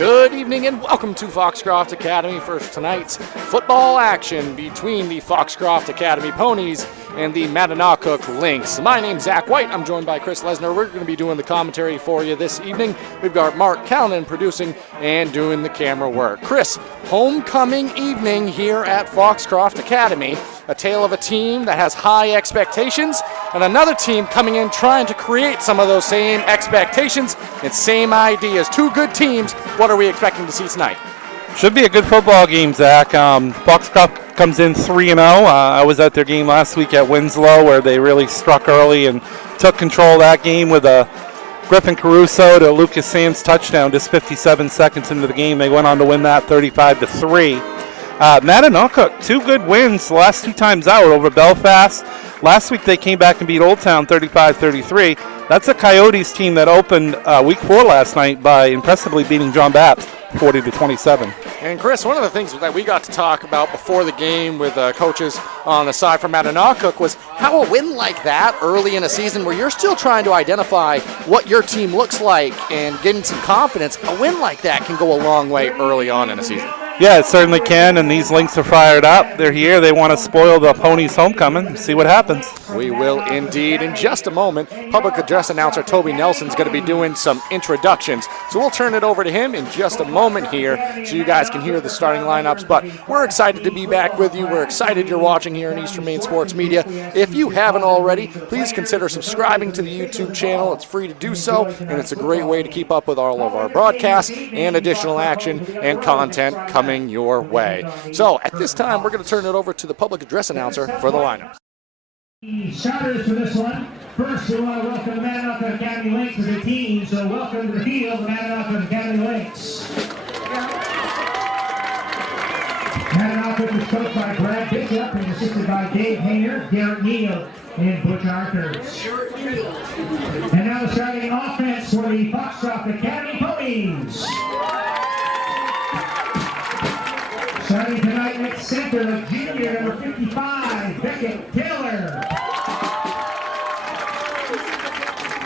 Good evening and welcome to Foxcroft Academy for tonight's football action between the Foxcroft Academy Ponies and the Mattanawcook Lynx. My name's Zach White. I'm joined by Chris Lesnar. We're going to be doing the commentary for you this evening. We've got Mark Callanan producing and doing the camera work. Chris, homecoming evening here at Foxcroft Academy. A tale of a team that has high expectations and another team coming in trying to create some of those same expectations and same ideas. Two good teams. What are we expecting to see tonight? Should be a good football game, Zach. Foxcroft comes in 3-0. I was at their game last week at Winslow where they really struck early and took control of that game with a Griffin Caruso to Lucas Sands touchdown just 57 seconds into the game. They went on to win that 35-3. Mattanawcook, two good wins the last two times out over Belfast. Last week they came back and beat Old Town 35-33. That's a Coyotes team that opened week 4 last night by impressively beating John Baptist 40-27. And Chris, one of the things that we got to talk about before the game with coaches on the side from Mattanawcook was how a win like that early in a season where you're still trying to identify what your team looks like and getting some confidence, a win like that can go a long way early on in a season. Yeah, it certainly can, and these Lynx are fired up. They're here. They want to spoil the Ponies' homecoming. See what happens. We will indeed. In just a moment, public address announcer Toby Nelson's going to be doing some introductions. So we'll turn it over to him in just a moment here so you guys can hear the starting lineups. But we're excited to be back with you. We're excited you're watching here in Eastern Maine Sports Media. If you haven't already, please consider subscribing to the YouTube channel. It's free to do so, and it's a great way to keep up with all of our broadcasts and additional action and content coming your way. So at this time, we're going to turn it over to the public address announcer for the lineups. Starters for this one. First, we want to welcome the Mattanawcook Academy Lynx as a team. So welcome to the field, the Mattanawcook Academy Lynx. Mattanawcook is coached by Brad Bishop and assisted by Dave Hayner, Garrett Neal, and Butch Arthurs. And now starting offense for the Foxcroft Academy Ponies. Starting tonight at center, junior number 55, Beckett Taylor.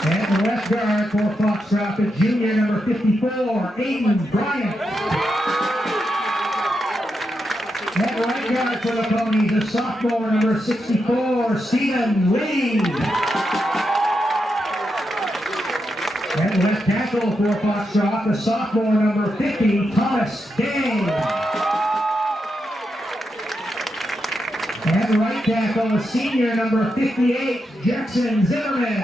And the left guard for Foxcroft, the junior number 54, Aiden Bryant. And the right guard for the Ponies, the sophomore number 64, Stephen Lee. And left tackle for Foxcroft, the sophomore number 50, Thomas Day. And right tackle, the senior number 58, Jackson Zimmerman.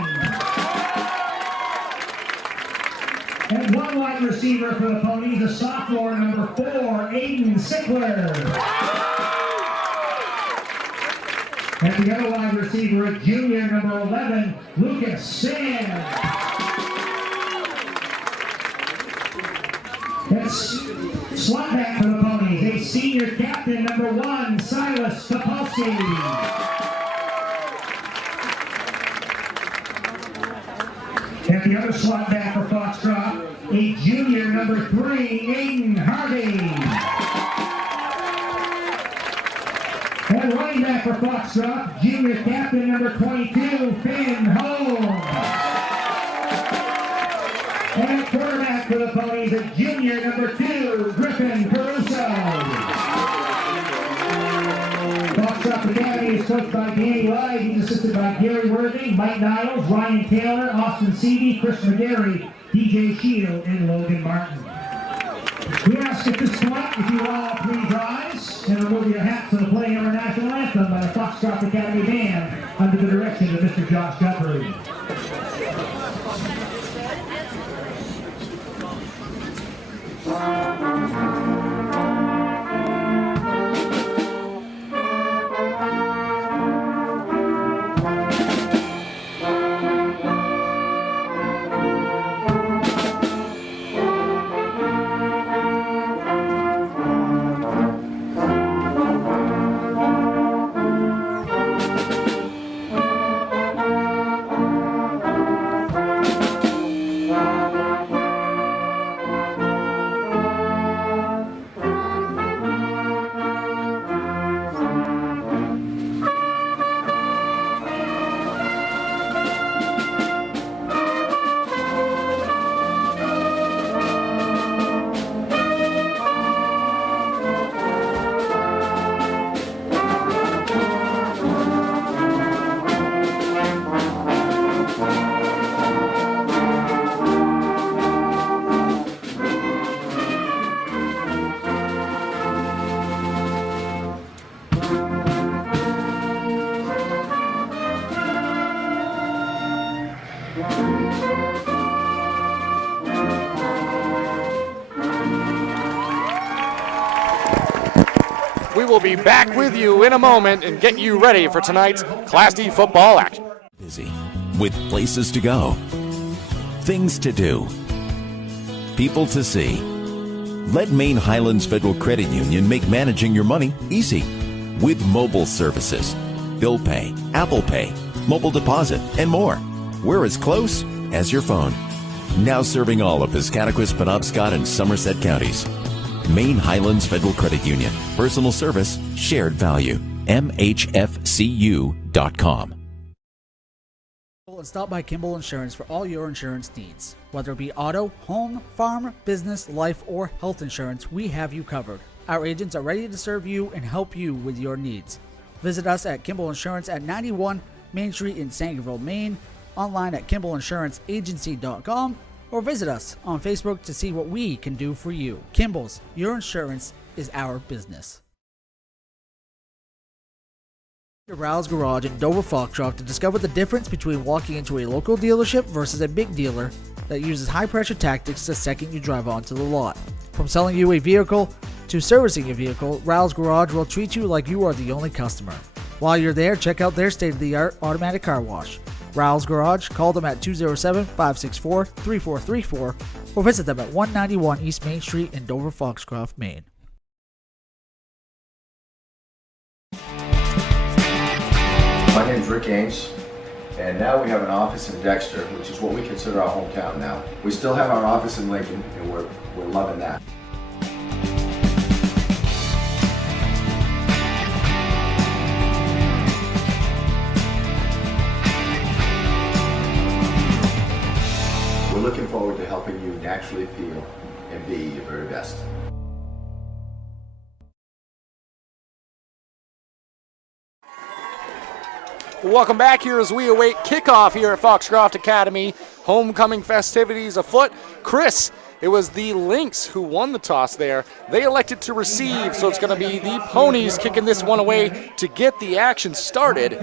And one wide receiver for the Ponies, the sophomore number 4, Aiden Sickler. And the other wide receiver, a junior number 11, Lucas Sands. That's slot back for the Ponies, a senior captain, number 1, Silas Topolsky. At the other slot back for Foxcroft, a junior, number 3, Aiden Harvey. And running back for Foxcroft, junior captain, number 22, Finn Holmes. And quarterback for the Ponies, a junior, number 2, Griffin Caruso. Foxcroft Academy is coached by Danny White. He's assisted by Gary Worthing, Mike Niles, Ryan Taylor, Austin Seavey, Chris McGarry, DJ Shield, and Logan Martin. We ask at this point if you all please rise and remove your hats to the playing of our national anthem by the Foxcroft Academy Band under the direction of Mr. Josh Guthrie. We will be back with you in a moment and get you ready for tonight's Class D football action. Busy with places to go, things to do, people to see. Let Maine Highlands Federal Credit Union make managing your money easy with mobile services, bill pay, Apple Pay, mobile deposit, and more. We're as close as your phone. Now serving all of Piscataquis, Penobscot, and Somerset counties. Maine Highlands Federal Credit Union. Personal service, shared value. MHFCU.com. And stop by Kimball Insurance for all your insurance needs. Whether it be auto, home, farm, business, life, or health insurance, we have you covered. Our agents are ready to serve you and help you with your needs. Visit us at Kimball Insurance at 91 Main Street in Sangerville, Maine, online at KimballInsuranceAgency.com, or visit us on Facebook to see what we can do for you. Kimball's, your insurance is our business. Rouse Garage in Dover Foxcroft to discover the difference between walking into a local dealership versus a big dealer that uses high-pressure tactics the second you drive onto the lot. From selling you a vehicle to servicing a vehicle, Rouse Garage will treat you like you are the only customer. While you're there, check out their state-of-the-art automatic car wash. Rouse Garage, call them at 207-564-3434 or visit them at 191 East Main Street in Dover Foxcroft, Maine. My name is Rick Ames, and now we have an office in Dexter, which is what we consider our hometown now. We still have our office in Lincoln, and we're loving that. We're looking forward to helping you naturally feel and be your very best. Welcome back here as we await kickoff here at Foxcroft Academy. Homecoming festivities afoot. Chris, it was the Lynx who won the toss there. They elected to receive, so it's going to be the Ponies kicking this one away to get the action started.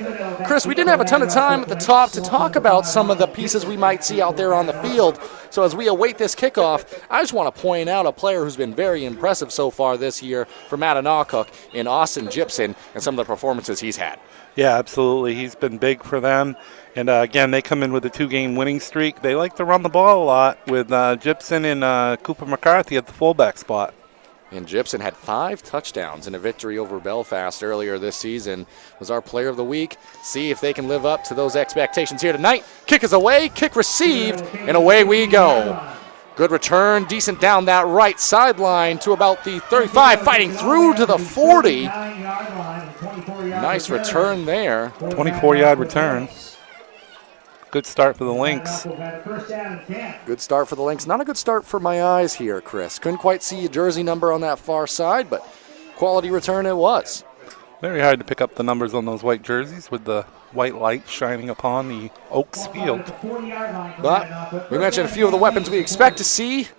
Chris, we didn't have a ton of time at the top to talk about some of the pieces we might see out there on the field. So as we await this kickoff, I just want to point out a player who's been very impressive so far this year for Mattanawcook in Austin Gibson and some of the performances he's had. Yeah, absolutely. He's been big for them. And, again, they come in with a 2-game winning streak. They like to run the ball a lot with Gibson and Cooper McCarthy at the fullback spot. And Gibson had 5 touchdowns in a victory over Belfast earlier this season. Was our player of the week. See if they can live up to those expectations here tonight. Kick is away, kick received, and away we go. Good return, decent down that right sideline to about the 35, fighting through to the 40. Nice return there. 24-yard return. Good start for the Lynx. Good start for the Lynx. Not a good start for my eyes here, Chris. Couldn't quite see a jersey number on that far side, but quality return it was. Very hard to pick up the numbers on those white jerseys with the white light shining upon the Oaks field. But we mentioned a few of the weapons we expect to see.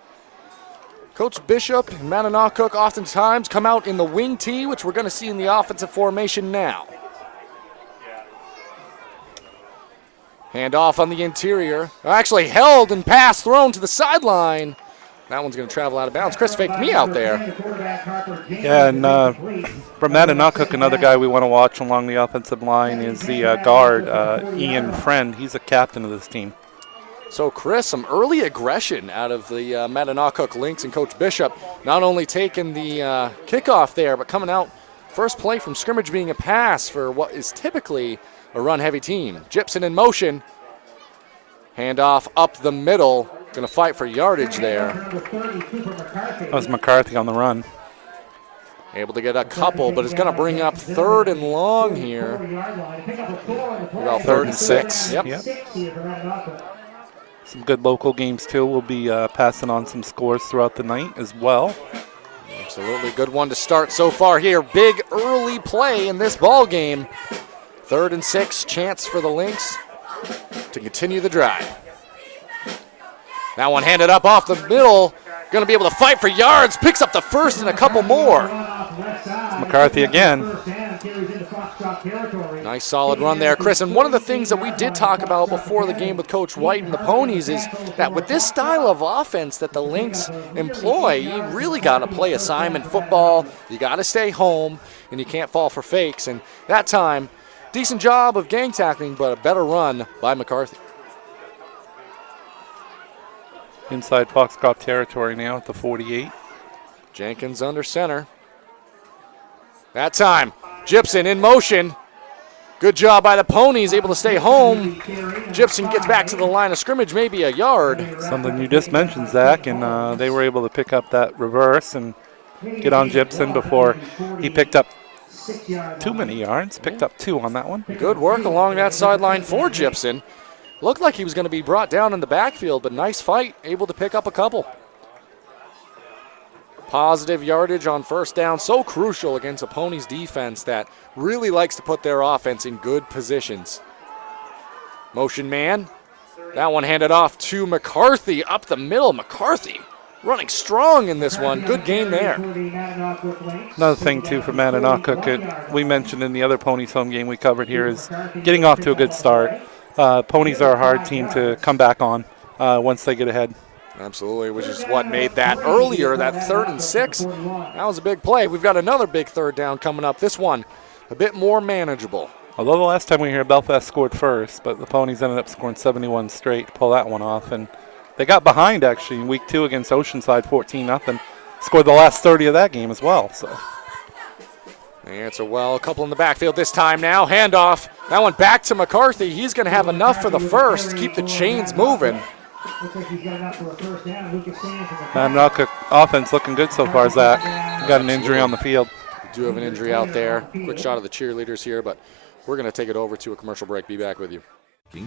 Coach Bishop and Mattanawcook oftentimes come out in the wing tee, which we're going to see in the offensive formation now. Handoff on the interior. Actually held and pass thrown to the sideline. That one's going to travel out of bounds. Chris faked me out there. Yeah, and from Mattanawcook, another guy we want to watch along the offensive line is the guard, Ian Friend. He's a captain of this team. So, Chris, some early aggression out of the Mattanawcook Lynx and Coach Bishop. Not only taking the kickoff there, but coming out first play from scrimmage being a pass for what is typically a run-heavy team. Gibson in motion. Handoff up the middle. Going to fight for yardage there. That was McCarthy on the run. Able to get a couple, but it's going to bring up 3rd and long here. About 3rd and 6. Yep. Some good local games, too. We'll be passing on some scores throughout the night as well. Absolutely good one to start so far here. Big early play in this ball game. 3rd and 6, chance for the Lynx to continue the drive. That one handed up off the middle. Going to be able to fight for yards. Picks up the first and a couple more. McCarthy again. Nice solid run there, Chris. And one of the things that we did talk about before the game with Coach White and the Ponies is that with this style of offense that the Lynx employ, you really got to play assignment football. You got to stay home, and you can't fall for fakes. And that time, decent job of gang tackling, but a better run by McCarthy. Inside Foxcroft territory now at the 48. Jenkins under center. That time, Gibson in motion. Good job by the Ponies, able to stay home. Gibson gets back to the line of scrimmage, maybe a yard. Something you just mentioned, Zach, and they were able to pick up that reverse and get on Gibson before he picked up too many yards. Picked up 2 on that one. Good work along that sideline for Gibson. Looked like he was going to be brought down in the backfield, but nice fight, able to pick up a couple. Positive yardage on first down, so crucial against a Ponies defense that really likes to put their offense in good positions. Motion man, that one handed off to McCarthy up the middle. McCarthy running strong in this one. Good gain there. Another thing, too, for Mattanawcook, we mentioned in the other Ponies home game we covered here, is getting off to a good start. Ponies are a hard team to come back on once they get ahead. Absolutely, which is what made that earlier, that 3rd and 6. That was a big play. We've got another big third down coming up. This one a bit more manageable. Although the last time we were here, Belfast scored first, but the Ponies ended up scoring 71 straight to pull that one off. And they got behind, actually, in week 2 against Oceanside 14-0. Scored the last 30 of that game as well. So they answer well. A couple in the backfield this time now. Handoff. That one back to McCarthy. He's going to have enough for the first. Keep the chains moving. Mattanawcook offense looking good so far, Zach. Got an injury on the field. We do have an injury out there. Quick shot of the cheerleaders here, but we're going to take it over to a commercial break. Be back with you.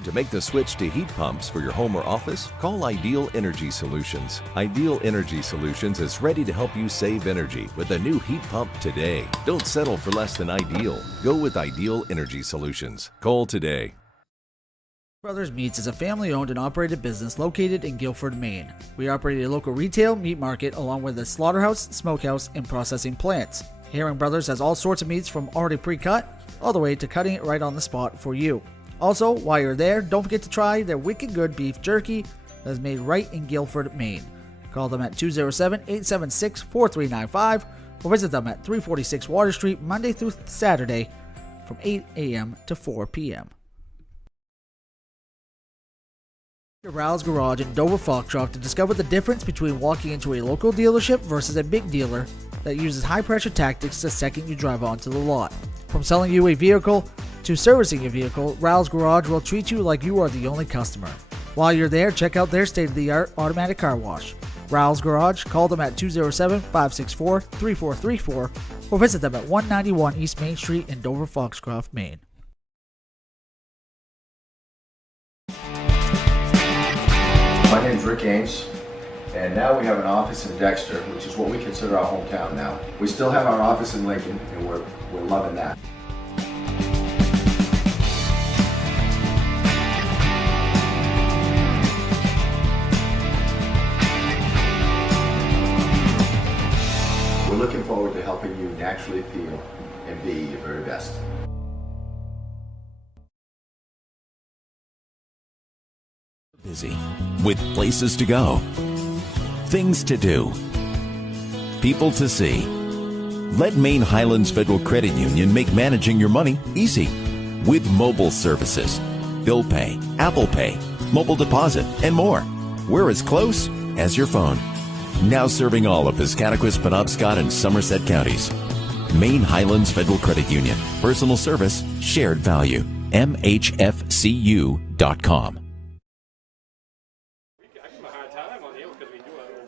To make the switch to heat pumps for your home or office, call Ideal Energy Solutions. Ideal Energy Solutions is ready to help you save energy with a new heat pump today. Don't settle for less than ideal. Go with Ideal Energy Solutions. Call today. Brothers Meats is a family-owned and operated business located in Guilford, Maine. We operate a local retail meat market along with a slaughterhouse, smokehouse, and processing plants. Herring Brothers has all sorts of meats from already pre-cut all the way to cutting it right on the spot for you. Also, while you're there, don't forget to try their wicked good beef jerky that is made right in Guilford, Maine. Call them at 207-876-4395 or visit them at 346 Water Street Monday through Saturday from 8 a.m. to 4 p.m. Rouse Garage in Dover Foxcroft to discover the difference between walking into a local dealership versus a big dealer that uses high-pressure tactics the second you drive onto the lot. From selling you a vehicle to servicing your vehicle, Rouse Garage will treat you like you are the only customer. While you're there, check out their state-of-the-art automatic car wash. Rouse Garage, call them at 207-564-3434 or visit them at 191 East Main Street in Dover Foxcroft, Maine. My name's Rick Ames, and now we have an office in Dexter, which is what we consider our hometown now. We still have our office in Lincoln, and we're loving that. We're looking forward to helping you naturally feel and be your very best. Busy with places to go, things to do, people to see. Let Maine Highlands Federal Credit Union make managing your money easy with mobile services, bill pay, Apple Pay, mobile deposit, and more. We're as close as your phone. Now serving all of Piscataquis, Penobscot, and Somerset counties. Maine Highlands Federal Credit Union. Personal service, shared value. MHFCU.com.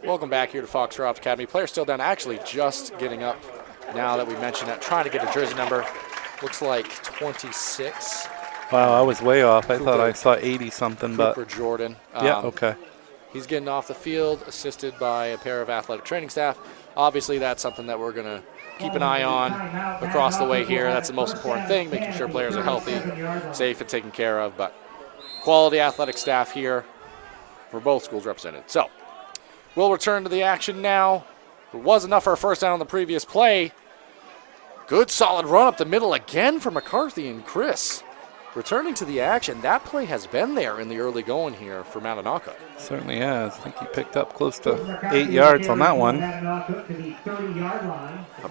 Welcome back here to Foxcroft Academy. Players still down, actually just getting up now that we mentioned that, trying to get a jersey number. Looks like 26. Wow, I was way off. I thought I saw 80-something, but Cooper Jordan. Yeah, okay. He's getting off the field, assisted by a pair of athletic training staff. Obviously, that's something that we're going to keep an eye on across the way here. That's the most important thing, making sure players are healthy, safe, and taken care of. But quality athletic staff here for both schools represented. So we'll return to the action now. It was enough for a first down on the previous play. Good solid run up the middle again for McCarthy, and Chris returning to the action. That play has been there in the early going here for Mattanawcook. Certainly has. I think he picked up close to 8 yards on that one. A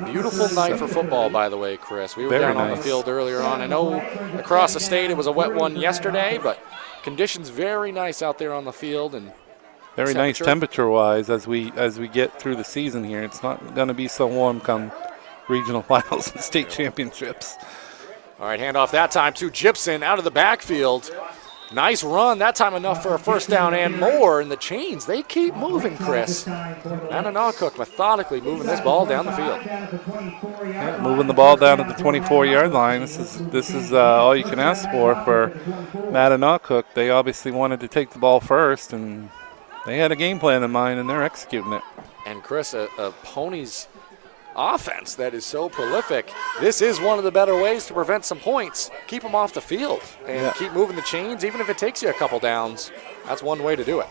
beautiful night for football, by the way, Chris. We were Very down on the nice. field earlier on. I know across the state it was a wet one yesterday, but conditions very nice out there on the field. And Very nice temperature-wise as we get through the season here. It's not going to be so warm come regional finals and state championships. All right, handoff that time to Gibson out of the backfield. Nice run, that time enough for a first down and more. And the chains, they keep moving, Chris. Mattanawcook methodically moving this ball down the field. Yeah, moving the ball down to the 24-yard line. This is all you can ask for Mattanawcook. They obviously wanted to take the ball first, and they had a game plan in mind, and they're executing it. And Chris, a Ponies offense that is so prolific. This is one of the better ways to prevent some points. Keep them off the field and keep moving the chains, even if it takes you a couple downs. That's one way to do it.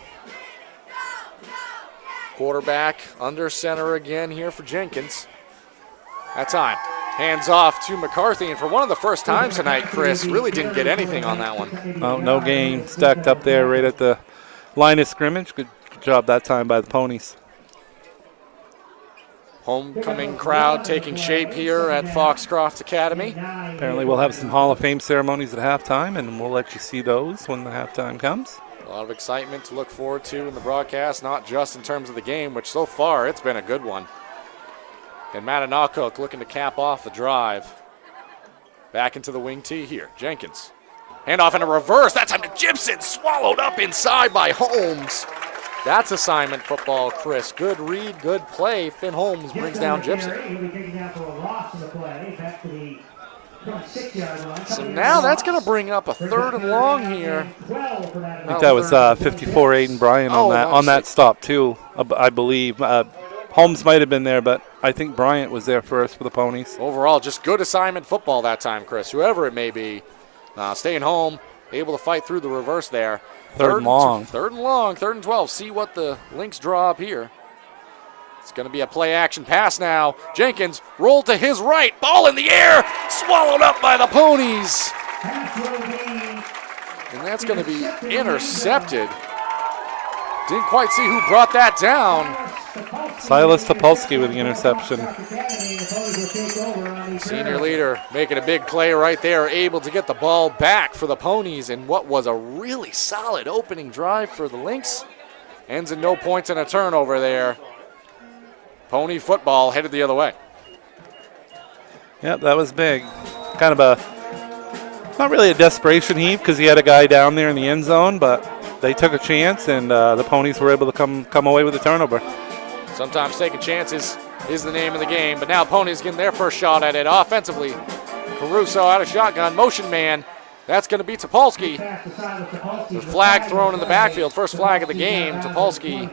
Quarterback under center again here for Jenkins. That time, hands off to McCarthy, and for one of the first times tonight, Chris really didn't get anything on that one. No gain. Stacked up there right at the line of scrimmage. Good job that time by the Ponies. Homecoming crowd taking shape here at Foxcroft Academy. Apparently we'll have some Hall of Fame ceremonies at halftime, and we'll let you see those when the halftime comes. A lot of excitement to look forward to in the broadcast, not just in terms of the game, which so far it's been a good one. And Mattanawcook looking to cap off the drive. Back into the wing tee here. Jenkins. Handoff in a reverse. That time to Gibson. Swallowed up inside by Holmes. That's assignment football, Chris. Good read, good play. Finn Holmes brings down Gibson. So now that's going to bring up a 3rd and long here. I think that was 54 Aiden Bryant on that stop too, I believe. Holmes might have been there, but I think Bryant was there first for the Ponies. Overall, just good assignment football that time, Chris. Whoever it may be, staying home, able to fight through the reverse there. 3rd and long. 3rd and long, 3rd and 12. See what the Lynx draw up here. It's going to be a play action pass now. Jenkins rolled to his right. Ball in the air. Swallowed up by the Ponies. And that's going to be intercepted. Didn't quite see who brought that down. Silas Topolsky with the interception. Senior leader making a big play right there, able to get the ball back for the Ponies in what was a really solid opening drive for the Lynx. Ends in no points and a turnover there. Pony football headed the other way. Yep, that was big. Kind of not really a desperation heave because he had a guy down there in the end zone, but they took a chance, and the Ponies were able to come away with a turnover. Sometimes taking chances is the name of the game, but now Ponies getting their first shot at it offensively. Caruso out of shotgun, motion man. That's going to be Topolsky. The flag thrown in the backfield, first flag of the game. Topolsky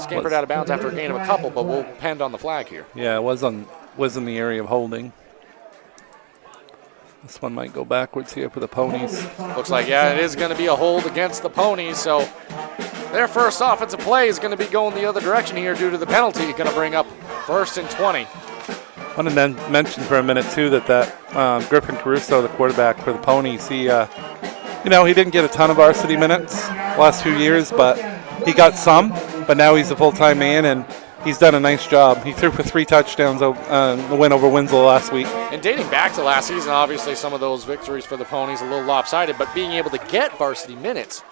scampered out of bounds after a gain of a couple, but we'll pend on the flag here. Yeah, it was in the area of holding. This one might go backwards here for the Ponies. Looks like, yeah, it is going to be a hold against the Ponies, so their first offensive play is going to be going the other direction here due to the penalty. Going to bring up 1st and 20. I want to mention for a minute, too, that Griffin Caruso, the quarterback for the Ponies, he didn't get a ton of varsity minutes last few years, but he got some. But now he's a full-time man, and he's done a nice job. He threw for 3 touchdowns the win over Winslow last week. And dating back to last season, obviously some of those victories for the Ponies a little lopsided, but being able to get varsity minutes,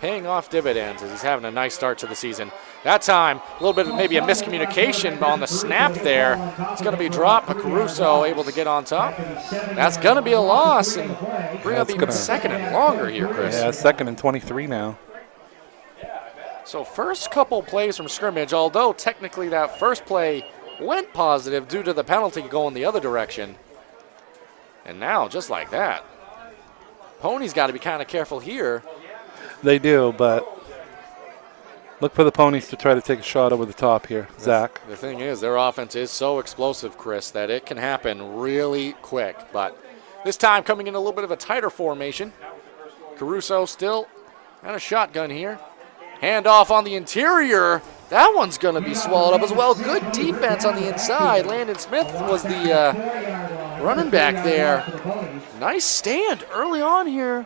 paying off dividends as he's having a nice start to the season. That time, a little bit of maybe a miscommunication on the snap there. It's going to be dropped, but Caruso able to get on top. That's going to be a loss and bring up even 2nd and longer here, Chris. Yeah, 2nd and 23 now. So first couple plays from scrimmage, although technically that first play went positive due to the penalty going the other direction. And now, just like that, Ponies got to be kind of careful here. They do, but look for the Ponies to try to take a shot over the top here, Zach. The thing is, their offense is so explosive, Chris, that it can happen really quick. But this time coming in a little bit of a tighter formation. Caruso still on a shotgun here. Handoff on the interior. That one's going to be swallowed up as well. Good defense on the inside. Landon Smith was the running back there. Nice stand early on here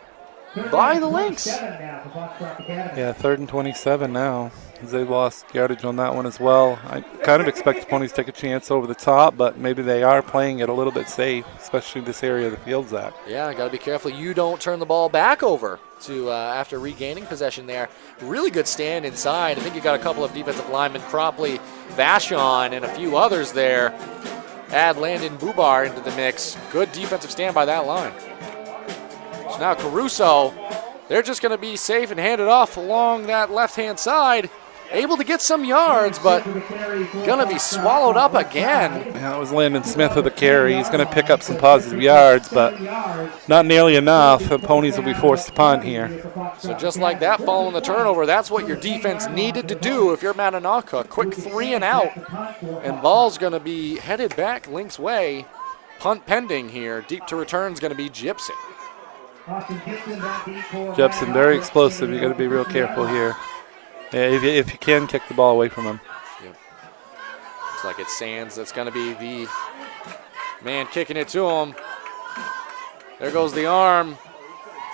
by the Lynx. Yeah, 3rd and 27 now. They lost yardage on that one as well. I kind of expect the Ponies to take a chance over the top, but maybe they are playing it a little bit safe, especially this area of the field, Zach. Yeah, got to be careful you don't turn the ball back over to after regaining possession there. Really good stand inside. I think you got a couple of defensive linemen, Cropley, Vashon, and a few others there. Add Landon Bubar into the mix. Good defensive stand by that line. So now Caruso, they're just going to be safe and hand it off along that left-hand side. Able to get some yards, but going to be swallowed up again. Yeah, it was Landon Smith with the carry. He's going to pick up some positive yards, but not nearly enough. The Ponies will be forced to punt here. So just like that, following the turnover, that's what your defense needed to do if you're Mattanawcook. Quick 3 and out, and ball's going to be headed back Lynx way. Punt pending here. Deep to return is going to be Gibson. Jepson, very explosive. You got to be real careful here. Yeah, if you can, kick the ball away from him. Yep. Looks like it's Sands that's going to be the man kicking it to him. There goes the arm.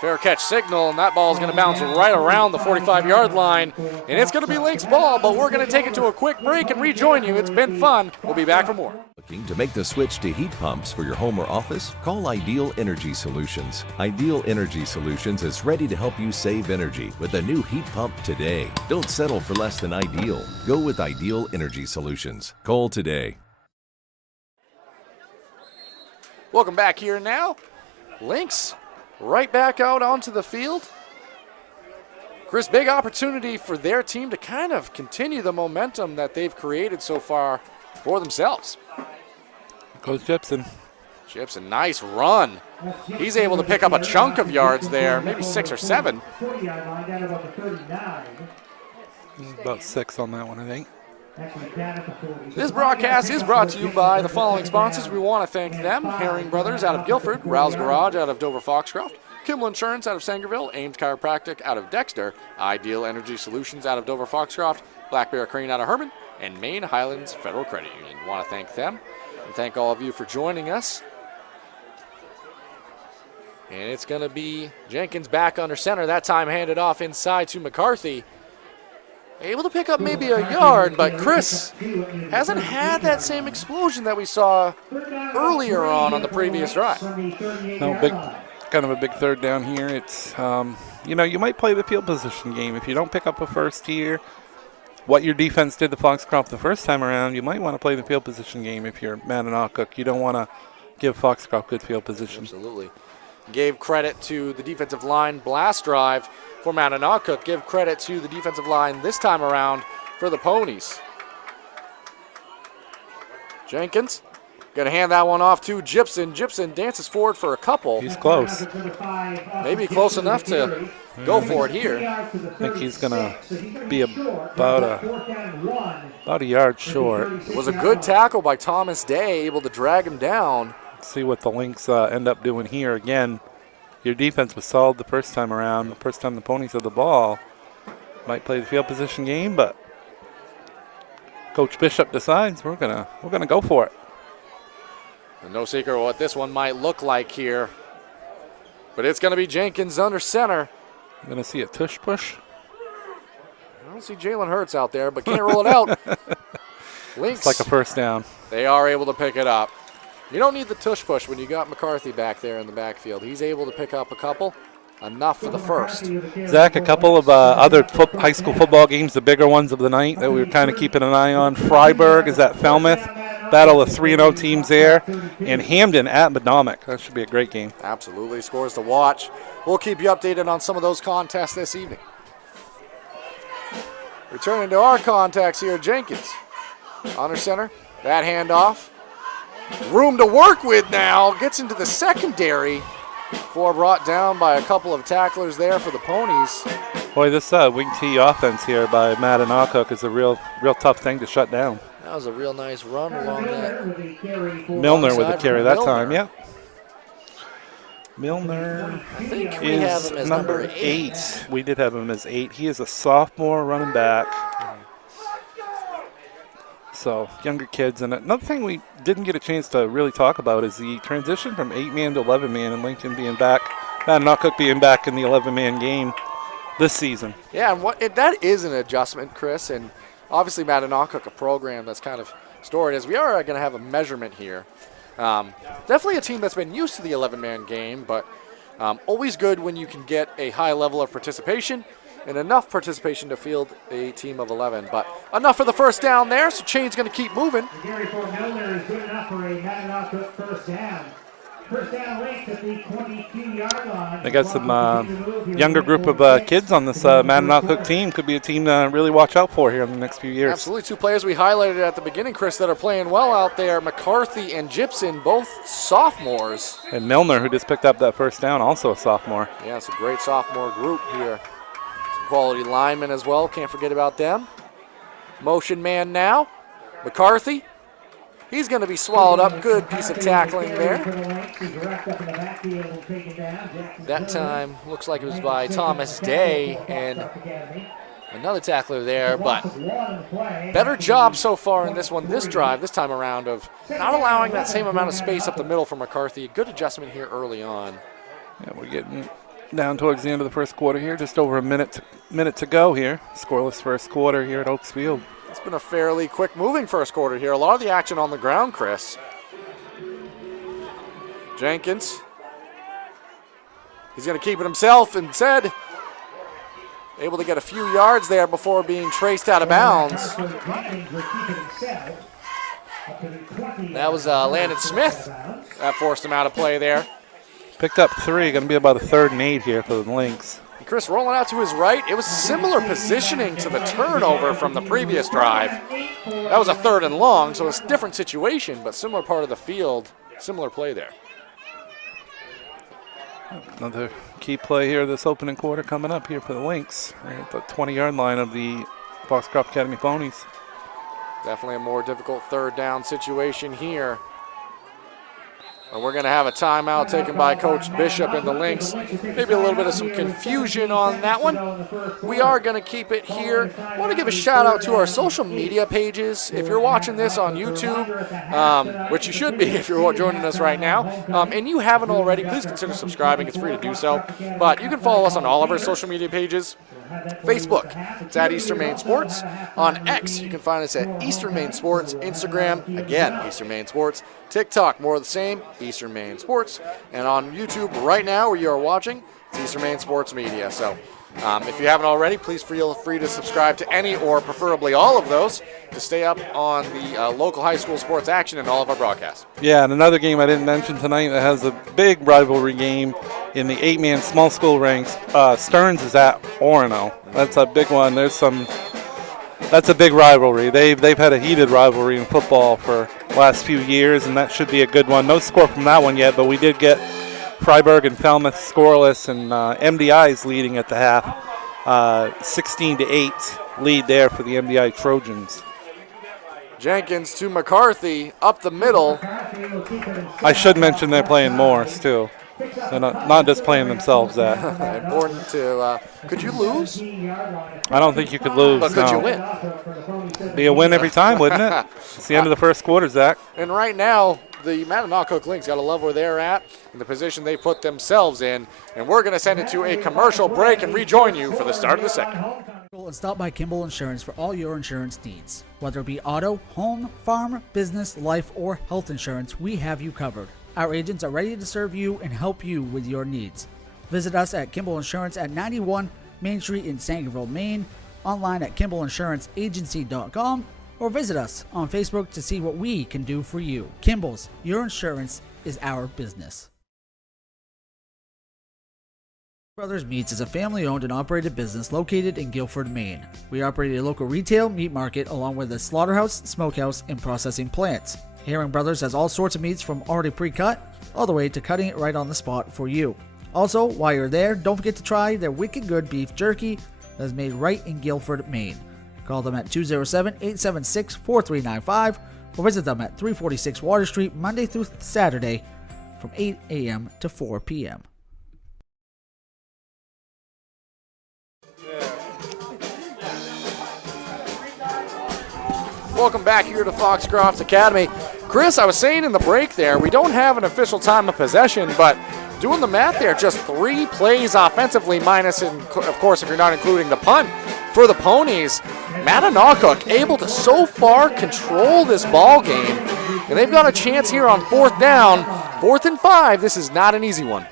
Fair catch signal, and that ball is going to bounce right around the 45-yard line. And it's going to be Lynx ball, but we're going to take it to a quick break and rejoin you. It's been fun. We'll be back for more. Looking to make the switch to heat pumps for your home or office? Call Ideal Energy Solutions. Ideal Energy Solutions is ready to help you save energy with a new heat pump today. Don't settle for less than ideal. Go with Ideal Energy Solutions. Call today. Welcome back here now. Lynx right back out onto the field. Chris, big opportunity for their team to kind of continue the momentum that they've created so far for themselves. Goes Jepson. Jepson, nice run. He's able to pick up a chunk of yards there, maybe 6 or 7. About 6 on that one, I think. This broadcast is brought to you by the following sponsors. We want to thank them: Herring Brothers out of Guilford, Rouse Garage out of Dover Foxcroft, Kimball Insurance out of Sangerville, Ames Chiropractic out of Dexter, Ideal Energy Solutions out of Dover Foxcroft, Black Bear Crane out of Herman, and Maine Highlands Federal Credit Union. We want to thank them and thank all of you for joining us. And it's going to be Jenkins back under center. That time handed off inside to McCarthy. Able to pick up maybe a yard, but Chris hasn't had that same explosion that we saw earlier on the previous drive. No, kind of a big 3rd down here. It's, you might play the field position game. If you don't pick up a first here, what your defense did to Foxcroft the first time around, you might want to play the field position game if you're Mattanawcook. You don't want to give Foxcroft good field position. Absolutely. Gave credit to the defensive line blast drive for Mattanawcook. Give credit to the defensive line this time around for the Ponies. Jenkins going to hand that one off to Gibson. Gibson dances forward for a couple. He's close. Maybe close enough to go for it here. I think he's going to be about a yard short. It was a good tackle by Thomas Day, able to drag him down. Let's see what the Lynx end up doing here. Again, your defense was solid the first time around. The first time the Ponies had the ball. Might play the field position game, but Coach Bishop decides we're gonna go for it. And no secret what this one might look like here. But it's going to be Jenkins under center. I'm going to see a tush push. I don't see Jalen Hurts out there, but can't rule it out. Lynx, it's like a first down. They are able to pick it up. You don't need the tush push when you got McCarthy back there in the backfield. He's able to pick up a couple. Enough for the first. Zach, a couple of other high school football games, the bigger ones of the night that we were kind of keeping an eye on. Freiburg is at Falmouth. Battle of 3-0 teams there. And Hamden at Madomic. That should be a great game. Absolutely. Scores to watch. We'll keep you updated on some of those contests this evening. Returning to our contacts here, Jenkins. Under center. That handoff. Room to work with now. Gets into the secondary. Before brought down by a couple of tacklers there for the Ponies. Boy, this wing T offense here by Mattanawcook is a real tough thing to shut down. That was a real nice run along that. Milner with the carry that time, yeah. Milner I think we have him as number 8. We did have him as 8. He is a sophomore running back. So younger kids. And another thing we didn't get a chance to really talk about is the transition from 8-man to 11-man and Lincoln being back, Mattanawcook being back in the 11-man game this season. Yeah, and that is an adjustment, Chris, and obviously Mattanawcook, a program that's kind of storied, as we are going to have a measurement here. Definitely a team that's been used to the 11-man game, but always good when you can get a high level of participation and enough participation to field a team of 11. But enough for the first down there, so Chain's going to keep moving. Gary for Milner is good enough for a Mattanawcook first down. First down Lynx at the 22-yard line. They got some younger group of kids on this Mattanawcook team. Could be a team to really watch out for here in the next few years. Absolutely. Two players we highlighted at the beginning, Chris, that are playing well out there. McCarthy and Gibson, both sophomores. And Milner, who just picked up that first down, also a sophomore. Yeah, it's a great sophomore group here. Some quality linemen as well. Can't forget about them. Motion man now. McCarthy. He's going to be swallowed up. Good piece of tackling there. That time looks like it was by Thomas Day and another tackler there, but better job so far in this one, this drive, this time around, of not allowing that same amount of space up the middle for McCarthy. Good adjustment here early on. Yeah, we're getting down towards the end of the first quarter here, just over a minute to go here. Scoreless first quarter here at Oaks Field. It's been a fairly quick-moving first quarter here. A lot of the action on the ground, Chris. Jenkins. He's going to keep it himself instead. Able to get a few yards there before being traced out of bounds. That was Landon Smith that forced him out of play there. Picked up 3. Going to be about a 3rd and 8 here for the Lynx. Chris rolling out to his right. It was similar positioning to the turnover from the previous drive. That was a 3rd and long, so it's a different situation, but similar part of the field, similar play there. Another key play here this opening quarter coming up here for the Lynx. Right at the 20-yard line of the Foxcroft Academy Ponies. Definitely a more difficult 3rd down situation here. And we're going to have a timeout taken by Coach Bishop and the Lynx. Maybe a little bit of some confusion on that one. We are going to keep it here. I want to give a shout out to our social media pages. If you're watching this on YouTube, which you should be if you're joining us right now, and you haven't already, please consider subscribing. It's free to do so. But you can follow us on all of our social media pages. Facebook, it's at Eastern Maine Sports. On X, you can find us at Eastern Maine Sports. Instagram, again, Eastern Maine Sports. TikTok, more of the same, Eastern Maine Sports. And on YouTube right now, where you are watching, it's Eastern Maine Sports Media. So if you haven't already, please feel free to subscribe to any or preferably all of those to stay up on the local high school sports action and all of our broadcasts. Yeah, and another game I didn't mention tonight that has a big rivalry game in the 8-man small school ranks. Stearns is at Orono. That's a big one. That's a big rivalry. They've had a heated rivalry in football for the last few years, and that should be a good one. No score from that one yet, but we did get Freiburg and Falmouth scoreless, and MDI's leading at the half. 16-8 lead there for the MDI Trojans. Jenkins to McCarthy up the middle. I should mention they're playing Morris too. They're not just playing themselves that. Important to, could you lose? I don't think you could lose. But could you win? Be a win every time, wouldn't it? It's the end of the first quarter, Zach. And right now, the Mattanawcook Lynx got to love where they're at and the position they put themselves in. And we're going to send it to a commercial break and rejoin you for the start of the second. And stop by Kimball Insurance for all your insurance needs. Whether it be auto, home, farm, business, life, or health insurance, we have you covered. Our agents are ready to serve you and help you with your needs. Visit us at Kimball Insurance at 91 Main Street in Sangerville, Maine, online at KimballInsuranceAgency.com, or visit us on Facebook to see what we can do for you. Kimball's, your insurance is our business. Brothers Meats is a family-owned and operated business located in Guilford, Maine. We operate a local retail meat market along with a slaughterhouse, smokehouse, and processing plants. Herring Brothers has all sorts of meats from already pre-cut all the way to cutting it right on the spot for you. Also, while you're there, don't forget to try their wicked good beef jerky that is made right in Guilford, Maine. Call them at 207-876-4395 or visit them at 346 Water Street Monday through Saturday from 8 a.m. to 4 p.m. welcome back here to Foxcroft Academy. Chris, I was saying in the break there, we don't have an official time of possession, but doing the math there, just 3 plays offensively, minus, of course, if you're not including the punt for the Ponies. Mattanawcook able to so far control this ball game, and they've got a chance here on 4th down. 4th and 5, this is not an easy one.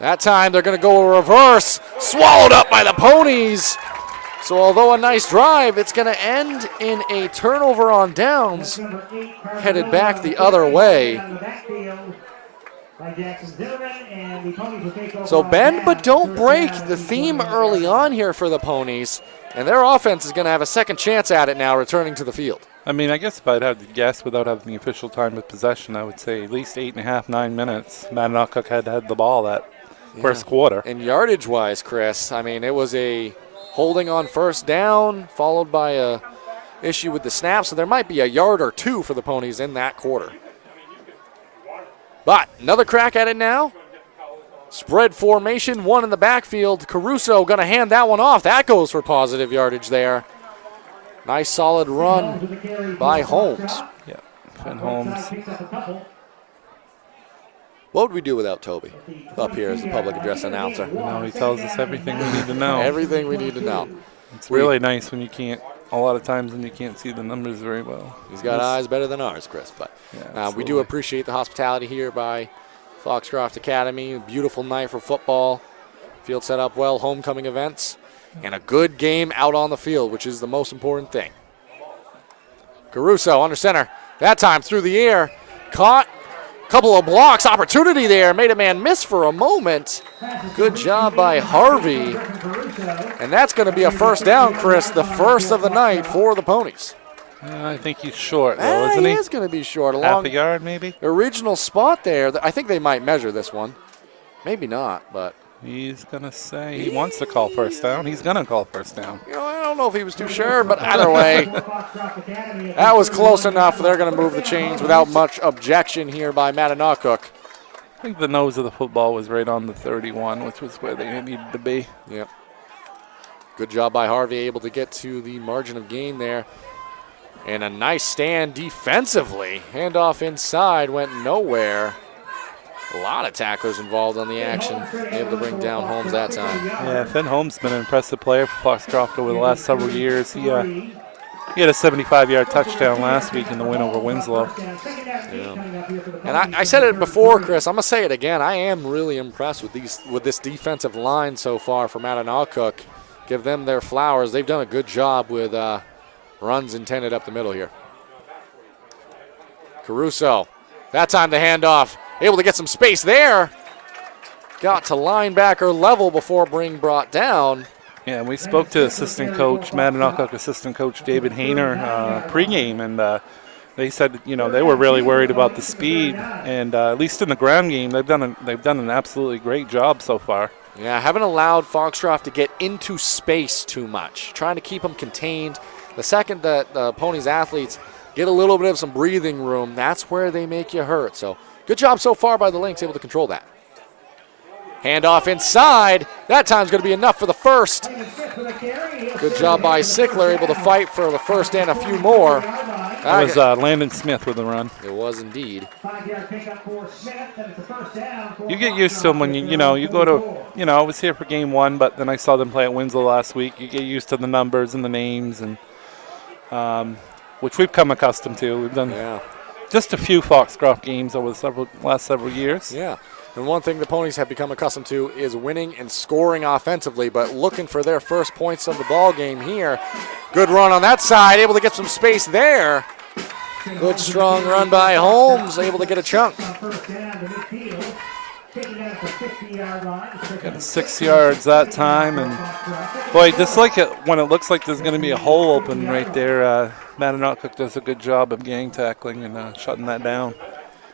That time they're going to go a reverse, swallowed up by the Ponies. So although a nice drive, it's going to end in a turnover on downs, headed back the other way. So bend but don't break, the theme early on here for the Ponies, and their offense is going to have a second chance at it now, returning to the field. I mean, I guess if I'd have to guess without having the official time of possession, I would say at least 8.5, 9 minutes. Mattanawcook had the ball that first quarter. And yardage-wise, Chris, I mean, it was a holding on 1st down, followed by a issue with the snap, so there might be a yard or 2 for the Ponies in that quarter. But another crack at it now. Spread formation, 1 in the backfield. Caruso going to hand that one off. That goes for positive yardage there. Nice solid run by Holmes. Yeah, Finn Holmes. What would we do without Toby up here as the public address announcer? Now he tells us everything we need to know. Everything we need to know. It's really nice when you can't, a lot of times when you can't see the numbers very well. He's got eyes better than ours, Chris. But yeah, we do appreciate the hospitality here by Foxcroft Academy. A beautiful night for football. Field set up well, homecoming events, and a good game out on the field, which is the most important thing. Caruso under center. That time through the air. Caught. Couple of blocks, opportunity there, made a man miss for a moment. Good job by Harvey. And that's going to be a 1st down, Chris, the first of the night for the Ponies. I think he's short, though, isn't he? He is going to be short. Half a yard, maybe? Original spot there. I think they might measure this one. Maybe not, but. He's going to say he wants to call 1st down. He's going to call 1st down. You know, I don't know if he was too sure, but either way, that was close enough. They're going to move the chains without much objection here by Mattanawcook. I think the nose of the football was right on the 31, which was where they needed to be. Yep. Good job by Harvey, able to get to the margin of gain there. And a nice stand defensively. Handoff inside, went nowhere. A lot of tacklers involved on the action, able to bring down Holmes that time. Yeah, Finn Holmes has been an impressive player for Foxcroft over the last several years. He had a 75-yard touchdown last week in the win over Winslow. Yeah. And I said it before, Chris. I'm going to say it again. I am really impressed with this defensive line so far for Mattanawcook. Give them their flowers. They've done a good job with runs intended up the middle here. Caruso, that time the handoff. Able to get some space there. Got to linebacker level before being brought down. Yeah, we spoke to assistant coach, Mattanawcook assistant coach David Hayner pregame, and they said, you know, they were really worried about the speed, and at least in the ground game, they've done an absolutely great job so far. Yeah, haven't allowed Foxcroft to get into space too much, trying to keep them contained. The second that the Ponies athletes get a little bit of some breathing room, that's where they make you hurt. So good job so far by the Lynx, able to control that. Handoff inside. That time's going to be enough for the first. Good job by Sickler, able to fight for the first and a few more. That was Landon Smith with the run. It was indeed. You get used to them when you go to, I was here for game one, but then I saw them play at Winslow last week. You get used to the numbers and the names, and which we've come accustomed to. We've done just a few Foxcroft games over the last several years. Yeah. And one thing the Ponies have become accustomed to is winning and scoring offensively, but looking for their first points of the ball game here. Good run on that side, able to get some space there. Good strong run by Holmes, able to get a chunk. Got 6 yards that time, and boy, just like it when it looks like there's going to be a hole open right there. Mattanawcook does a good job of gang tackling and shutting that down,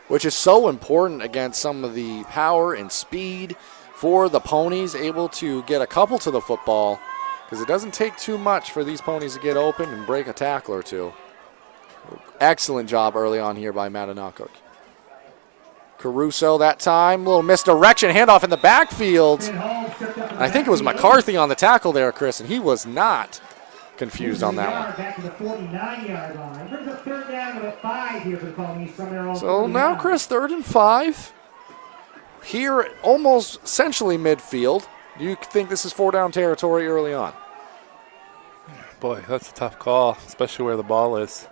which is so important against some of the power and speed for the Ponies, able to get a couple to the football, because it doesn't take too much for these Ponies to get open and break a tackle or two. Excellent job early on here by Mattanawcook. Caruso that time, little misdirection, handoff in the backfield. I think it was McCarthy on the tackle there, Chris, and he was not confused on that one. Back to the 49-yard line. Brings up third down about 5 here for the Ponies from their own. So now, Chris, 3rd and 5. Here, almost essentially midfield. Do you think this is 4-down territory early on? Boy, that's a tough call, especially where the ball is.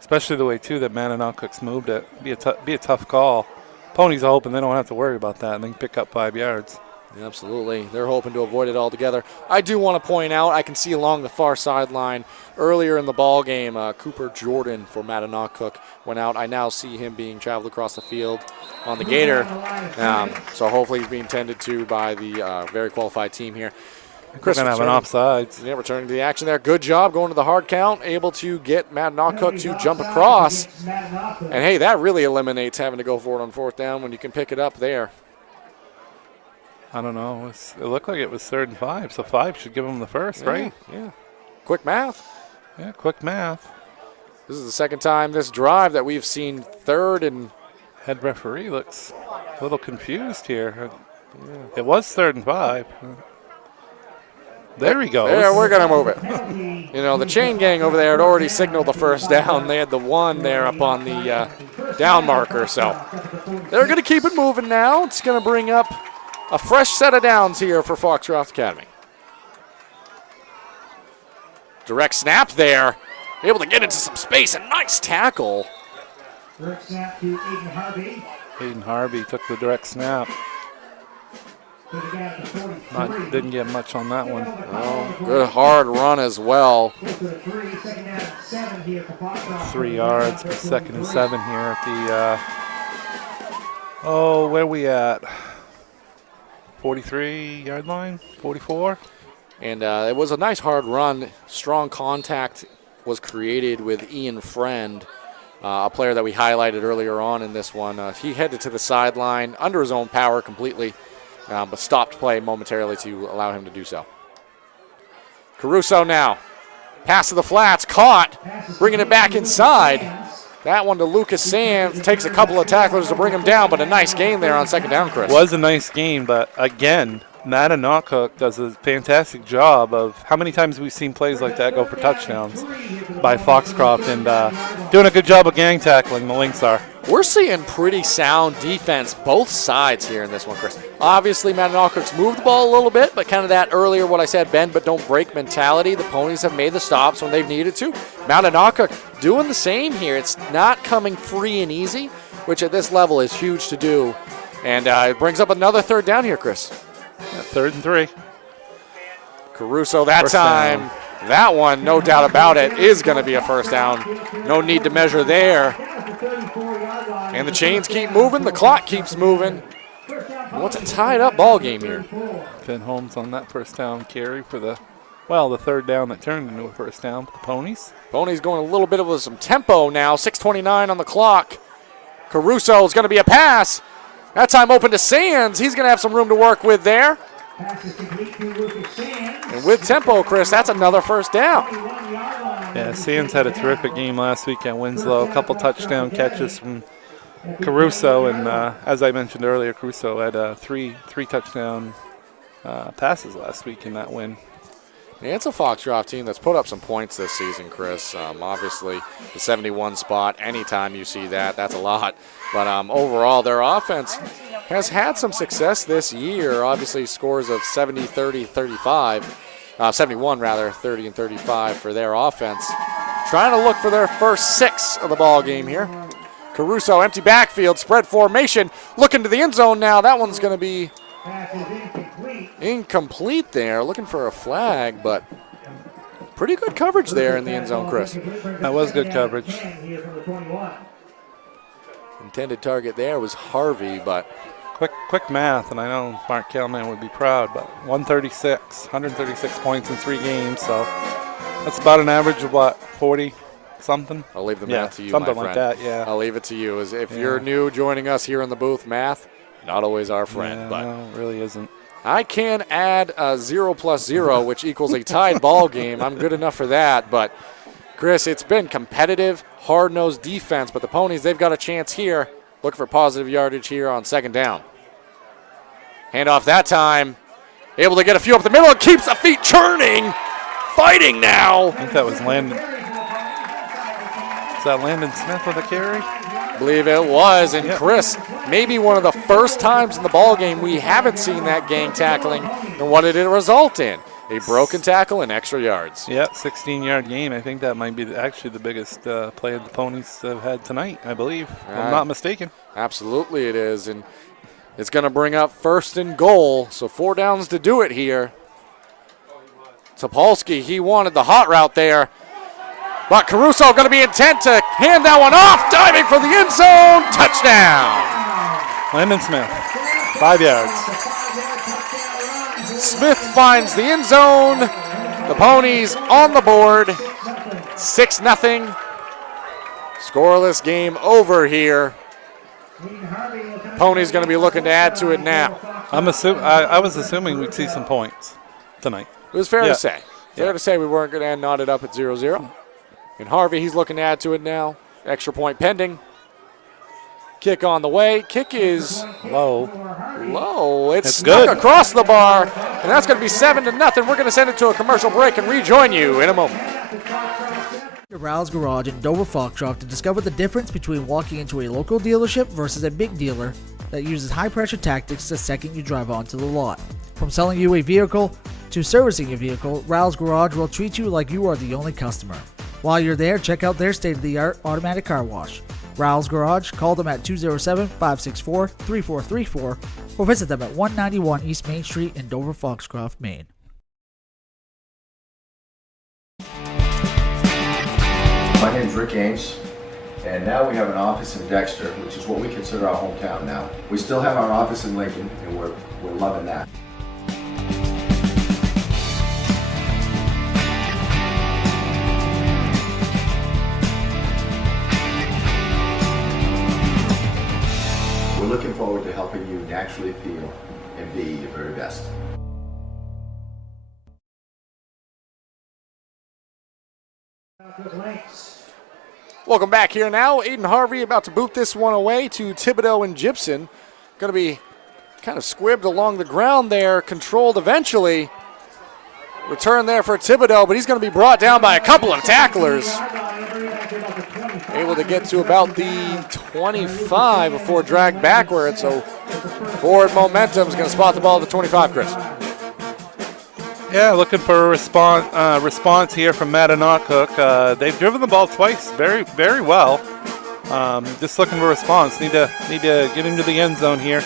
Especially the way, too, that Mattanawcook's moved it. Be a tough call. Ponies are hoping they don't have to worry about that and they can pick up 5 yards. Absolutely. They're hoping to avoid it altogether. I do want to point out, I can see along the far sideline earlier in the ball game, Cooper Jordan for Mattanawcook went out. I now see him being traveled across the field on the Gator. So hopefully he's being tended to by the very qualified team here. Chris, going to have an offsides. Yeah, returning to the action there. Good job going to the hard count, able to get Mattanawcook to jump across. And, hey, that really eliminates having to go for it on 4th down when you can pick it up there. I don't know. It looked like it was 3rd and 5, so 5 should give them the first, right? Yeah. Quick math. Yeah, quick math. This is the second time this drive that we've seen 3rd and... Head referee looks a little confused here. Yeah. It was 3rd and 5. There he goes. There, we're going to move it. You know, the chain gang over there had already signaled the first down. They had the 1 there up on the down marker. So they're going to keep it moving now. It's going to bring up a fresh set of downs here for Foxcroft Academy. Direct snap there. Able to get into some space. A nice tackle. Direct snap to Aiden Harvey. Aiden Harvey took the direct snap. Didn't get much on that one. Oh, good hard run as well. 3 yards, but 2nd and 7 here at the, where are we at? 43-yard line, 44? And it was a nice hard run. Strong contact was created with Ian Friend, a player that we highlighted earlier on in this one. He headed to the sideline under his own power completely. But stopped play momentarily to allow him to do so. Caruso now. Pass to the flats, caught, bringing it back inside. That one to Lucas Sands. Takes a couple of tacklers to bring him down, but a nice gain there on 2nd down, Chris. Was a nice game, but again, Mattanawcook does a fantastic job of how many times we've seen plays like that go for touchdowns by Foxcroft, and doing a good job of gang tackling, the Lynx are. We're seeing pretty sound defense both sides here in this one, Chris. Obviously, Mattanawcook's moved the ball a little bit, but kind of that earlier what I said, bend but don't break mentality. The Ponies have made the stops when they've needed to. Mattanawcook doing the same here. It's not coming free and easy, which at this level is huge to do. And it brings up another 3rd down here, Chris. Yeah, 3rd and 3. Caruso that time. That one, no doubt about it, is going to be a 1st down. No need to measure there. And the chains keep moving. The clock keeps moving. What's a tied-up ball game here? Finn Holmes on that 1st down carry for the 3rd down that turned into a 1st down for the Ponies. Ponies going a little bit of some tempo now. 6:29 on the clock. Caruso is going to be a pass. That time open to Sands. He's going to have some room to work with there. And with tempo, Chris, that's another 1st down. Yeah, Sands had a terrific game last week at Winslow. A couple touchdown catches from Caruso, and as I mentioned earlier, Caruso had three touchdown passes last week in that win. Yeah, it's a Foxcroft team that's put up some points this season, Chris. Obviously, the 71 spot, anytime you see that, that's a lot. But overall, their offense has had some success this year. Obviously, scores of 70, 30, 35. 71, rather, 30 and 35 for their offense. Trying to look for their first 6 of the ball game here. Caruso, empty backfield, spread formation, looking to the end zone now. That one's going to be incomplete there. Looking for a flag, but pretty good coverage there in the end zone, Chris. That was good coverage. Intended target there was Harvey, but quick math, and I know Mark Kellman would be proud, but 136 points in 3 games, so that's about an average of what, 40 something? I'll leave the math to you, something my friend. like that, yeah. I'll leave it to you. As if you're new joining us here in the booth, math, not always our friend. Yeah, but no, it really isn't. I can add 0 plus 0, which equals a tied ball game. I'm good enough for that, but Chris, it's been competitive, hard-nosed defense, but the Ponies, they've got a chance here. Look for positive yardage here on 2nd down. Handoff that time. Able to get a few up the middle. Keeps the feet churning. fighting now. I think that was Landon. Is that Landon Smith with a carry? I believe it was. And Chris, maybe one of the first times in the ball game we haven't seen that gang tackling. And what did it result in? A broken tackle and extra yards. Yeah, 16-yard gain. I think that might be actually the biggest play the Ponies have had tonight, I believe, if I'm not mistaken. Absolutely it is. And it's going to bring up 1st and goal. So 4 downs to do it here. Topolsky, he wanted the hot route there. But Caruso going to be intent to hand that one off. Diving for the end zone. Touchdown. Landon Smith, 5 yards. Smith finds the end zone. The Ponies on the board. 6-0. Scoreless game over here. Ponies going to be looking to add to it now. I was assuming we'd see some points tonight. It was fair to say. Fair to say we weren't going to end knotted up at 0-0. And Harvey, he's looking to add to it now. Extra point pending. Kick on the way. Kick is low. It's snuck across the bar, and that's going to be 7-0. We're going to send it to a commercial break and rejoin you in a moment. Rouse Garage in Dover Foxcroft to discover the difference between walking into a local dealership versus a big dealer that uses high-pressure tactics the second you drive onto the lot. From selling you a vehicle to servicing a vehicle, Rouse Garage will treat you like you are the only customer. While you're there, check out their state-of-the-art automatic car wash. Rouse Garage, call them at 207-564-3434 or visit them at 191 East Main Street in Dover Foxcroft, Maine. My name's Rick Ames, and now we have an office in Dexter, which is what we consider our hometown now. We still have our office in Lincoln, and we're loving that. We're looking forward to helping you naturally feel and be your very best. Welcome back here now. Aiden Harvey about to boot this one away to Thibodeau and Gibson. Going to be kind of squibbed along the ground there, controlled eventually. Return there for Thibodeau, but he's going to be brought down by a couple of tacklers. Able to get to about the 25 before dragged backwards. So forward momentum is going to spot the ball at the 25, Chris. Yeah, looking for a response here from Mattanawcook. They've driven the ball twice very, very well. Just looking for a response. Need to get into the end zone here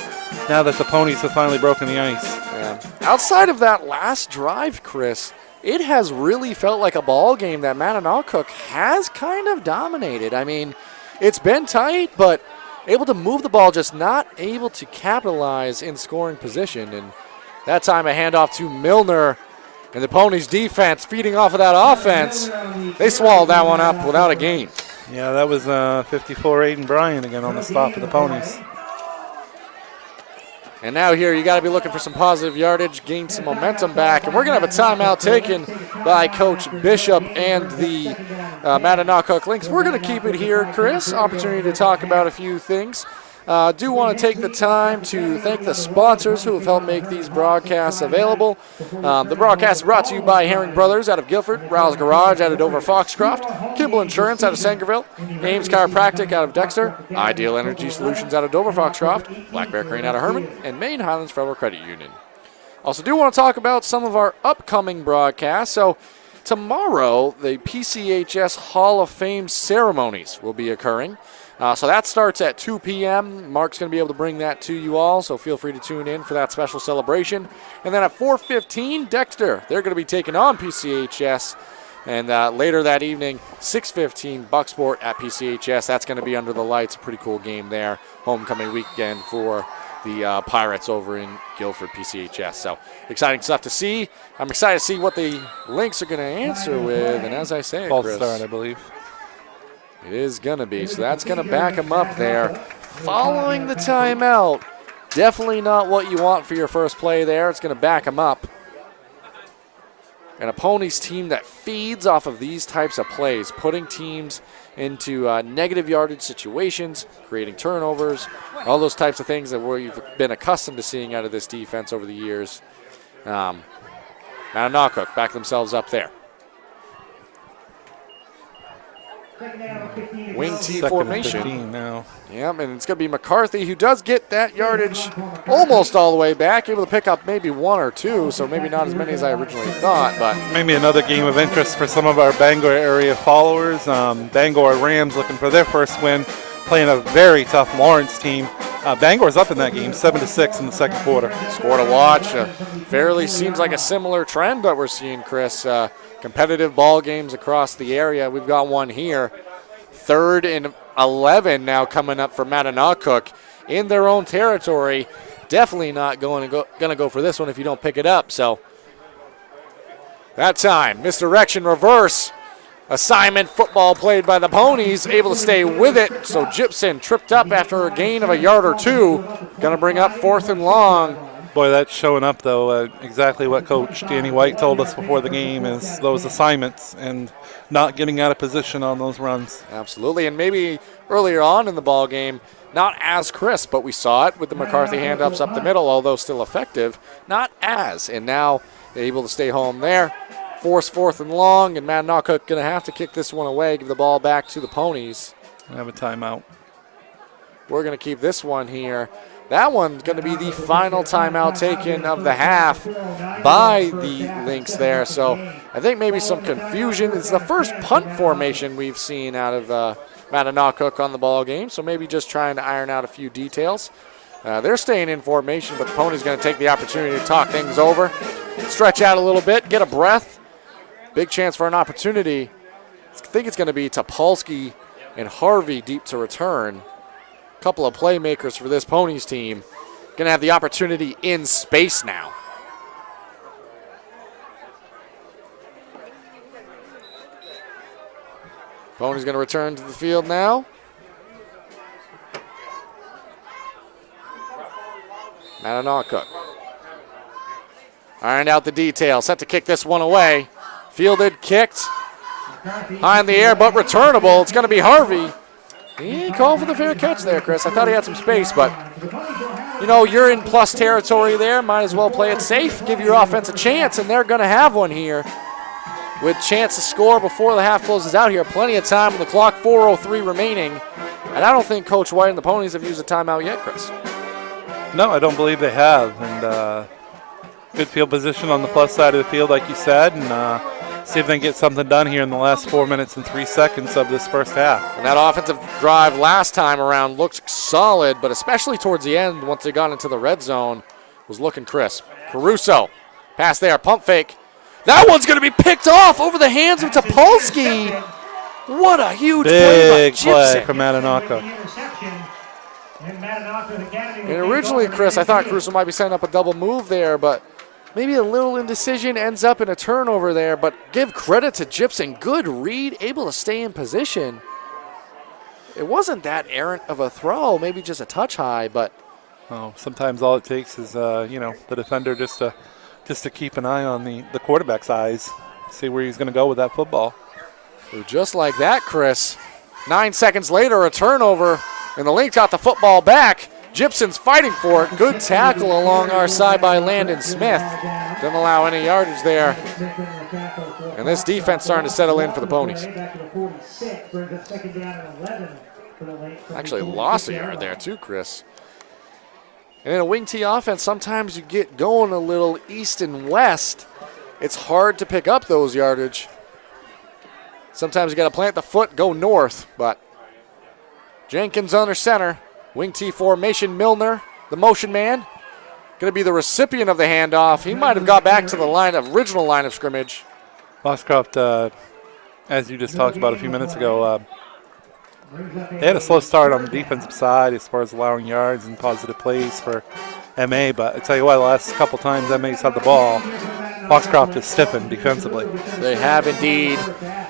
now that the Ponies have finally broken the ice. Yeah. Outside of that last drive, Chris, it has really felt like a ball game that Mattanawcook has kind of dominated. I mean, it's been tight, but able to move the ball, just not able to capitalize in scoring position. And that time a handoff to Milner. And the Ponies defense feeding off of that offense. They swallowed that one up without a gain. Yeah, that was 54 Aiden Bryan again on the stop of the Ponies. And now here you got to be looking for some positive yardage, gain some momentum back. And we're going to have a timeout taken by Coach Bishop and the Mattanawcook Lynx. We're going to keep it here, Chris. Opportunity to talk about a few things. Do want to take the time to thank the sponsors who have helped make these broadcasts available. The broadcast is brought to you by Herring Brothers out of Guilford, Rouse Garage out of Dover Foxcroft, Kimball Insurance out of Sangerville, Ames Chiropractic out of Dexter, Ideal Energy Solutions out of Dover Foxcroft, Black Bear Crane out of Herman, and Maine Highlands Federal Credit Union. Also do want to talk about some of our upcoming broadcasts. So tomorrow, the PCHS Hall of Fame ceremonies will be occurring. So that starts at 2 p.m. Mark's going to be able to bring that to you all, so feel free to tune in for that special celebration. And then at 4:15, Dexter, they're going to be taking on PCHS. And later that evening, 6:15, Bucksport at PCHS. That's going to be under the lights. A pretty cool game there. Homecoming weekend for the Pirates over in Guilford, PCHS. So exciting stuff to see. I'm excited to see what the Lynx are going to answer with. And as I say, false Chris, start, I believe. It is going to be, so that's going to back him up there. Following the timeout, definitely not what you want for your first play there. It's going to back him up. And a Ponies team that feeds off of these types of plays, putting teams into negative yardage situations, creating turnovers, all those types of things that we've been accustomed to seeing out of this defense over the years. Mattanawcook back themselves up there. Wing T Second and formation. 15 now. Yep, and it's going to be McCarthy who does get that yardage almost all the way back, able to pick up maybe 1 or 2, so maybe not as many as I originally thought. But Maybe another game of interest for some of our Bangor area followers. Bangor Rams looking for their first win, playing a very tough Lawrence team. Bangor's up in that game, 7-6 in the second quarter. score to watch. Fairly seems like a similar trend that we're seeing, Chris. Competitive ball games across the area. We've got one here. 3rd and 11 now coming up for Mattanawcook in their own territory. Definitely not going to go for this one if you don't pick it up. So that time, misdirection, reverse. Assignment football played by the Ponies, able to stay with it. So Gibson tripped up after a gain of a yard or 2. Going to bring up 4th and long. Boy, that's showing up, though. Exactly what Coach Danny White told us before the game is those assignments and not getting out of position on those runs. Absolutely, and maybe earlier on in the ball game, not as crisp, but we saw it with the McCarthy handoffs up the middle, although still effective. Not as, and now they're able to stay home there. Force 4th and long, and Mattanawcook going to have to kick this one away, give the ball back to the Ponies. Have a timeout. We're going to keep this one here. That one's going to be the final timeout taken of the half by the Lynx there. So I think maybe some confusion. It's the first punt formation we've seen out of Mattanawcook on the ball game, so maybe just trying to iron out a few details. They're staying in formation, but the Ponies going to take the opportunity to talk things over, stretch out a little bit, get a breath. Big chance for an opportunity. I think it's going to be Topolsky and Harvey deep to return. Couple of playmakers for this Ponies team. Going to have the opportunity in space now. Ponies going to return to the field now. Mattanawcook. Ironed out the details. Set to kick this one away. Fielded, kicked. High in the air, but returnable. It's going to be Harvey. He called for the fair catch there, Chris. I thought he had some space, but, you know, you're in plus territory there. Might as well play it safe, give your offense a chance, and they're going to have one here with chance to score before the half closes out here. Plenty of time on the clock, 4:03 remaining. And I don't think Coach White and the Ponies have used a timeout yet, Chris. No, I don't believe they have. And good field position on the plus side of the field, like you said, and see if they can get something done here in the last 4 minutes and 3 seconds of this first half. And that offensive drive last time around looked solid, but especially towards the end, once they got into the red zone, was looking crisp. Caruso, pass there, pump fake. That one's going to be picked off over the hands of Topolsky. What a huge play by Big play Gibson. from Mattanawcook. And originally, Chris, I thought Caruso might be setting up a double move there, but maybe a little indecision, ends up in a turnover there, but give credit to Gibson. Good read, able to stay in position. It wasn't that errant of a throw, maybe just a touch high, but Oh, sometimes all it takes is, the defender just to keep an eye on the quarterback's eyes, see where he's going to go with that football. so just like that, Chris, 9 seconds later, a turnover, and the Lynx got the football back. Gibson's fighting for it. Good tackle along our side by Landon Smith. Didn't allow any yardage there. And this defense starting to settle in for the Ponies. Actually lost a yard there too, Chris. And in a wing T offense, sometimes you get going a little east and west. It's hard to pick up those yardage. Sometimes you got to plant the foot, go north. But Jenkins under center. Wing T formation, Milner, the motion man, going to be the recipient of the handoff. He might have got back to the original line of scrimmage. Foxcroft, as you just talked about a few minutes ago, they had a slow start on the defensive side as far as allowing yards and positive plays for MA, but I tell you what, the last couple times MA's had the ball, Foxcroft has stiffened defensively. They have indeed.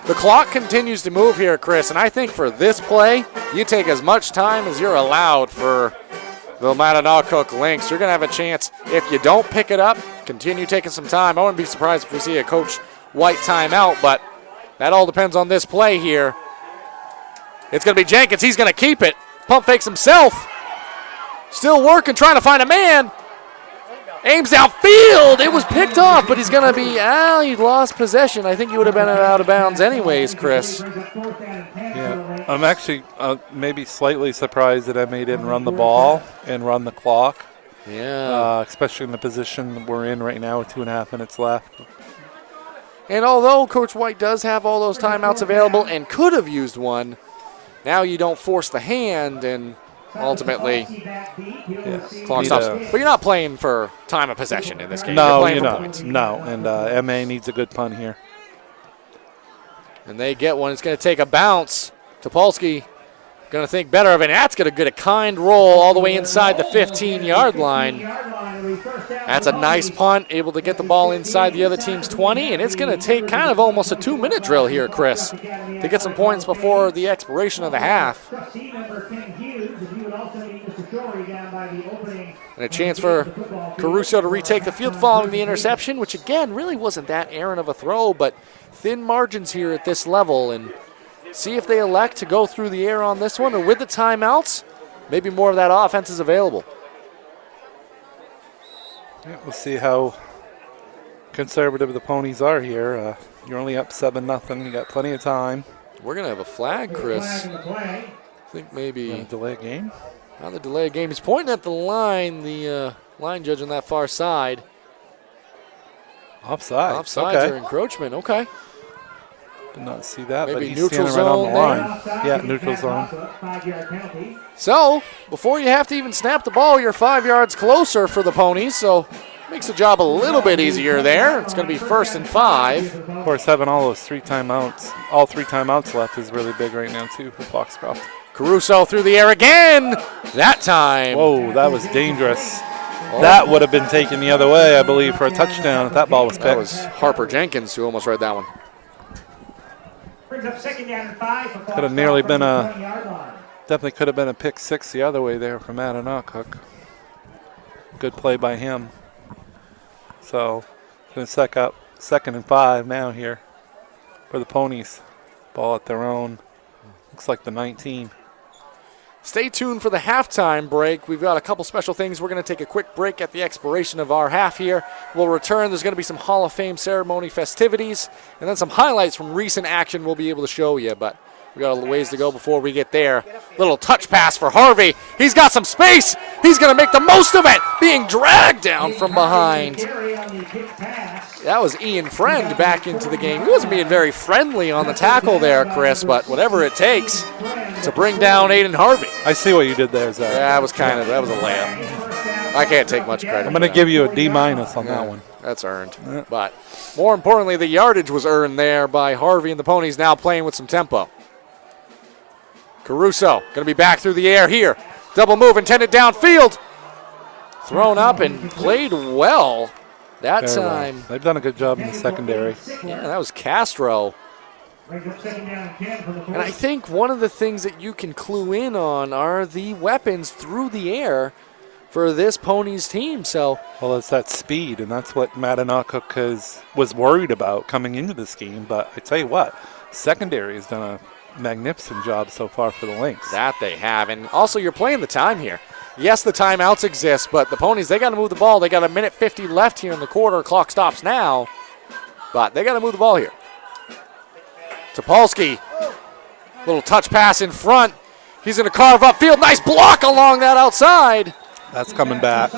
The clock continues to move here, Chris, and I think for this play, you take as much time as you're allowed for the Mattanawcook Lynx. You're going to have a chance. If you don't pick it up, continue taking some time. I wouldn't be surprised if we see a Coach White timeout, but that all depends on this play here. It's going to be Jenkins. He's going to keep it. Pump fakes himself. Still working, trying to find a man. Aims downfield. It was picked off, but he's going to be, he lost possession. I think he would have been out of bounds anyways, Chris. Yeah, I'm actually maybe slightly surprised that MA didn't run the ball and run the clock. Yeah. Especially in the position we're in right now with 2.5 minutes left. And although Coach White does have all those timeouts available and could have used one, now you don't force the hand and ultimately clock stops. But you're not playing for time of possession in this game. No, you're playing you're for not. points. No, and MA needs a good punt here. And they get one. It's going to take a bounce. Topolsky going to think better of it. That's going to get a kind roll all the way inside the 15-yard line. That's a nice punt, able to get the ball inside the other team's 20, and it's going to take kind of almost a 2-minute drill here, Chris, to get some points before the expiration of the half. And a chance for Caruso to retake the field following the interception, which again really wasn't that errant of a throw, but thin margins here at this level. And see if they elect to go through the air on this one, or with the timeouts, maybe more of that offense is available. Yeah, we'll see how conservative the Ponies are here. You're only up 7-0. You got plenty of time. We're going to have a flag, Chris. I think maybe delay a game. Not the delay a game. He's pointing at the line, the line judge on that far side. Offside. Offsides okay. or encroachment. Okay. Did not see that, Maybe but he's neutral standing right on the zone line. Yeah, neutral zone. So, before you have to even snap the ball, you're 5 yards closer for the Ponies, so makes the job a little bit easier there. It's going to be 1st and 5. Of course, having all those 3 timeouts, all 3 timeouts left is really big right now, too, for Foxcroft. Caruso through the air again. That time. Whoa, that was dangerous. That would have been taken the other way, I believe, for a touchdown if that ball was picked. That was Harper Jenkins who almost read that one. Could have nearly been definitely could have been a pick 6 the other way there for Mattanawcook. Good play by him. So, going to set up 2nd and 5 now here for the Ponies. Ball at their own. Looks like the 19. Stay tuned for the halftime break. We've got a couple special things. We're going to take a quick break at the expiration of our half here. We'll return. There's going to be some Hall of Fame ceremony festivities, and then some highlights from recent action we'll be able to show you. But we got a ways to go before we get there. Little touch pass for Harvey. He's got some space. He's going to make the most of it, being dragged down from behind. That was Ian Friend back into the game. He wasn't being very friendly on the tackle there, Chris, but whatever it takes to bring down Aiden Harvey. I see what you did there, Zach. Yeah, that was a layup. I can't take much credit. I'm going to give you a D- on that one. That's earned. Yeah. But more importantly, the yardage was earned there by Harvey and the Ponies, now playing with some tempo. Caruso going to be back through the air here. Double move intended downfield. Thrown up and played well that Very time. Well. They've done a good job in the secondary. Yeah, that was Castro. And I think one of the things that you can clue in on are the weapons through the air for this Ponies team. So, well, it's that speed, and that's what Mattanawcook was worried about coming into this game. But I tell you what, secondary has done a magnificent job so far for the Lynx. That they have. And also, you're playing the time here. Yes, the timeouts exist, but the Ponies, they got to move the ball. They got a minute 50 left here in the quarter. Clock stops now, but they got to move the ball here. Topolsky, little touch pass in front. He's going to carve upfield. Nice block along that outside. That's coming back.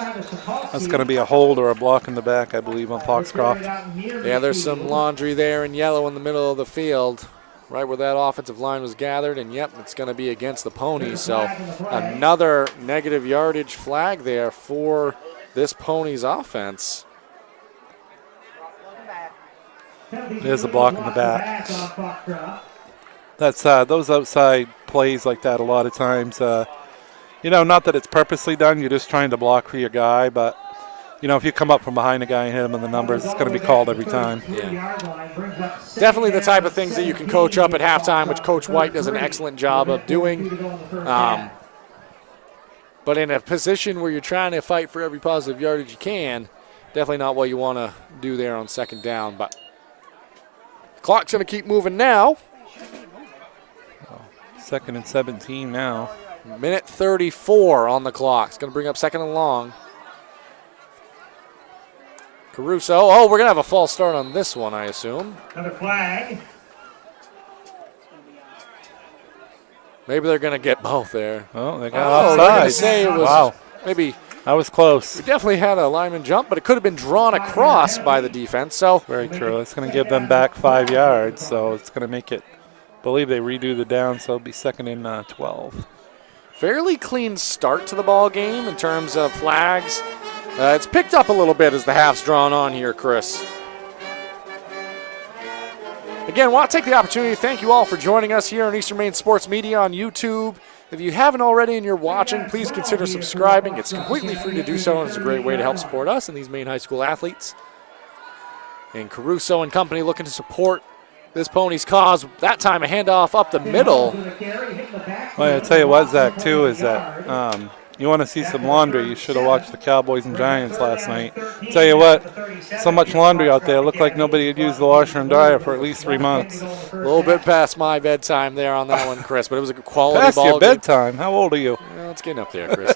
That's going to be a hold or a block in the back, I believe, on Foxcroft. Yeah, there's some laundry there in yellow in the middle of the field, right where that offensive line was gathered, and yep, it's going to be against the Ponies. So another negative yardage flag there for this Ponies offense. There's a block in the back. That's those outside plays like that a lot of times. Not that it's purposely done. You're just trying to block for your guy, but if you come up from behind a guy and hit him in the numbers, it's going to be called every time. Yeah. Definitely the type of things that you can coach up at halftime, which Coach White does an excellent job of doing. But in a position where you're trying to fight for every positive yardage you can, definitely not what you want to do there on 2nd down. But the clock's going to keep moving now. 2nd and 17 now. Minute 34 on the clock. It's going to bring up 2nd and long. Caruso. Oh, we're going to have a false start on this one, I assume. Another flag. Maybe they're going to get both there. Oh, they got Oh, they're going to offside. say it was Wow, maybe. that was close. We definitely had a lineman jump, but it could have been drawn across by the defense. So Very true. It's going to give them back 5 yards, so it's going to make it, I believe they redo the down, so it'll be 2nd and 12. fairly clean start to the ball game in terms of flags. It's picked up a little bit as the half's drawn on here, Chris. Again, want to take the opportunity to thank you all for joining us here on Eastern Maine Sports Media on YouTube. If you haven't already and you're watching, please consider subscribing. It's completely free to do so, and it's a great way to help support us and these Maine high school athletes. And Caruso and company looking to support this Ponies cause. That time a handoff up the middle. Well, I tell you what, Zach, too, is that you want to see some laundry. You should have watched the Cowboys and Giants last night. Tell you what, so much laundry out there. It looked like nobody had used the washer and dryer for at least 3 months. A little bit past my bedtime there on that one, Chris, but it was a quality Past ball your game. bedtime. How old are you? Well, it's getting up there, Chris.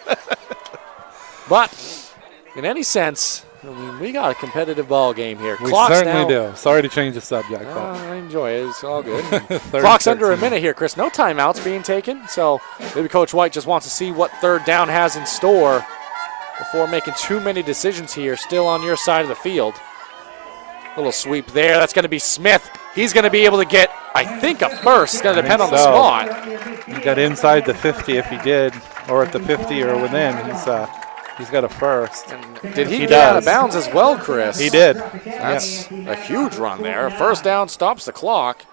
But in any sense, I mean, we got a competitive ball game here. We Clock's certainly now, do. Sorry to change the subject. But I enjoy it. It's all good. 30, Clock's under a 13. minute here, Chris. No timeouts being taken, so maybe Coach White just wants to see what third down has in store before making too many decisions here. Still on your side of the field. Little sweep there. That's going to be Smith. He's going to be able to get, I think, a first. It's going to depend on the so. spot. He got inside the 50 if he did, or at the 50 or within. He's got a first. And did he He get out of does. bounds as well, Chris? He did. That's a huge run there. First down stops the clock.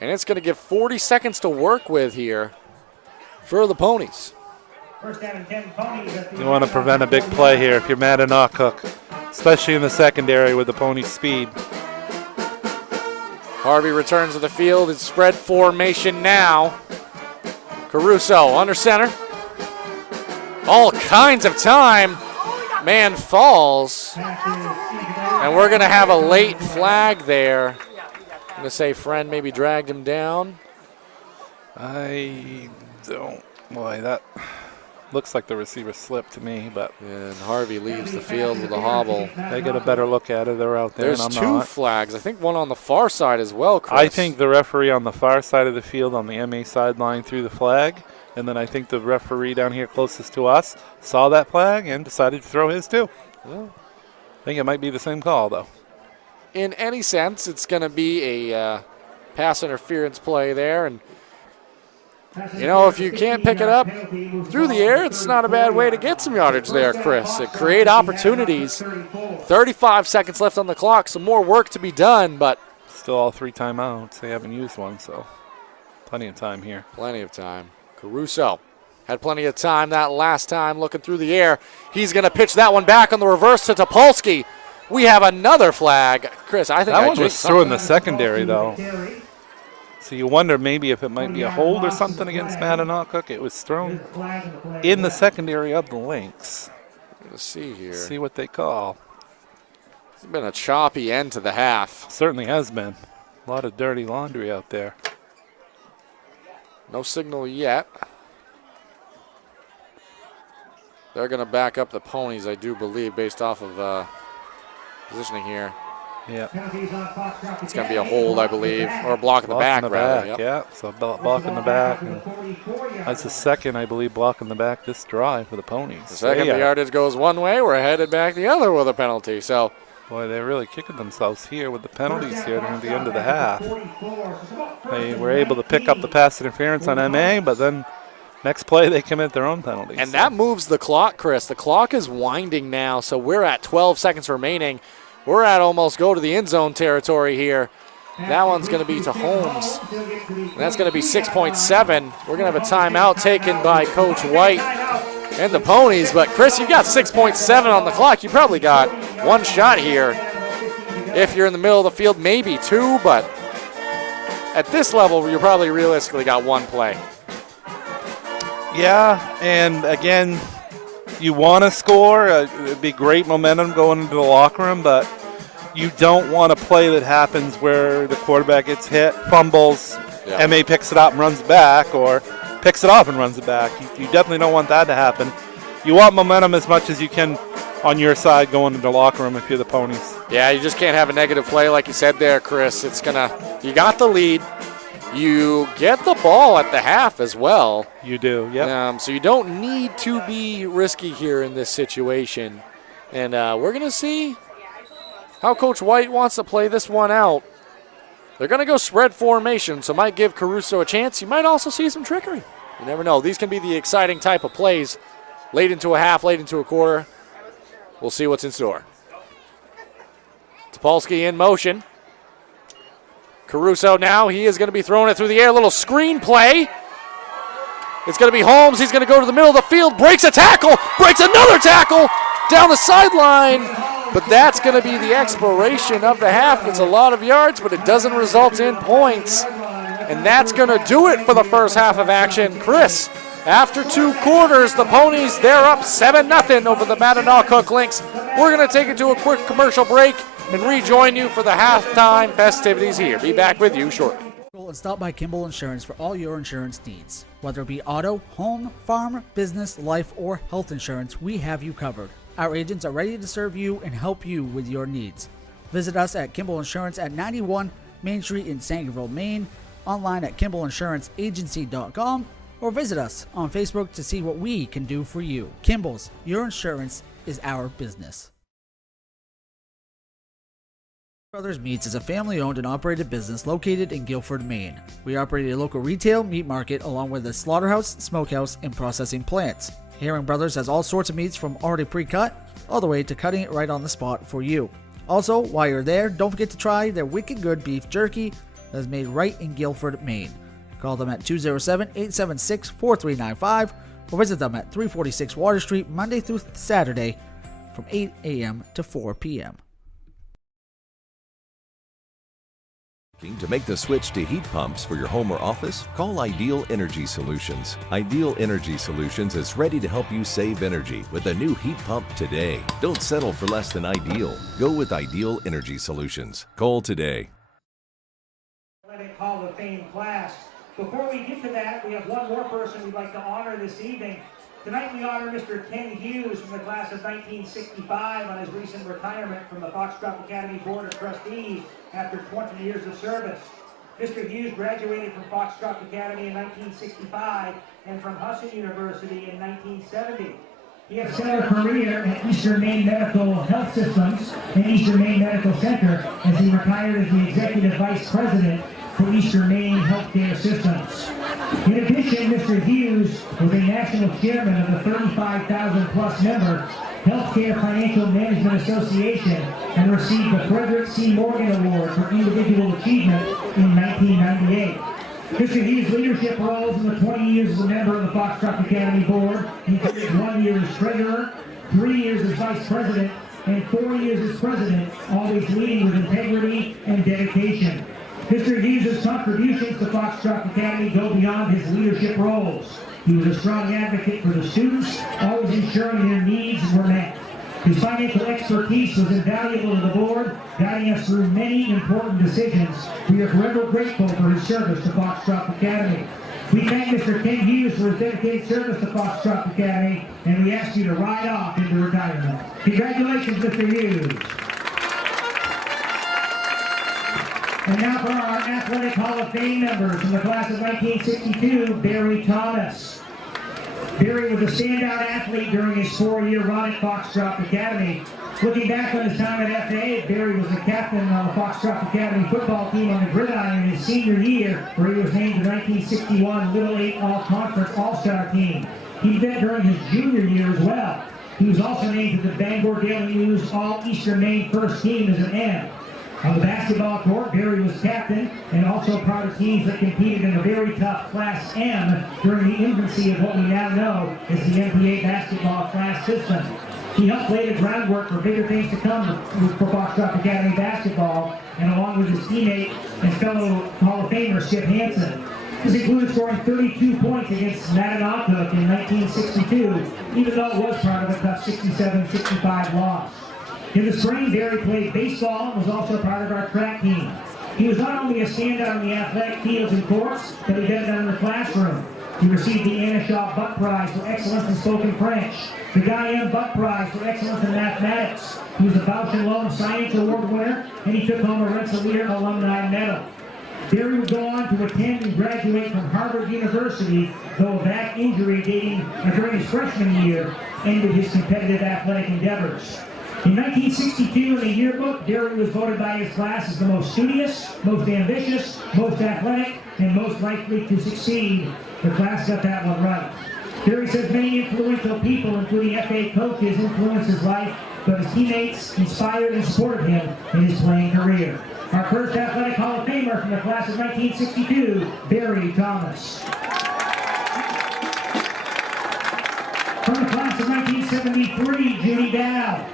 And it's going to give 40 seconds to work with here for the Ponies. You want to prevent a big play here if you're Mattanawcook, especially in the secondary with the Ponies' speed. Harvey returns to the field. It's spread formation now. Caruso under center. All kinds of time. Man falls. And we're going to have a late flag there. I'm going to say friend maybe dragged him down. I don't. Boy, that looks like the receiver slipped to me, but And Harvey leaves the field with a hobble. they get a better look at it. They're out there, There's and I'm two not. flags. I think one on the far side as well, Chris. I think the referee on the far side of the field on the MA sideline threw the flag, and then I think the referee down here closest to us saw that flag and decided to throw his too. Well, I think it might be the same call, though. in any sense, it's going to be a pass interference play there. And, you know, if you can't pick it up through the air, it's not a bad way to get some yardage there, Chris. It create opportunities. 35 seconds left on the clock. Some more work to be done, but Still all 3 timeouts. They haven't used one, so plenty of time here. plenty of time. Caruso had plenty of time that last time looking through the air. He's going to pitch that one back on the reverse to Topolsky. We have another flag. Chris, I think That I one was jinxed through in the something. secondary, though. So you wonder maybe if it might be a hold or something against Mattanawcook. It was thrown in the secondary of the Lynx. Let's see here. See what they call. It's been a choppy end to the half. Certainly has been. A lot of dirty laundry out there. No signal yet. They're going to back up the Ponies, I do believe, based off of positioning here. Yeah. It's going to be a hold, I believe, or a block in the back, rather. Yep. Yeah. So block in the back. And that's the second, I believe, block in the back this drive for the Ponies. The second They the are- yardage goes one way, we're headed back the other with a penalty. So Boy, they're really kicking themselves here with the penalties here near the end of the half. They were able to pick up the pass interference on MA, but then next play they commit their own penalties. and that moves the clock, Chris. The clock is winding now, so we're at 12 seconds remaining. We're at almost go to the end zone territory here. That one's going to be to Holmes. And that's going to be 6.7. We're going to have a timeout taken by Coach White and the Ponies. But, Chris, you've got 6.7 on the clock. You probably got one shot here. If you're in the middle of the field, maybe two. But at this level, you probably realistically got one play. Yeah, and again, you want to score. It'd be great momentum going into the locker room, but you don't want a play that happens where the quarterback gets hit, fumbles, Yeah. MA picks it up and runs it back, or picks it off and runs it back. You definitely don't want that to happen. You want momentum as much as you can on your side going to the locker room if you're the Ponies. Yeah, you just can't have a negative play like you said there, Chris. You got the lead. You get the ball at the half as well. You do, yeah. So you don't need to be risky here in this situation. And we're going to see how Coach White wants to play this one out. They're going to go spread formation, so might give Caruso a chance. You might also see some trickery. You never know. These can be the exciting type of plays late into a half, late into a quarter. We'll see what's in store. Topolsky in motion. Caruso now, he is going to be throwing it through the air. A little screen play. It's going to be Holmes. He's going to go to the middle of the field, breaks a tackle, breaks another tackle down the sideline. But that's going to be the expiration of the half. It's a lot of yards, but it doesn't result in points. And that's going to do it for the first half of action. Chris, after 2 quarters, the Ponies, they're up 7-0 over the Mattanawcook Lynx. We're going to take it to a quick commercial break and rejoin you for the halftime festivities here. Be back with you shortly. And stop by Kimball Insurance for all your insurance needs. Whether it be auto, home, farm, business, life, or health insurance, we have you covered. Our agents are ready to serve you and help you with your needs. Visit us at Kimball Insurance at 91 Main Street in Sangerville, Maine, online at KimballInsuranceAgency.com, or visit us on Facebook to see what we can do for you. Kimball's, your insurance is our business. Brothers Meats is a family-owned and operated business located in Guilford, Maine. We operate a local retail meat market along with a slaughterhouse, smokehouse, and processing plants. Herring Brothers has all sorts of meats from already pre-cut all the way to cutting it right on the spot for you. Also, while you're there, don't forget to try their wicked good beef jerky that is made right in Guilford, Maine. Call them at 207-876-4395 or visit them at 346 Water Street Monday through Saturday from 8 a.m. to 4 p.m. To make the switch to heat pumps for your home or office, call Ideal Energy Solutions. Ideal Energy Solutions is ready to help you save energy with a new heat pump today. Don't settle for less than ideal. Go with Ideal Energy Solutions. Call today. Athletic Hall of Fame class. Before we get to that, we have one more person we'd like to honor this evening. Tonight we honor Mr. Ken Hughes from the class of 1965 on his recent retirement from the Foxcroft Academy Board of Trustees after 20 years of service. Mr. Hughes graduated from Foxcroft Academy in 1965 and from Husson University in 1970. He has set a career at Eastern Maine Medical Health Systems and Eastern Maine Medical Center as he retired as the Executive Vice President for Eastern Maine Healthcare Systems. In addition, Mr. Hughes was a national chairman of the 35,000-plus member Healthcare Financial Management Association and received the Frederick C. Morgan Award for Individual Achievement in 1998. Mr. Hughes' leadership roles in the 20 years as a member of the Foxcroft Academy Board included 1 year as treasurer, 3 years as vice president, and 4 years as president, always leading with integrity and dedication. Mr. Hughes' contributions to Foxcroft Academy go beyond his leadership roles. He was a strong advocate for the students, always ensuring their needs were met. His financial expertise was invaluable to the board, guiding us through many important decisions. We are forever grateful for his service to Foxcroft Academy. We thank Mr. Ken Hughes for his dedicated service to Foxcroft Academy, and we ask you to ride off into retirement. Congratulations, Mr. Hughes. And now for our Athletic Hall of Fame members from the class of 1962, Barry Thomas. Barry was a standout athlete during his 4-year run at Foxcroft Academy. Looking back on his time at FA, Barry was the captain on the Foxcroft Academy football team on the gridiron in his senior year, where he was named the 1961 Little 8 All-Conference All-Star team. He did that during his junior year as well. He was also named to the Bangor Daily News All-Eastern Maine First Team as an M. On the basketball court, Barry was captain and also part of teams that competed in a very tough Class M during the infancy of what we now know as the NBA basketball class system. He helped lay the groundwork for bigger things to come for Foxcroft Academy basketball, and along with his teammate and fellow Hall of Famer Skip Hansen. This included scoring 32 points against Mattanawcook in 1962, even though it was part of a tough 67-65 loss. In the spring, Barry played baseball and was also part of our track team. He was not only a standout on the athletic fields and courts, but he did that in the classroom. He received the Anna Shaw Buck Prize for excellence in spoken French, the Guy M. Buck Prize for excellence in mathematics. He was a Bausch and Lomb Science Award winner, and he took home a Rensselaer Alumni Medal. Barry would go on to attend and graduate from Harvard University, though a back injury dating during his freshman year ended his competitive athletic endeavors. In 1962, in the yearbook, Barry was voted by his class as the most studious, most ambitious, most athletic, and most likely to succeed. The class got that one right. Barry says many influential people, including FA coaches, influenced his life, but his teammates inspired and supported him in his playing career. Our first Athletic Hall of Famer from the class of 1962, Barry Thomas. From the class of 1973, Judy Dow.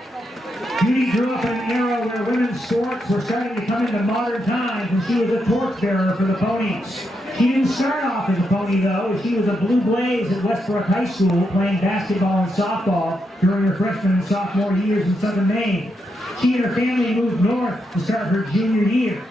Judy grew up in an era where women's sports were starting to come into modern times, and she was a torchbearer for the Ponies. She didn't start off as a Pony, though, as she was a Blue Blaze at Westbrook High School, playing basketball and softball during her freshman and sophomore years in southern Maine. She and her family moved north to start her junior year.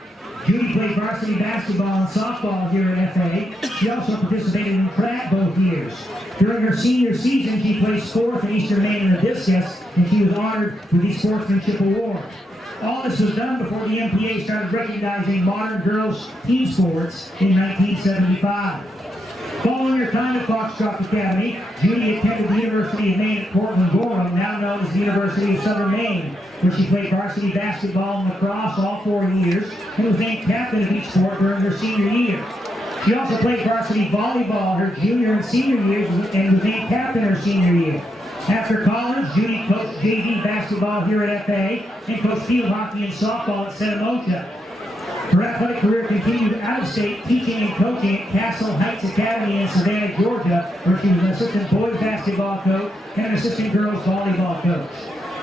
Judy played varsity basketball and softball here at FA. She also participated in track both years. During her senior season, she placed fourth in Eastern Maine in the discus, and she was honored with the Sportsmanship Award. All this was done before the MPA started recognizing modern girls' team sports in 1975. Following her time at Foxcroft Academy, Judy attended the University of Maine at Portland-Gorham, now known as the University of Southern Maine, where she played varsity basketball and lacrosse all 4 years and was named captain of each sport during her senior year. She also played varsity volleyball her junior and senior years and was named captain her senior year. After college, Judy coached JV basketball here at FA and coached field hockey and softball at Mattanawcook. Her athletic career continued out of state, teaching and coaching at Castle Heights Academy in Savannah, Georgia, where she was an assistant boys basketball coach and an assistant girls volleyball coach.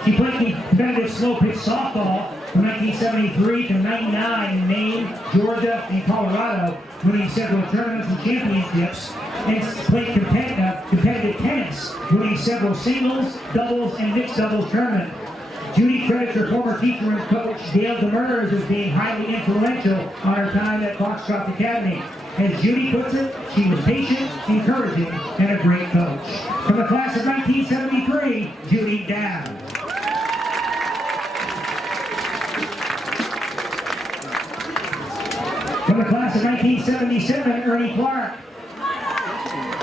She played competitive slow-pitch softball from 1973 to 99 in Maine, Georgia, and Colorado, winning several tournaments and championships, and played competitive tennis, winning several singles, doubles, and mixed doubles tournaments. Judy credits her former teacher and coach, Dale Demers, as being highly influential on her time at Foxcroft Academy. As Judy puts it, she was patient, encouraging, and a great coach. From the class of 1973, Judy Dow. From the class of 1977, Ernie Clark.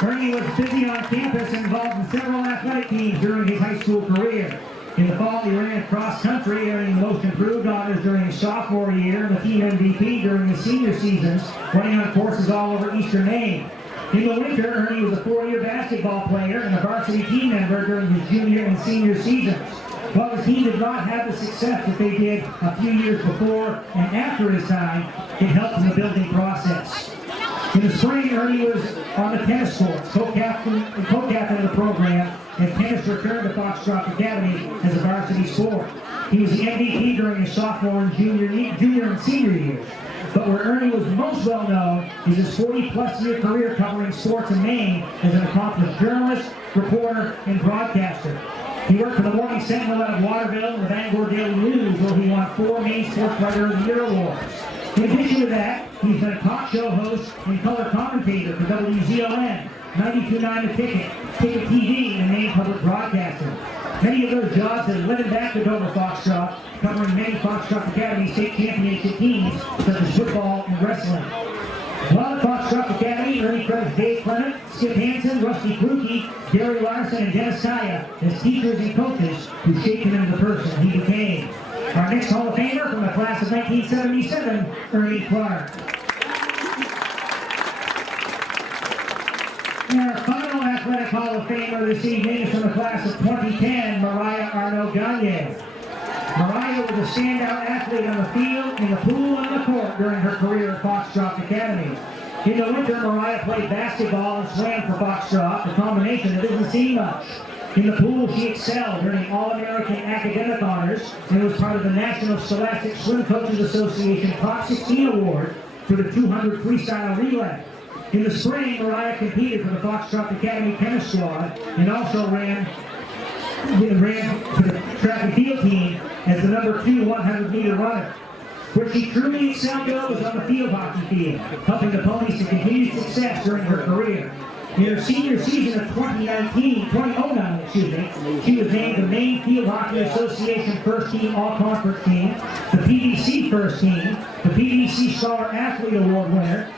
Ernie was busy on campus and involved in several athletic teams during his high school career. In the fall, he ran cross country, earning the most improved honors during his sophomore year and the team MVP during his senior seasons, running on courses all over Eastern Maine. In the winter, Ernie was a 4-year basketball player and a varsity team member during his junior and senior seasons. While his team did not have the success that they did a few years before and after his time, it helped in the building process. In the spring, Ernie was on the tennis courts, co-captain of the program, and tennis returned to Foxcroft Academy as a varsity sport. He was the MVP during his sophomore and junior and senior years. But where Ernie was most well known is his 40-plus year career covering sports in Maine as an accomplished journalist, reporter, and broadcaster. He worked for the Morning Sentinel out of Waterville and the Bangor Daily News, where he won 4 Maine Sports Writer of the Year awards. In addition to that, he's been a talk show host and color commentator for WZON, 92.9 The Ticket, Ticket TV, and Maine Public Broadcasting. Many of those jobs have led him back to Dover Foxcroft, covering many Foxcroft Academy state championship teams, such as football and wrestling. While at Foxcroft Academy, Ernie credits Dave Clement, Skip Hansen, Rusty Kluge, Gary Larson, and Dennis Kaya as teachers and coaches who shaped him into the person he became. Our next Hall of Famer from the class of 1977, Ernie Clark. And our final Athletic Hall of Famer this evening is from the class of 2010, Mariah Arnaud-Gagne. Mariah was a standout athlete on the field, in the pool, and the court during her career at Foxcroft Academy. In the winter, Mariah played basketball and swam for Foxcroft, a combination that didn't seem much. In the pool, she excelled, earning All-American academic honors, and was part of the National Scholastic Swim Coaches Association Top 16 Award for the 200 freestyle relay. In the spring, Mariah competed for the Foxcroft Academy tennis squad and also ran for the track and field team as the number 2 100-meter runner. Where she truly excelled though was on the field hockey field, helping the Ponies to continue success during her career. In her senior season of 2009, she was named the Maine Field Hockey Association First Team All-Conference Team, the PVC First Team, the PVC Star Athlete Award winner,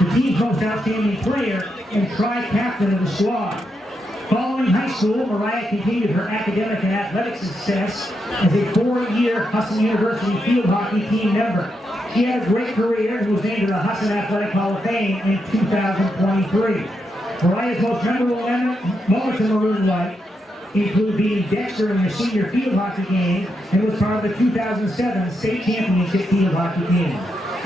the team's most outstanding player, and tri-captain of the squad. Following high school, Mariah continued her academic and athletic success as a 4-year Husson University field hockey team member. She had a great career and was named to the Husson Athletic Hall of Fame in 2023. Mariah's most memorable moments in Maroon White include beating Dexter in their senior field hockey game and was part of the 2007 state championship field hockey team.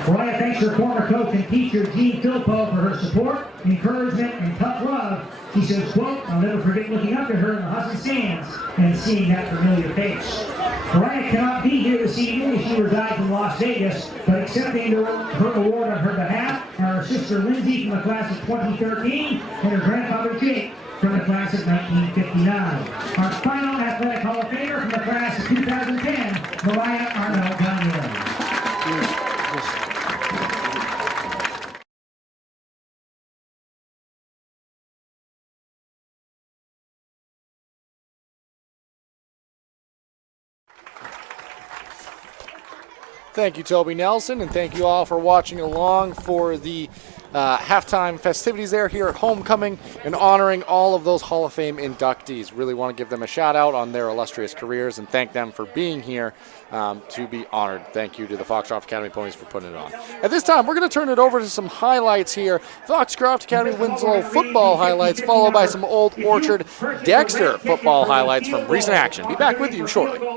Mariah thanks her former coach and teacher, Gene Philpo, for her support, encouragement, and tough love. She says, quote, "I'll never forget looking up to her in the Husson stands and seeing that familiar face." Mariah cannot be here this evening as she resides in Las Vegas, but accepting her award on her behalf are her sister Lindsay from the class of 2013 and her grandfather Jake from the class of 1959. Our final athletic Hall of Famer from the class of 2010, Mariah Arnold-Daniel. Thank you, Toby Nelson, and thank you all for watching along for the halftime festivities there here at Homecoming and honoring all of those Hall of Fame inductees. Really want to give them a shout out on their illustrious careers and thank them for being here to be honored. Thank you to the Foxcroft Academy Ponies for putting it on. At this time, we're going to turn it over to some highlights here. Foxcroft Academy Winslow football highlights, followed by some Old Orchard Dexter football highlights from recent action. Be back with you shortly.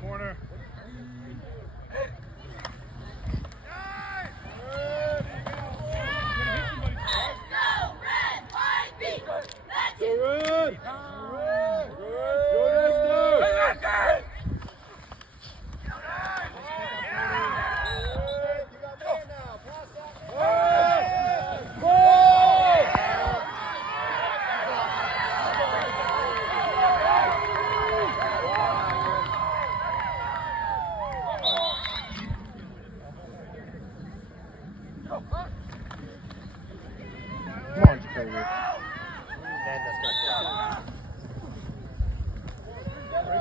Corner.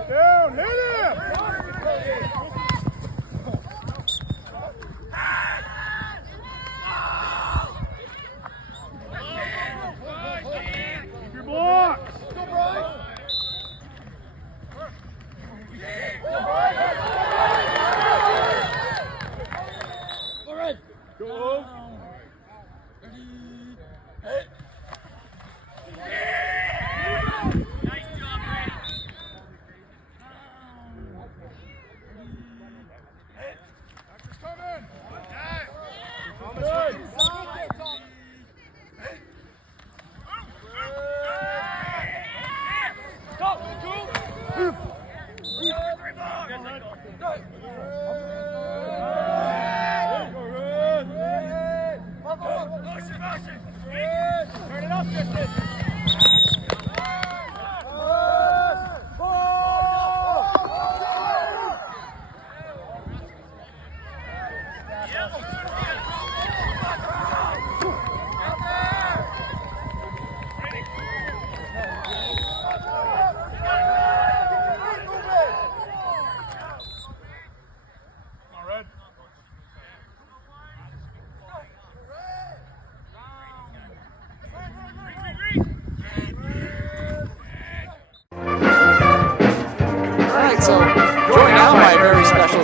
Down, hit him! Keep your blocks! Go! Turn it up, Justin.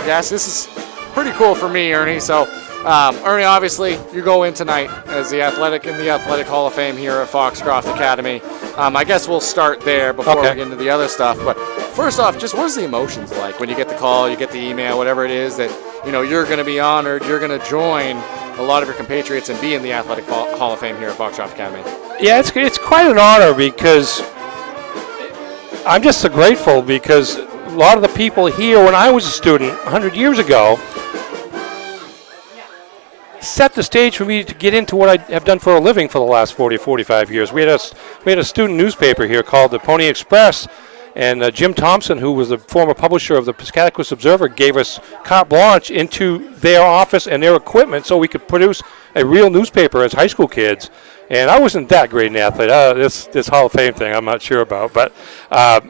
Yes, this is pretty cool for me, Ernie. So, Ernie, obviously, you go in tonight as the Athletic Hall of Fame here at Foxcroft Academy. I guess we'll start there before we get into the other stuff. But first off, just what is the emotions like when you get the call, you get the email, whatever it is that you're going to be honored, you're going to join a lot of your compatriots and be in the Athletic Hall of Fame here at Foxcroft Academy? Yeah, it's quite an honor because I'm just so grateful because a lot of the people here when I was a student 100 years ago set the stage for me to get into what I have done for a living for the last 40 or 45 years. We had a student newspaper here called the Pony Express, and Jim Thompson, who was the former publisher of the Piscataquis Observer, gave us carte blanche into their office and their equipment so we could produce a real newspaper as high school kids. And I wasn't that great an athlete. This Hall of Fame thing I'm not sure about, but I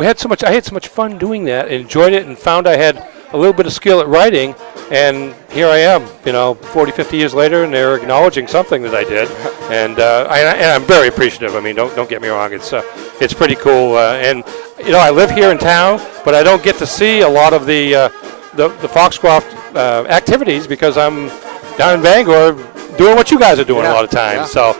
had so much fun doing that and enjoyed it and found I had a little bit of skill at writing, and here I am, 40, 50 years later, and they're acknowledging something that I did, and I'm very appreciative. I mean, don't get me wrong, it's pretty cool, and I live here in town, but I don't get to see a lot of the Foxcroft activities because I'm down in Bangor doing what you guys are doing a lot of times. So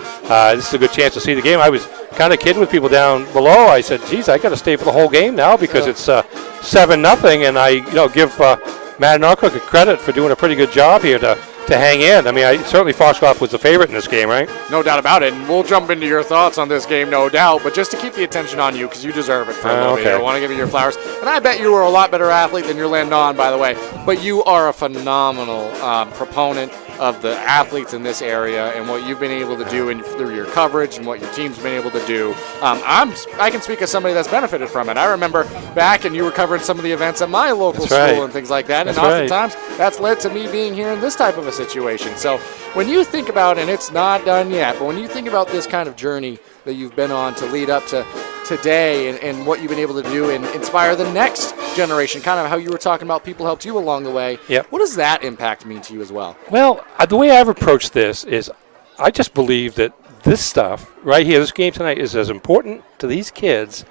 this is a good chance to see the game. I was kind of kidding with people down below. I said, geez, I got to stay for the whole game now because it's 7-0, and I give Mattanawcook a credit for doing a pretty good job here to hang in. I mean, certainly Foxcroft was the favorite in this game, right? No doubt about it, and we'll jump into your thoughts on this game, no doubt, but just to keep the attention on you, because you deserve it for a little bit. I want to give you your flowers, and I bet you were a lot better athlete than your Landon, by the way, but you are a phenomenal proponent of the athletes in this area and what you've been able to do through your coverage and what your team's been able to do. I can speak as somebody that's benefited from it. I remember back and you were covering some of the events at my local school and things like that, and oftentimes that's led to me being here in this type of a situation. So when you think about, and it's not done yet, but when you think about this kind of journey that you've been on to lead up to today and what you've been able to do and inspire the next generation, kind of how you were talking about people helped you along the way. Yep. What does that impact mean to you as well? Well, the way I've approached this is I just believe that this stuff right here, this game tonight, is as important to these kids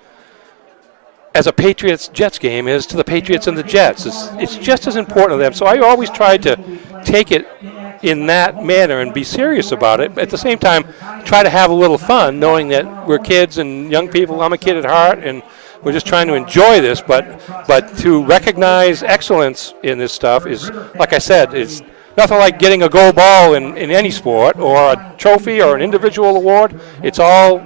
as a Patriots-Jets game is to the Patriots and the Jets. It's just as important to them. So I always tried to take it in that manner and be serious about it. But at the same time, try to have a little fun, knowing that we're kids and young people. I'm a kid at heart, and we're just trying to enjoy this. But to recognize excellence in this stuff is, like I said, it's nothing like getting a gold ball in any sport or a trophy or an individual award. It's all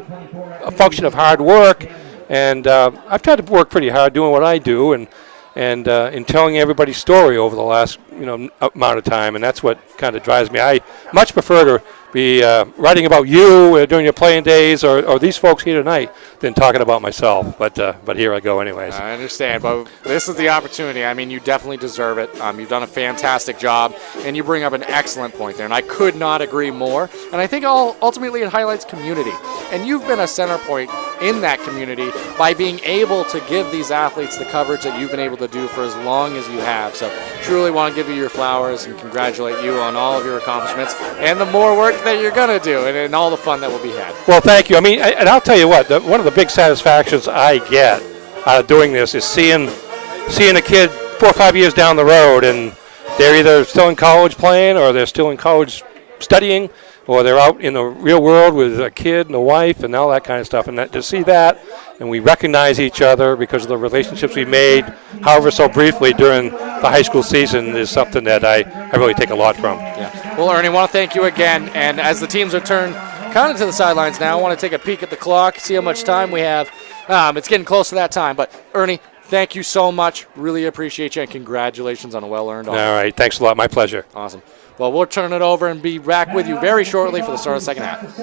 a function of hard work. And I've tried to work pretty hard doing what I do and in telling everybody's story over the last amount of time, and that's what kind of drives me. I much prefer to be writing about you during your playing days or these folks here tonight than talking about myself. But here I go anyways. I understand, but this is the opportunity. I mean, you definitely deserve it. You've done a fantastic job, and you bring up an excellent point there, and I could not agree more. And I think ultimately it highlights community, and you've been a center point in that community by being able to give these athletes the coverage that you've been able to do for as long as you have. So truly want to give you your flowers and congratulate you on all of your accomplishments and the more work that you're going to do and all the fun that will be had. Well, thank you. I mean, and I'll tell you what, one of the big satisfactions I get out of doing this is seeing a kid 4 or 5 years down the road, and they're either still in college playing or they're still in college studying, or they're out in the real world with a kid and a wife and all that kind of stuff. And to see that, and we recognize each other because of the relationships we made, however so briefly during the high school season, is something that I really take a lot from. Yeah. Well, Ernie, I want to thank you again. And as the teams are turned kind of to the sidelines now, I want to take a peek at the clock, see how much time we have. It's getting close to that time. But, Ernie, thank you so much. Really appreciate you, and congratulations on a well-earned honor. All right. Thanks a lot. My pleasure. Awesome. Well, we'll turn it over and be back with you very shortly for the start of the second half.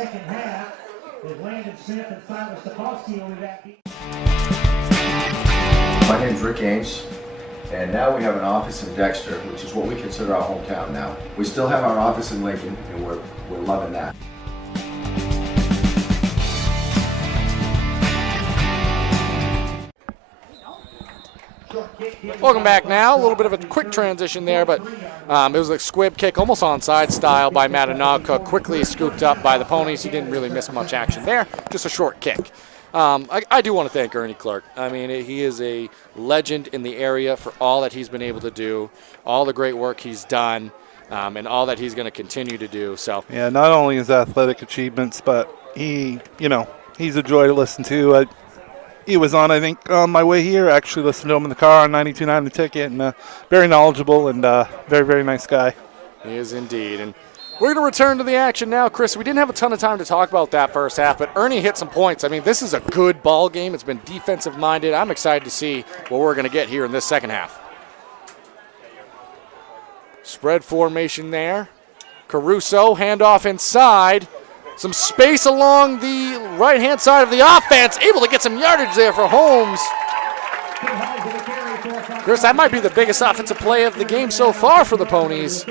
My name is Rick Ames, and now we have an office in Dexter, which is what we consider our hometown now. We still have our office in Lincoln, and we're loving that. Welcome back now. A little bit of a quick transition there, but it was a squib kick, almost onside style by Mattanawcook, quickly scooped up by the Ponies. He didn't really miss much action there, just a short kick. I do want to thank Ernie Clark. I mean, he is a legend in the area for all that he's been able to do, all the great work he's done, and all that he's going to continue to do. So yeah, not only his athletic achievements, but he's a joy to listen to. He was on, I think, on my way here. I actually listened to him in the car on 92.9 The Ticket, and very knowledgeable and very, very nice guy. He is indeed. And we're going to return to the action now, Chris. We didn't have a ton of time to talk about that first half, but Ernie hit some points. I mean, this is a good ball game. It's been defensive-minded. I'm excited to see what we're going to get here in this second half. Spread formation there. Caruso, handoff inside. Some space along the right-hand side of the offense. Able to get some yardage there for Holmes. Chris, that might be the biggest offensive play of the game so far for the Ponies.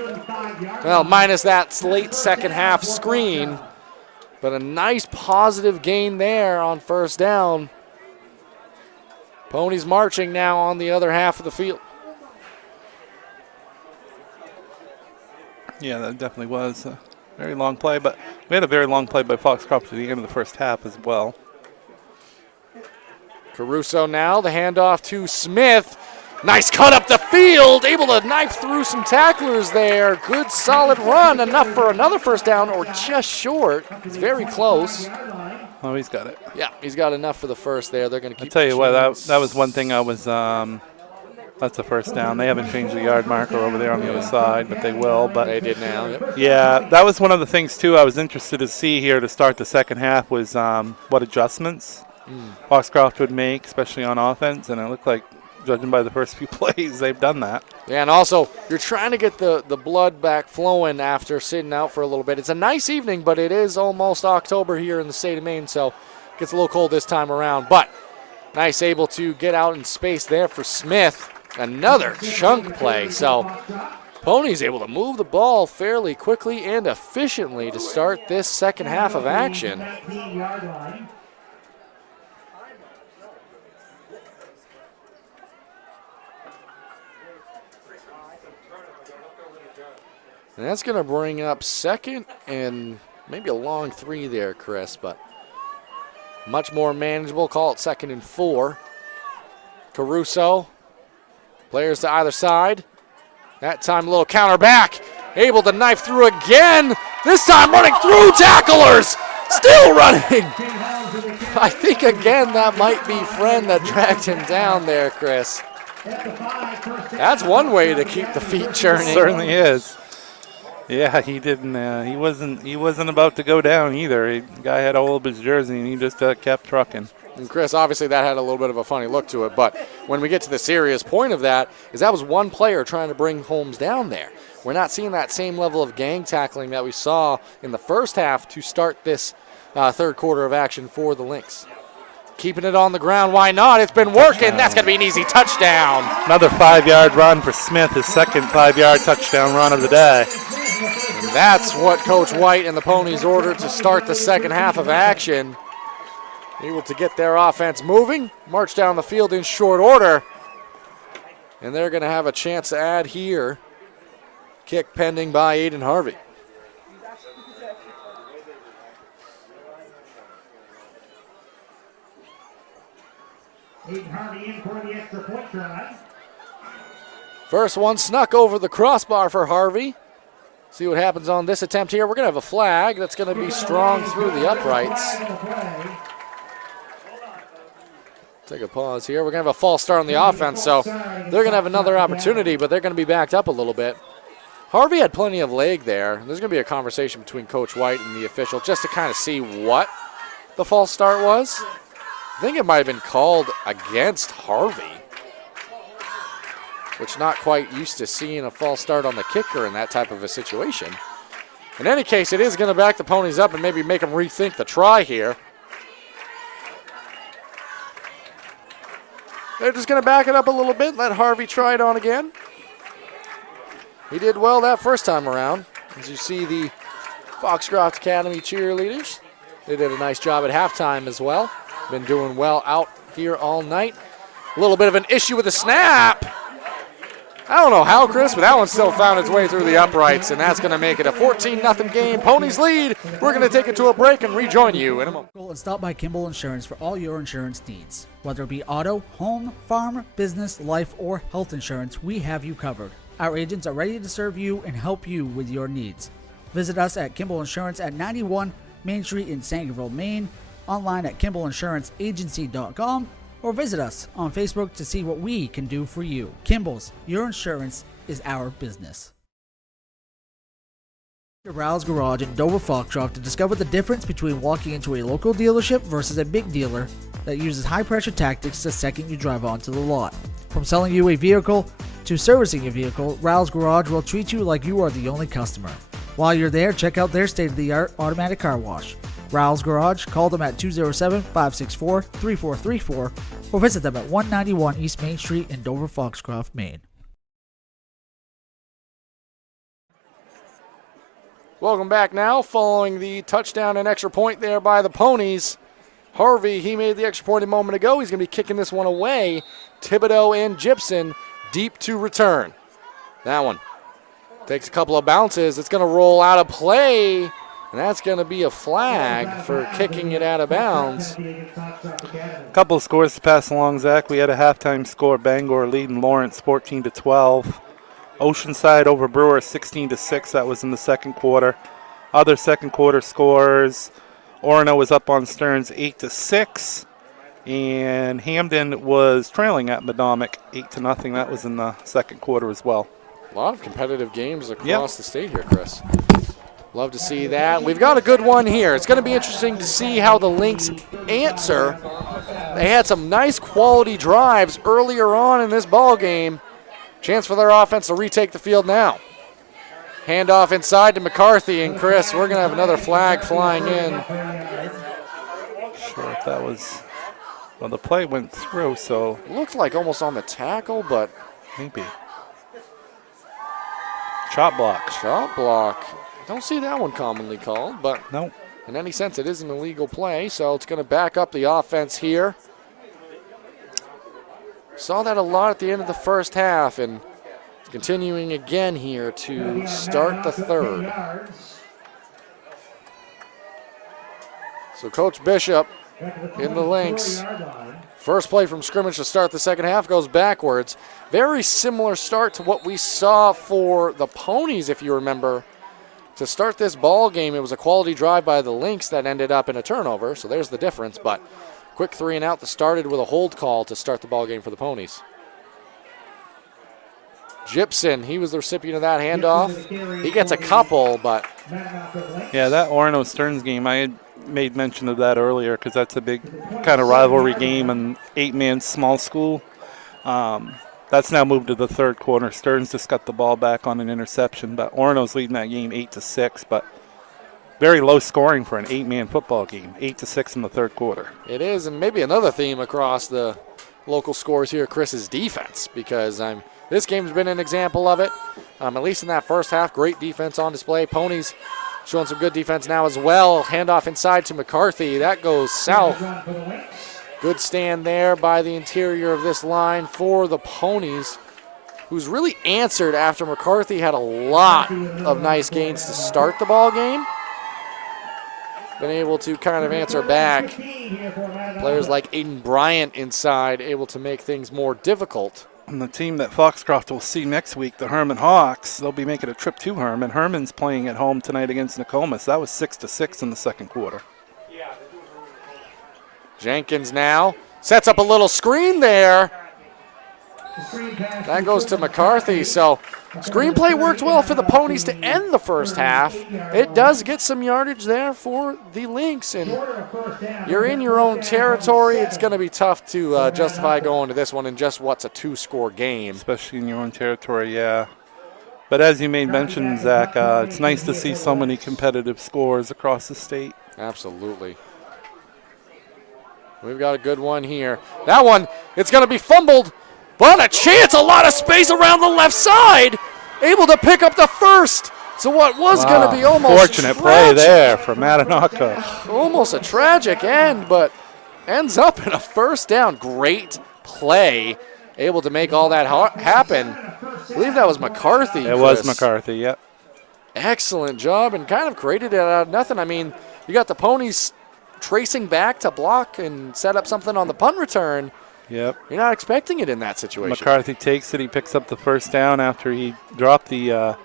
Well, minus that late second half screen. But a nice positive gain there on first down. Ponies marching now on the other half of the field. Yeah, that definitely was a very long play, but we had a very long play by Foxcroft at the end of the first half as well. Caruso now, the handoff to Smith. Nice cut up the field, able to knife through some tacklers there. Good solid run, enough for another first down or just short. It's very close. Oh, he's got it. Yeah, he's got enough for the first there. They're going to keep. I'll tell you what, that was one thing I was, that's a first down. They haven't changed the yard marker over there on the other side, but they will. But they did now. Yep. Yeah, that was one of the things, too, I was interested to see here to start the second half was what adjustments Foxcroft would make, especially on offense, and it looked like, judging by the first few plays, they've done that. Yeah, and also, you're trying to get the blood back flowing after sitting out for a little bit. It's a nice evening, but it is almost October here in the state of Maine, so it gets a little cold this time around. But nice able to get out in space there for Smith. Another chunk play. So Ponies able to move the ball fairly quickly and efficiently to start this second half of action. And that's going to bring up second and maybe a long 3 there, Chris, but much more manageable. Call it 2nd and 4. Caruso. Players to either side. That time a little counter back. able to knife through again. This time running through tacklers. Still running. I think again that might be Friend that dragged him down there, Chris. That's one way to keep the feet churning. Certainly is. Yeah, he didn't. He wasn't about to go down either. The guy had to hold up his jersey, and he just kept trucking. And Chris, obviously that had a little bit of a funny look to it, but when we get to the serious point of that, is that was one player trying to bring Holmes down there. We're not seeing that same level of gang tackling that we saw in the first half to start this third quarter of action for the Lynx. Keeping it on the ground, why not? It's been working. That's going to be an easy touchdown. Another 5-yard run for Smith, his second 5-yard touchdown run of the day. And that's what Coach White and the Ponies ordered to start the second half of action. Able to get their offense moving, march down the field in short order. And they're going to have a chance to add here. Kick pending by Aiden Harvey. Aiden Harvey in for the extra point try. First one snuck over the crossbar for Harvey. See what happens on this attempt here. We're going to have a flag that's going to be strong through the uprights. Take a pause here. We're going to have a false start on the offense, so they're going to have another opportunity, but they're going to be backed up a little bit. Harvey had plenty of leg there. There's going to be a conversation between Coach White and the official just to kind of see what the false start was. I think it might have been called against Harvey, which not quite used to seeing a false start on the kicker in that type of a situation. In any case, it is going to back the Ponies up and maybe make them rethink the try here. They're just going to back it up a little bit, let Harvey try it on again. He did well that first time around. As you see the Foxcroft Academy cheerleaders, they did a nice job at halftime as well. Been doing well out here all night. A little bit of an issue with the snap. I don't know how, Chris, but that one still found its way through the uprights, and that's going to make it a 14-0 game. Ponies lead. We're going to take it to a break and rejoin you in a moment. And stop by Kimball Insurance for all your insurance needs. Whether it be auto, home, farm, business, life, or health insurance, we have you covered. Our agents are ready to serve you and help you with your needs. Visit us at Kimball Insurance at 91 Main Street in Sangerville, Maine, online at KimballInsuranceAgency.com, or visit us on Facebook to see what we can do for you. Kimball's, your insurance is our business. Rouse Garage in Dover Foxcroft to discover the difference between walking into a local dealership versus a big dealer that uses high-pressure tactics the second you drive onto the lot. From selling you a vehicle to servicing a vehicle, Rouse Garage will treat you like you are the only customer. While you're there, check out their state-of-the-art automatic car wash. Rouse Garage, call them at 207-564-3434 or visit them at 191 East Main Street in Dover Foxcroft, Maine. Welcome back now, following the touchdown and extra point there by the Ponies. Harvey, he made the extra point a moment ago. He's going to be kicking this one away. Thibodeau and Gibson deep to return. That one takes a couple of bounces. It's going to roll out of play, and that's going to be a flag for kicking it out of bounds. A couple of scores to pass along, Zach. We had a halftime score. Bangor leading Lawrence 14-12. Oceanside over Brewer 16-6. That was in the second quarter. Other second quarter scores: Orono was up on Stearns 8-6, and Hamden was trailing at Madomic 8-0. That was in the second quarter as well. A lot of competitive games across the state here, Chris. Love to see that. We've got a good one here. It's going to be interesting to see how the Lynx answer. They had some nice quality drives earlier on in this ball game. Chance for their offense to retake the field now. Handoff inside to McCarthy, and Chris, we're going to have another flag flying in. Sure if that was, well, the play went through, so. Looked like almost on the tackle, but. Maybe. Chop block. Chop block. Don't see that one commonly called, but no. In any sense, it is an illegal play, so it's going to back up the offense here. Saw that a lot at the end of the first half, and continuing again here to start the third. So Coach Bishop in the Lynx. First play from scrimmage to start the second half goes backwards. Very similar start to what we saw for the Ponies, if you remember. To start this ball game, it was a quality drive by the Lynx that ended up in a turnover, so there's the difference. But quick 3 and out that started with a hold call to start the ball game for the Ponies. Gibson, he was the recipient of that handoff. He gets a couple, but... Yeah, that Orono Stearns game, I had made mention of that earlier because that's a big kind of rivalry game and 8-man small school. That's now moved to the third quarter. Stearns just got the ball back on an interception, but Orono's leading that game 8-6, but very low scoring for an 8-man football game, 8-6 in the third quarter. It is, and maybe another theme across the local scores here, Chris, is defense, because this game's been an example of it. At least in that first half, great defense on display. Ponies showing some good defense now as well. Handoff inside to McCarthy. That goes south. Good stand there by the interior of this line for the Ponies, who's really answered after McCarthy had a lot of nice gains to start the ball game. Been able to kind of answer back. Players like Aiden Bryant inside able to make things more difficult. And the team that Foxcroft will see next week, the Herman Hawks, they'll be making a trip to Herman. Herman's playing at home tonight against Nokomis. That was 6-6 in the second quarter. Jenkins now sets up a little screen there. That goes to McCarthy. So screenplay worked well for the Ponies to end the first half. It does get some yardage there for the Lynx, and you're in your own territory. It's going to be tough to justify going to this one in just what's a 2-score game. Especially in your own territory, yeah. But as you made mention, Zach, it's nice to see so many competitive scores across the state. Absolutely. We've got a good one here. That one, it's going to be fumbled, but a chance, a lot of space around the left side. Able to pick up the first. So what was going to be almost fortunate play there for Mattanawcook. Almost a tragic end, but ends up in a first down. Great play. Able to make all that happen. I believe that was McCarthy. It was McCarthy, yep. Excellent job, and kind of created it out of nothing. I mean, you got the Ponies tracing back to block and set up something on the punt return. Yep. You're not expecting it in that situation. McCarthy takes it. He picks up the first down after he dropped the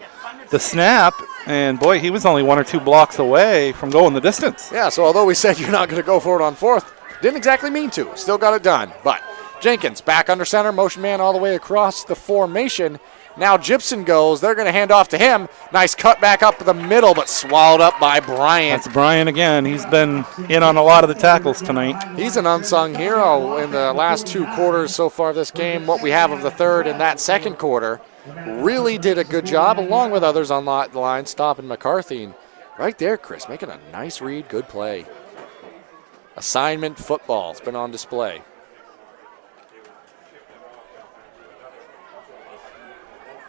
snap. And, boy, he was only 1 or 2 blocks away from going the distance. Yeah, so although we said you're not going to go for it on fourth, didn't exactly mean to. Still got it done. But Jenkins back under center, motion man all the way across the formation. Now Gibson goes. They're going to hand off to him. Nice cut back up the middle, but swallowed up by Bryant. That's Bryant again. He's been in on a lot of the tackles tonight. He's an unsung hero in the last 2 quarters so far of this game. What we have of the third and that second quarter really did a good job, along with others on the line, stopping McCarthy. And right there, Chris, making a nice read, good play. Assignment football. It's been on display.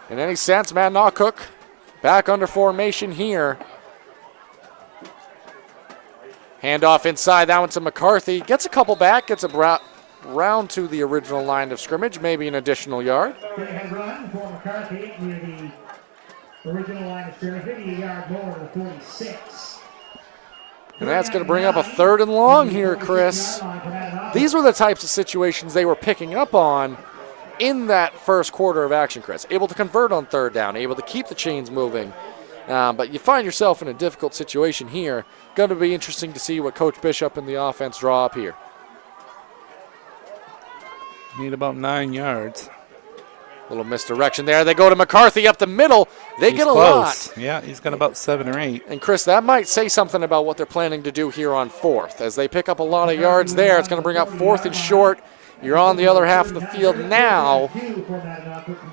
In any sense, Mattanawcook back under formation here. Handoff inside, that one to McCarthy. Gets a couple back, gets a round to the original line of scrimmage, maybe an additional yard. Run for McCarthy near the original line of scrimmage, maybe a yard more to the 46. And that's going to bring up a 3rd and long here, Chris. These were the types of situations they were picking up on in that first quarter of action, Chris. Able to convert on 3rd down, able to keep the chains moving. But you find yourself in a difficult situation here. Going to be interesting to see what Coach Bishop and the offense draw up here. Need about 9 yards. Little misdirection there. They go to McCarthy up the middle. He's get a close. lot. Yeah, he's got about 7 or 8. And, Chris, that might say something about what they're planning to do here on 4th. As they pick up a lot of yards there, it's going to bring up 4th and short. You're on the other half of the field now.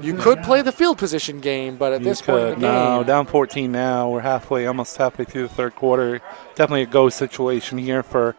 You could play the field position game, but at this point in the game. No, down 14 now. We're almost halfway through the third quarter. Definitely a go situation here for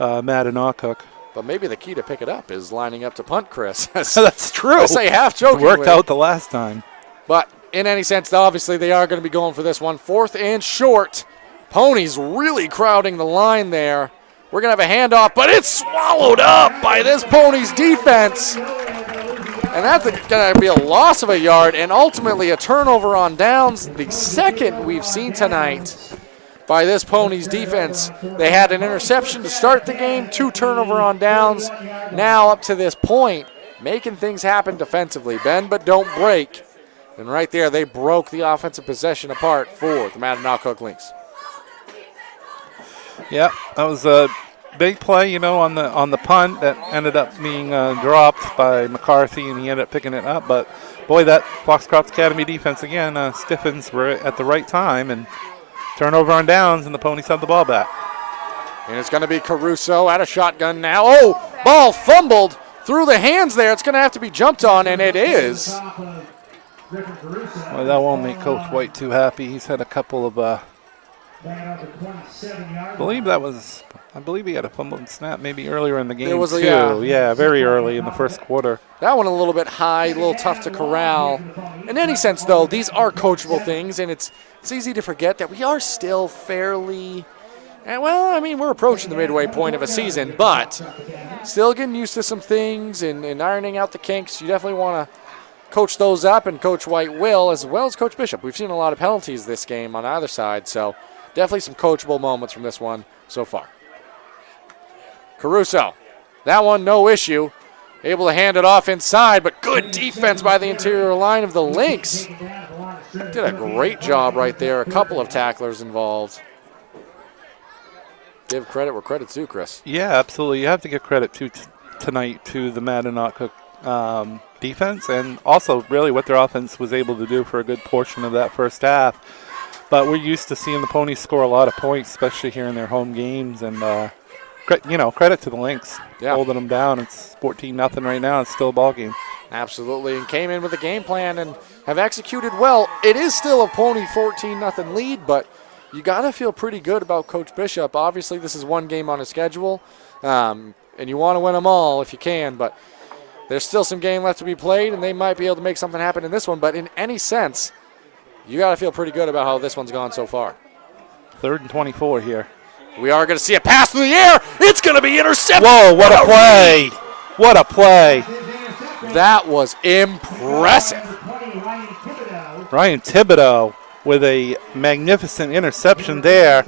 Mattanawcook. But maybe the key to pick it up is lining up to punt, Chris. That's true. I say half joking. It worked out the last time. But in any sense, obviously they are going to be going for this one. 4th and short. Ponies really crowding the line there. We're going to have a handoff, but it's swallowed up by this Ponies defense. And that's going to be a loss of a yard and ultimately a turnover on downs, the second we've seen tonight. by this Ponies defense. They had an interception to start the game, 2 turnover on downs. Now up to this point, making things happen defensively. Bend but don't break. And right there, they broke the offensive possession apart for the Mattanawcook Lynx. Yeah, that was a big play, on the punt that ended up being dropped by McCarthy, and he ended up picking it up. But, boy, that Foxcroft Academy defense, again, stiffens at the right time, and turnover on downs, and the Ponies have the ball back. And it's going to be Caruso at a shotgun now. Oh, ball fumbled through the hands there. It's going to have to be jumped on, and it is. Well, that won't make Coach White too happy. He's had a couple of, I believe he had a fumble and snap maybe earlier in the game too. Yeah, very early in the first quarter. That one a little bit high, a little tough to corral. In any sense, though, these are coachable things, and it's easy to forget that we are still fairly, we're approaching the midway point of a season, but still getting used to some things and ironing out the kinks. You definitely want to coach those up, and Coach White will, as well as Coach Bishop. We've seen a lot of penalties this game on either side, so definitely some coachable moments from this one so far. Caruso, that one no issue. Able to hand it off inside, but good defense by the interior line of the Lynx. Did a great job right there. A couple of tacklers involved. Give credit where credit's due, Chris. Yeah, absolutely. You have to give credit tonight to the Mattanawcook defense, and also really what their offense was able to do for a good portion of that first half. But we're used to seeing the Ponies score a lot of points, especially here in their home games, and credit to the Lynx, holding them down. It's 14-0 right now. It's still a ball game. Absolutely, and came in with a game plan and have executed well. It is still a Pony 14-0 lead, but you got to feel pretty good about Coach Bishop. Obviously, this is one game on his schedule, and you want to win them all if you can, but there's still some game left to be played, and they might be able to make something happen in this one. But in any sense, you got to feel pretty good about how this one's gone so far. 3rd and 24 here. We are going to see a pass through the air. It's going to be intercepted. Whoa, what a play. What a play. That was impressive. Ryan Thibodeau with a magnificent interception there.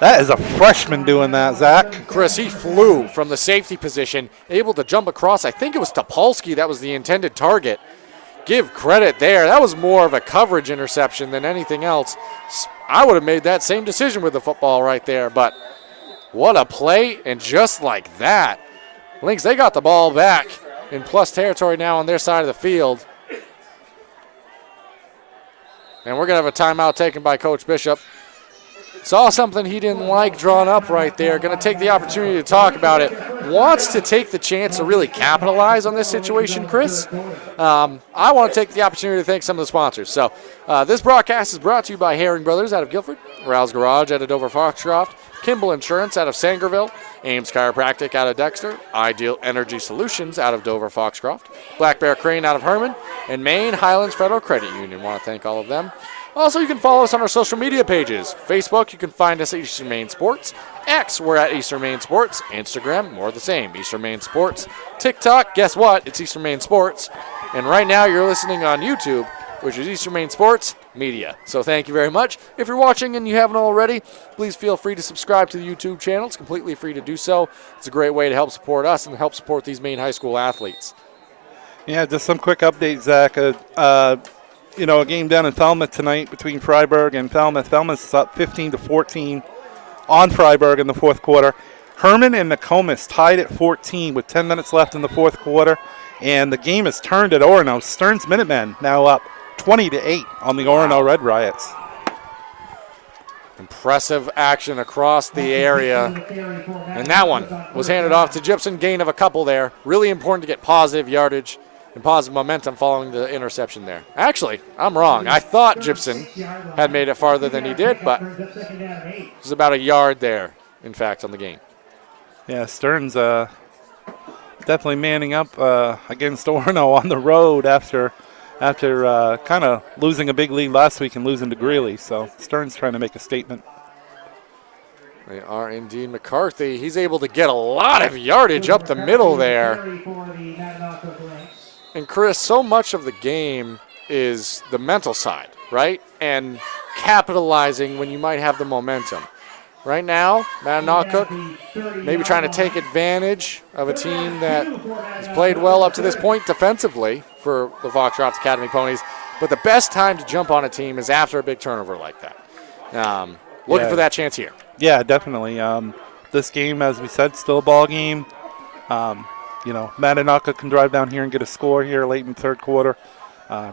That is a freshman doing that, Zach. Chris, he flew from the safety position, able to jump across. I think it was Topolsky that was the intended target. Give credit there. That was more of a coverage interception than anything else. I would have made that same decision with the football right there, but what a play, and just like that, Lynx, they got the ball back in plus territory now on their side of the field. And we're going to have a timeout taken by Coach Bishop. Saw something he didn't like drawn up right there. Going to take the opportunity to talk about it. Wants to take the chance to really capitalize on this situation, Chris. I want to take the opportunity to thank some of the sponsors. So this broadcast is brought to you by Herring Brothers out of Guilford, Rouse Garage out of Dover Foxcroft, Kimball Insurance out of Sangerville, Ames Chiropractic out of Dexter, Ideal Energy Solutions out of Dover Foxcroft, Black Bear Crane out of Herman, and Maine Highlands Federal Credit Union. Want to thank all of them. Also, you can follow us on our social media pages. Facebook, you can find us at Eastern Maine Sports. X, we're at Eastern Maine Sports. Instagram, more the same, Eastern Maine Sports. TikTok, guess what? It's Eastern Maine Sports. And right now you're listening on YouTube, which is Eastern Maine Sports Media. So thank you very much. If you're watching and you haven't already, please feel free to subscribe to the YouTube channel. It's completely free to do so. It's a great way to help support us and help support these Maine high school athletes. Yeah, just some quick updates, Zach. A game down in Falmouth tonight between Freiburg and Falmouth. Falmouth's up 15-14 on Freiburg in the fourth quarter. Herman and Nokomis tied at 14 with 10 minutes left in the fourth quarter, and the game has turned at Orono. Stearns Minutemen now up 20-8 on the Orono Red Riots. Impressive action across the area, and that one was handed off to Gibson. Gain of a couple there. Really important to get positive yardage and positive momentum following the interception there. Actually, I'm wrong. I thought Gibson had made it farther than he did, but it was about a yard there, in fact, on the game. Yeah, Stearns definitely manning up against Orono on the road after kind of losing a big lead last week and losing to Greeley. So Stearns trying to make a statement. They are indeed. McCarthy, he's able to get a lot of yardage up the middle there. And Chris, so much of the game is the mental side, right? And capitalizing when you might have the momentum. right now, Mattanawcook maybe trying to take advantage of a team that has played well up to this point defensively for the Foxcroft Academy Ponies. But the best time to jump on a team is after a big turnover like that. Looking for that chance here. Yeah, definitely. This game, as we said, still a ball game. Mattanawcook can drive down here and get a score here late in the third quarter.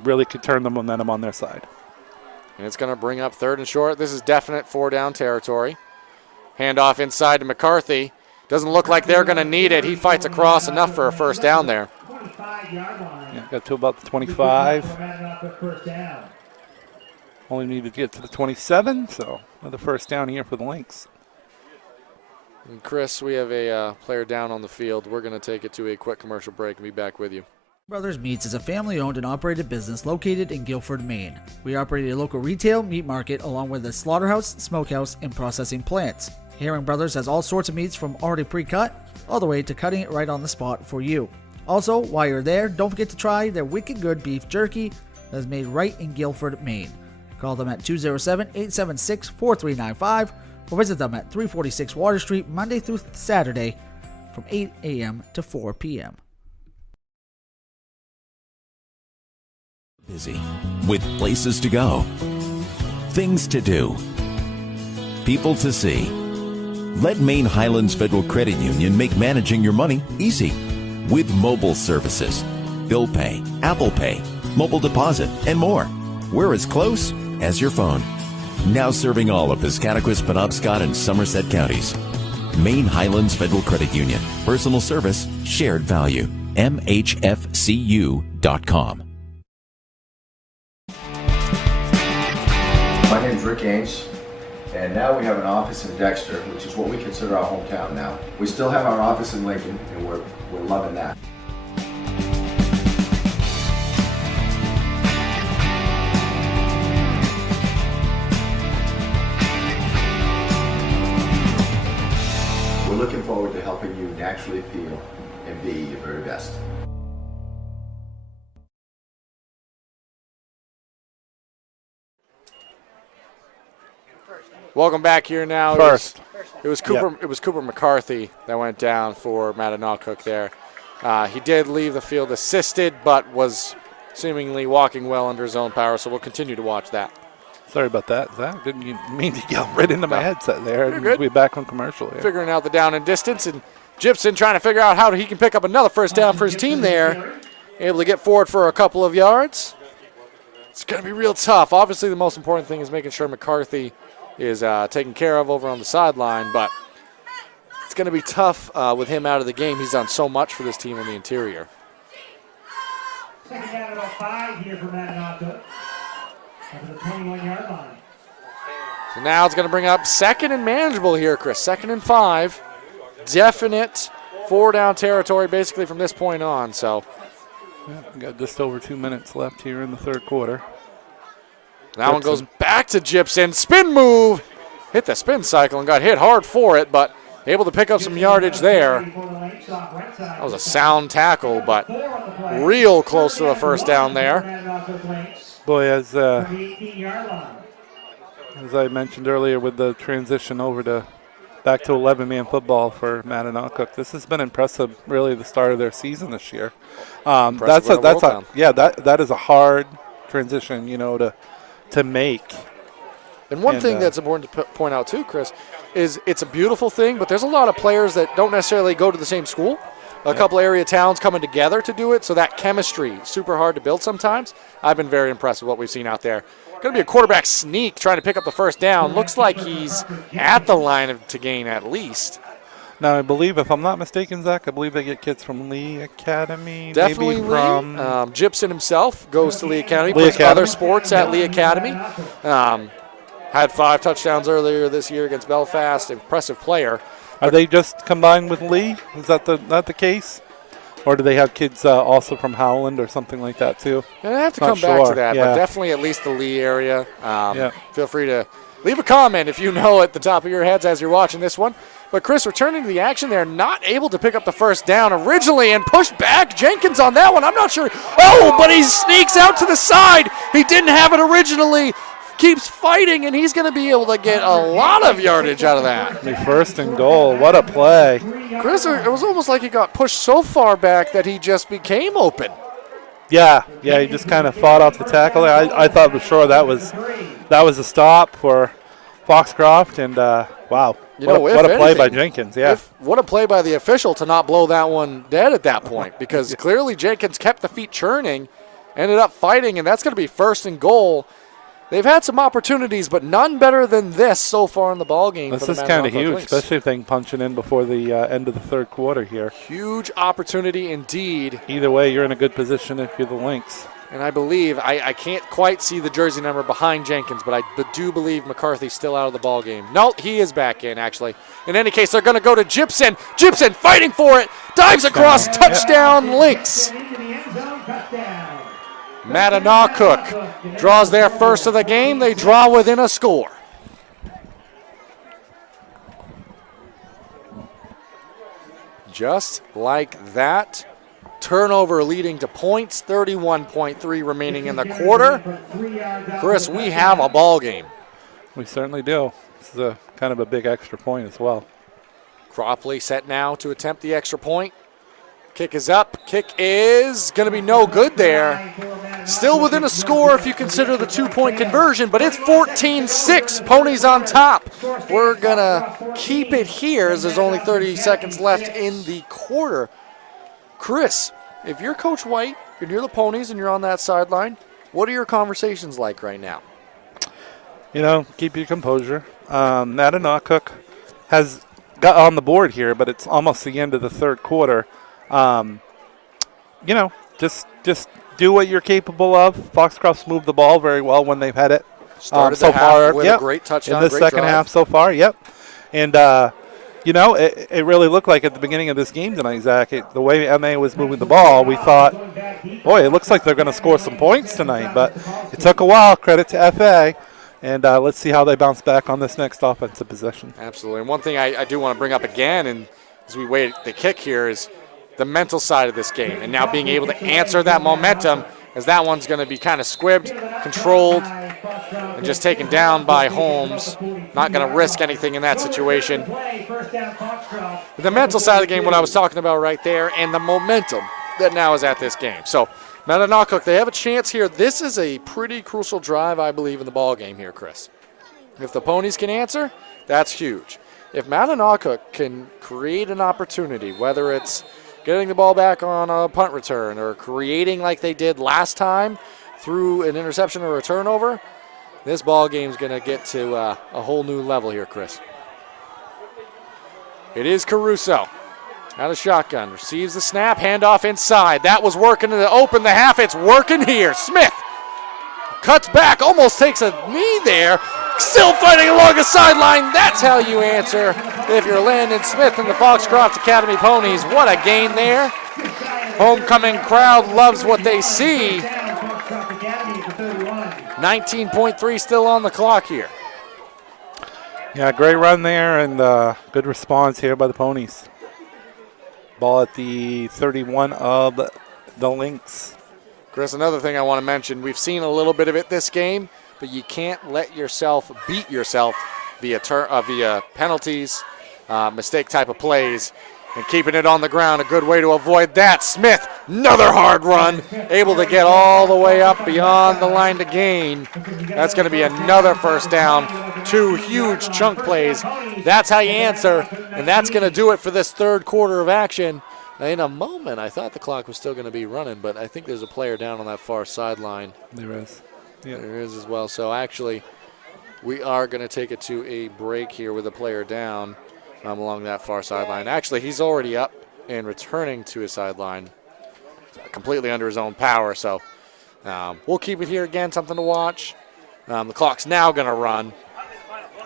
Really could turn the momentum on their side. And it's going to bring up third and short. This is definite 4-down territory. Handoff inside to McCarthy. Doesn't look like they're going to need it. He fights across enough for a first down there. Yeah, got to about the 25. Only needed to get to the 27, so another first down here for the Lynx. And Chris, we have a player down on the field. We're going to take it to a quick commercial break and be back with you. Brothers Meats is a family-owned and operated business located in Guilford, Maine. We operate a local retail meat market along with a slaughterhouse, smokehouse, and processing plants. Herring Brothers has all sorts of meats from already pre-cut all the way to cutting it right on the spot for you. Also, while you're there, don't forget to try their wicked good beef jerky that is made right in Guilford, Maine. Call them at 207-876-4395 or visit them at 346 Water Street Monday through Saturday from 8 a.m. to 4 p.m. Busy with places to go, things to do, people to see. Let Maine Highlands Federal Credit Union make managing your money easy with mobile services, bill pay, Apple Pay, mobile deposit, and more. We're as close as your phone. Now serving all of Piscataquis, Penobscot, and Somerset counties. Maine Highlands Federal Credit Union. Personal service, shared value. MHFCU.com. My name is Rick Ames, and now we have an office in Dexter, which is what we consider our hometown now. We still have our office in Lincoln, and we're loving that. We're looking forward to helping you naturally feel and be your very best. Welcome back here now. It was Cooper. Yep. It was Cooper McCarthy that went down for Mattanawcook there. He did leave the field assisted, but was seemingly walking well under his own power. So we'll continue to watch that. Sorry about that, Zach. Didn't you mean to yell right into my headset there? You're good. We'll be back on commercial here. Figuring out the down and distance, and Gibson trying to figure out how he can pick up another first down for his team there. Able to get forward for a couple of yards. It's going to be real tough. Obviously, the most important thing is making sure McCarthy is taken care of over on the sideline, but it's going to be tough with him out of the game. He's done so much for this team in the interior. Second down, about 5 here for Mattanawcook. Up to the 21-yard line. So now it's going to bring up second and manageable here, Chris. 2nd and 5. Definite 4-down territory basically from this point on. So we got just over 2 minutes left here in the third quarter. That one goes back to Gibson. Spin move. Hit the spin cycle and got hit hard for it, but able to pick up some yardage there. That was a sound tackle, but real close to the first down there. Boy, as I mentioned earlier with the transition over to back to 11-man football for Mattanawcook, this has been impressive, really, the start of their season this year. That is a hard transition, to make. And one thing that's important to point out too, Chris, is it's a beautiful thing, but there's a lot of players that don't necessarily go to the same school. A couple area towns coming together to do it, so that chemistry, super hard to build sometimes. I've been very impressed with what we've seen out there. Going to be a quarterback sneak trying to pick up the first down. Looks like he's at the line to gain at least. Now, I believe, if I'm not mistaken, Zach, I believe they get kids from Lee Academy. Definitely maybe from Lee. Gibson himself goes to Lee Academy, plays other sports at Lee Academy. Had 5 touchdowns earlier this year against Belfast. Impressive player. Are they just combined with Lee? Is that not the case? Or do they have kids also from Howland or something like that too? Yeah, I have to come back to that, but definitely at least the Lee area. Feel free to leave a comment if you know at the top of your heads as you're watching this one. But Chris, returning to the action there, not able to pick up the first down originally and pushed back. Jenkins on that one, I'm not sure. Oh, but he sneaks out to the side. He didn't have it originally. keeps fighting, and he's going to be able to get a lot of yardage out of that. The 1st and goal. What a play. Chris, it was almost like he got pushed so far back that he just became open. Yeah, he just kind of fought off the tackle. I thought for sure that was a stop for Foxcroft, and wow. What a play by Jenkins, yeah. What a play by the official to not blow that one dead at that point, because clearly Jenkins kept the feet churning, ended up fighting, and that's going to be 1st and goal. They've had some opportunities, but none better than this so far in the ballgame. This is kind of huge, especially if they can punch it in before the end of the 3rd quarter here. Huge opportunity indeed. Either way, you're in a good position if you're the Lynx. And I believe, I can't quite see the jersey number behind Jenkins, but I do believe McCarthy's still out of the ballgame. No, he is back in, actually. In any case, they're going to go to Gibson. Gibson fighting for it. Dives across. Touchdown, Lynx. Mattanawcook draws their first of the game. They draw within a score. Just like that. Turnover leading to points, 31.3 remaining in the quarter. Chris, we have a ball game. We certainly do. This is kind of a big extra point as well. Cropley set now to attempt the extra point. Kick is up. Kick is going to be no good there. Still within a score if you consider the 2-point conversion, but it's 14-6. Ponies on top. We're going to keep it here as there's only 30 seconds left in the quarter. Chris, if you're Coach White and you're the Ponies and you're on that sideline, what are your conversations like right now? Keep your composure. Mattanawcook has got on the board here, but it's almost the end of the 3rd quarter. Just do what you're capable of. Foxcroft's moved the ball very well when they've had it. Started so the half far, with a great touchdown. In the second half so far, yep. And it really looked like at the beginning of this game tonight, Zach, the way MA was moving the ball, we thought, boy, it looks like they're going to score some points tonight. But it took a while, credit to FA. And let's see how they bounce back on this next offensive possession. Absolutely. And one thing I do want to bring up again, and as we wait the kick here, is the mental side of this game. And now being able to answer that momentum, as that one's going to be kind of squibbed, controlled, and just taken down by Holmes. Not going to risk anything in that situation. The mental side of the game, what I was talking about right there, and the momentum that now is at this game. So Mattanawcook, they have a chance here. This is a pretty crucial drive, I believe, in the ball game here, Chris. If the Ponies can answer, that's huge. If Mattanawcook can create an opportunity, whether it's getting the ball back on a punt return or creating like they did last time through an interception or a turnover, this ball game's going to get to a whole new level here, Chris. It is Caruso. Out of shotgun, receives the snap, handoff inside. That was working to open the half. It's working here. Smith cuts back, almost takes a knee there. Still fighting along the sideline. That's how you answer if you're Landon Smith and the Foxcroft Academy Ponies. What a gain there. Homecoming crowd loves what they see. 19.3 still on the clock here. Yeah, great run there and good response here by the Ponies. Ball at the 31 of the Lynx. Chris, another thing I want to mention, we've seen a little bit of it this game, but you can't let yourself beat yourself via penalties, mistake type of plays, and keeping it on the ground. A good way to avoid that. Smith, another hard run, able to get all the way up beyond the line to gain. That's going to be another first down. 2 huge chunk plays. That's how you answer, and that's going to do it for this 3rd quarter of action. In a moment, I thought the clock was still going to be running, but I think there's a player down on that far sideline. There is. Yeah. There is as well. So actually, we are going to take it to a break here with a player down along that far sideline. Actually, he's already up and returning to his sideline completely under his own power. So we'll keep it here again, something to watch. The clock's now going to run,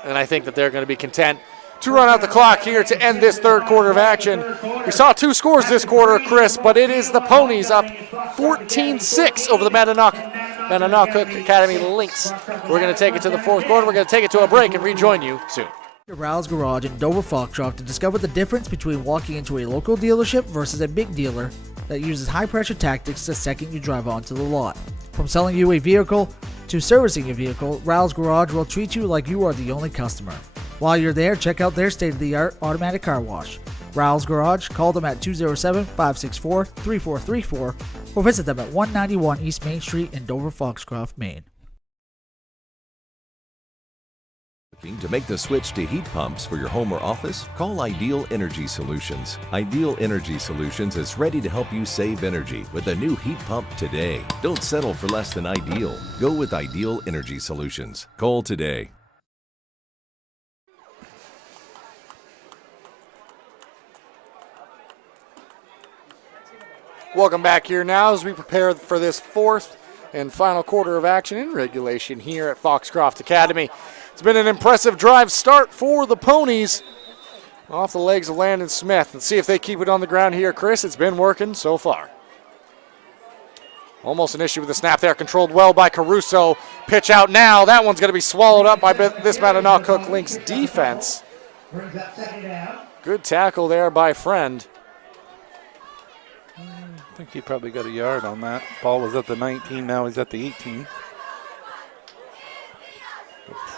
and I think that they're going to be content to run out the clock here to end this 3rd quarter of action. We saw 2 scores this quarter, Chris, but it is the Ponies up 14-6 over the Mattanawcook Academy Lynx. We're going to take it to the 4th quarter. We're going to take it to a break and rejoin you soon. Rouse Garage in Dover Foxcroft to discover the difference between walking into a local dealership versus a big dealer that uses high-pressure tactics the second you drive onto the lot. From selling you a vehicle to servicing your vehicle, Rouse Garage will treat you like you are the only customer. While you're there, check out their state-of-the-art automatic car wash. Rouse Garage, call them at 207-564-3434 or visit them at 191 East Main Street in Dover, Foxcroft, Maine. Looking to make the switch to heat pumps for your home or office? Call Ideal Energy Solutions. Ideal Energy Solutions is ready to help you save energy with a new heat pump today. Don't settle for less than ideal. Go with Ideal Energy Solutions. Call today. Welcome back here now as we prepare for this fourth and final quarter of action in regulation here at Foxcroft Academy. It's been an impressive drive start for the Ponies off the legs of Landon Smith. Let's see if they keep it on the ground here, Chris. It's been working so far. Almost an issue with the snap there, controlled well by Caruso. Pitch out now. That one's going to be swallowed up by this Mattanawcook Lynx defense. Good tackle there by Friend. I think he probably got a yard on that. Ball was at the 19, now he's at the 18.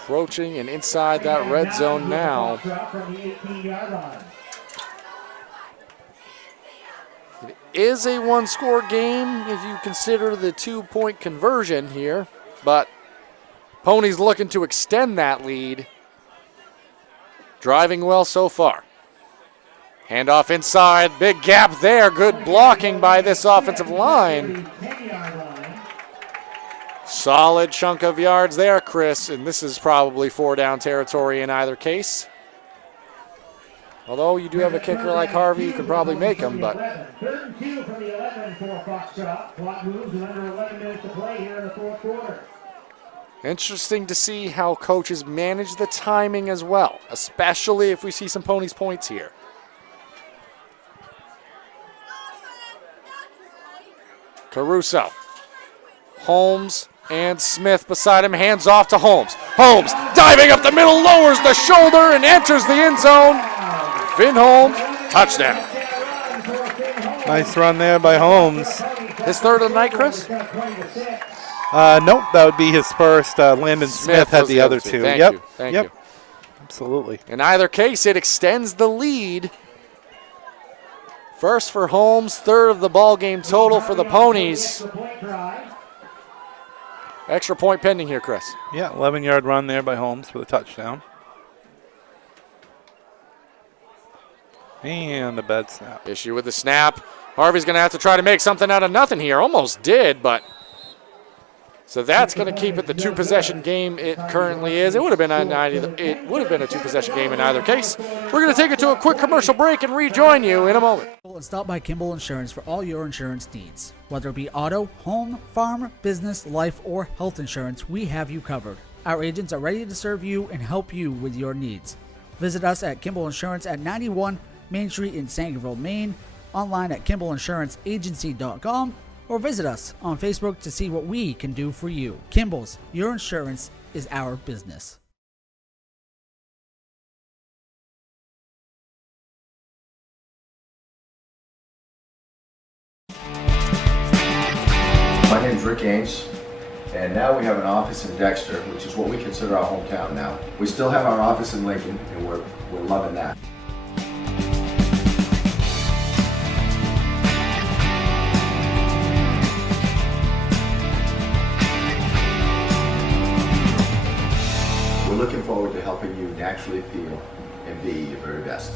Approaching and inside that red zone now. It is a one-score game if you consider the two-point conversion here, but Ponies looking to extend that lead. Driving well so far. Handoff inside, big gap there. Good blocking by this offensive line. Solid chunk of yards there, Chris, and this is probably 4-down territory in either case. Although you do have a kicker like Harvey, you can probably make them, but. 3rd and 2 from the 11 for Foxcroft. Clock moves with under 11 minutes to play here in the fourth quarter. Interesting to see how coaches manage the timing as well, especially if we see some Ponies points here. Caruso, Holmes, and Smith beside him. Hands off to Holmes. Holmes diving up the middle, lowers the shoulder, and enters the end zone. Finn Holmes, touchdown. Nice run there by Holmes. His third of the night, Chris? Nope, that would be his first. Landon Smith had the other two. Thank yep. you. Thank you. you. Absolutely. In either case, it extends the lead. First for Holmes, third of the ball game total for the Ponies. Extra point pending here, Chris. Yeah, 11-yard run there by Holmes for the touchdown. And a bad snap. Issue with the snap. Harvey's going to have to try to make something out of nothing here. Almost did, but. So that's going to keep it the two-possession game it currently is. It would have been a two-possession game in either case. We're going to take it to a quick commercial break and rejoin you in a moment. And stop by Kimball Insurance for all your insurance needs. Whether it be auto, home, farm, business, life, or health insurance, we have you covered. Our agents are ready to serve you and help you with your needs. Visit us at Kimball Insurance at 91 Main Street in Sangerville, Maine, online at KimballInsuranceAgency.com, or visit us on Facebook to see what we can do for you. Kimball's, your insurance is our business. My name's Rick Ames, and now we have an office in Dexter, which is what we consider our hometown now. We still have our office in Lincoln, and we're loving that. We're looking forward to helping you naturally feel and be your very best.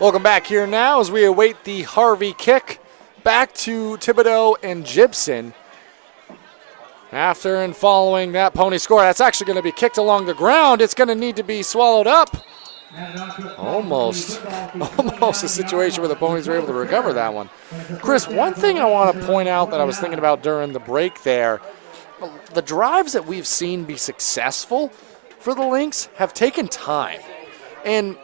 Welcome back here now as we await the Harvey kick. Back to Thibodeau and Gibson. After and following that Pony score, that's actually going to be kicked along the ground. It's going to need to be swallowed up. Almost a situation where the Ponies were able to recover that one. Chris, one thing I want to point out that I was thinking about during the break there, the drives that we've seen be successful for the Lynx have taken time. And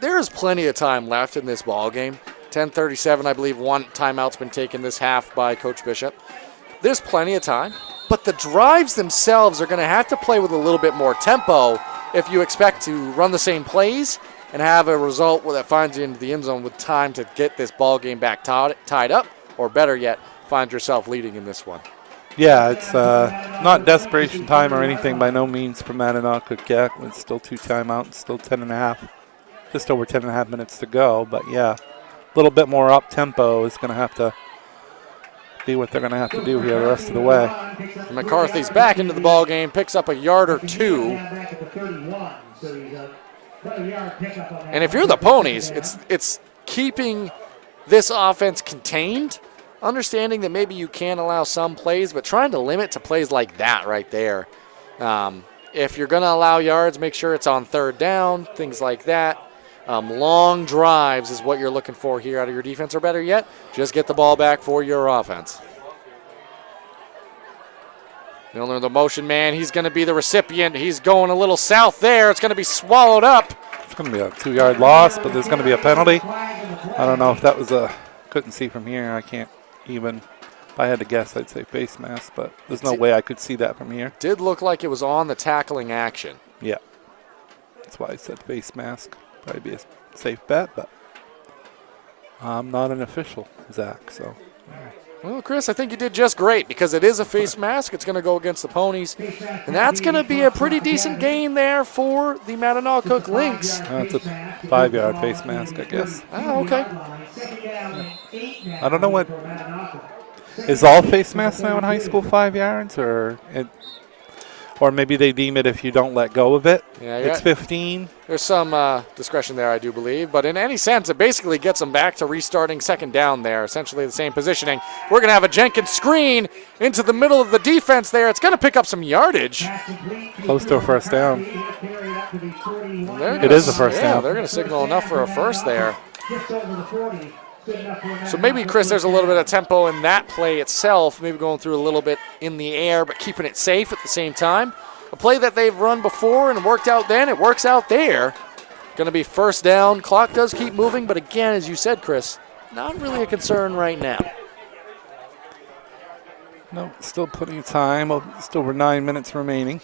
there is plenty of time left in this ball game. 10:37, I believe one timeout's been taken this half by Coach Bishop. There's plenty of time, but the drives themselves are going to have to play with a little bit more tempo if you expect to run the same plays and have a result that finds you into the end zone with time to get this ball game back tied up, or better yet, find yourself leading in this one. Yeah, it's not desperation time or anything by no means for Mattanawcook yet. It's still 2 timeouts, still 10.5, just over 10.5 minutes to go. But yeah, a little bit more up tempo is going to have to be what they're going to have to do here the rest of the way. And McCarthy's back into the ball game, picks up a yard or 2. And if you're the Ponies, it's keeping this offense contained, understanding that maybe you can allow some plays, but trying to limit to plays like that right there. If you're going to allow yards, make sure it's on 3rd down, things like that. Long drives is what you're looking for here out of your defense, or better yet, just get the ball back for your offense. Milner, the motion man, he's going to be the recipient. He's going a little south there. It's going to be swallowed up. It's going to be a 2-yard loss, but there's going to be a penalty. I don't know if that was couldn't see from here. I can't even, if I had to guess, I'd say face mask, but there's no way I could see that from here. Did look like it was on the tackling action. Yeah, that's why I said face mask. Probably be a safe bet, but I'm not an official, Zach, so. Well, Chris, I think you did just great because it is a face mask. It's going to go against the Ponies, and that's going to be a pretty decent gain there for the Mattanawcook Lynx. That's a 5-yard face mask, I guess. Oh, okay. I don't know what is all face masks now in high school 5 yards, or maybe they deem it if you don't let go of it. Yeah, it's 15. There's some discretion there, I do believe. But in any sense, it basically gets them back to restarting 2nd down there, essentially the same positioning. We're going to have a Jenkins screen into the middle of the defense there. It's going to pick up some yardage. Close to a 1st down. It is a 1st down. They're going to signal enough for a first there. So maybe, Chris, there's a little bit of tempo in that play itself, maybe going through a little bit in the air, but keeping it safe at the same time. A play that they've run before and worked out then, it works out there. Going to be 1st down. Clock does keep moving, but again, as you said, Chris, not really a concern right now. No, still plenty of time. Still over 9 minutes remaining.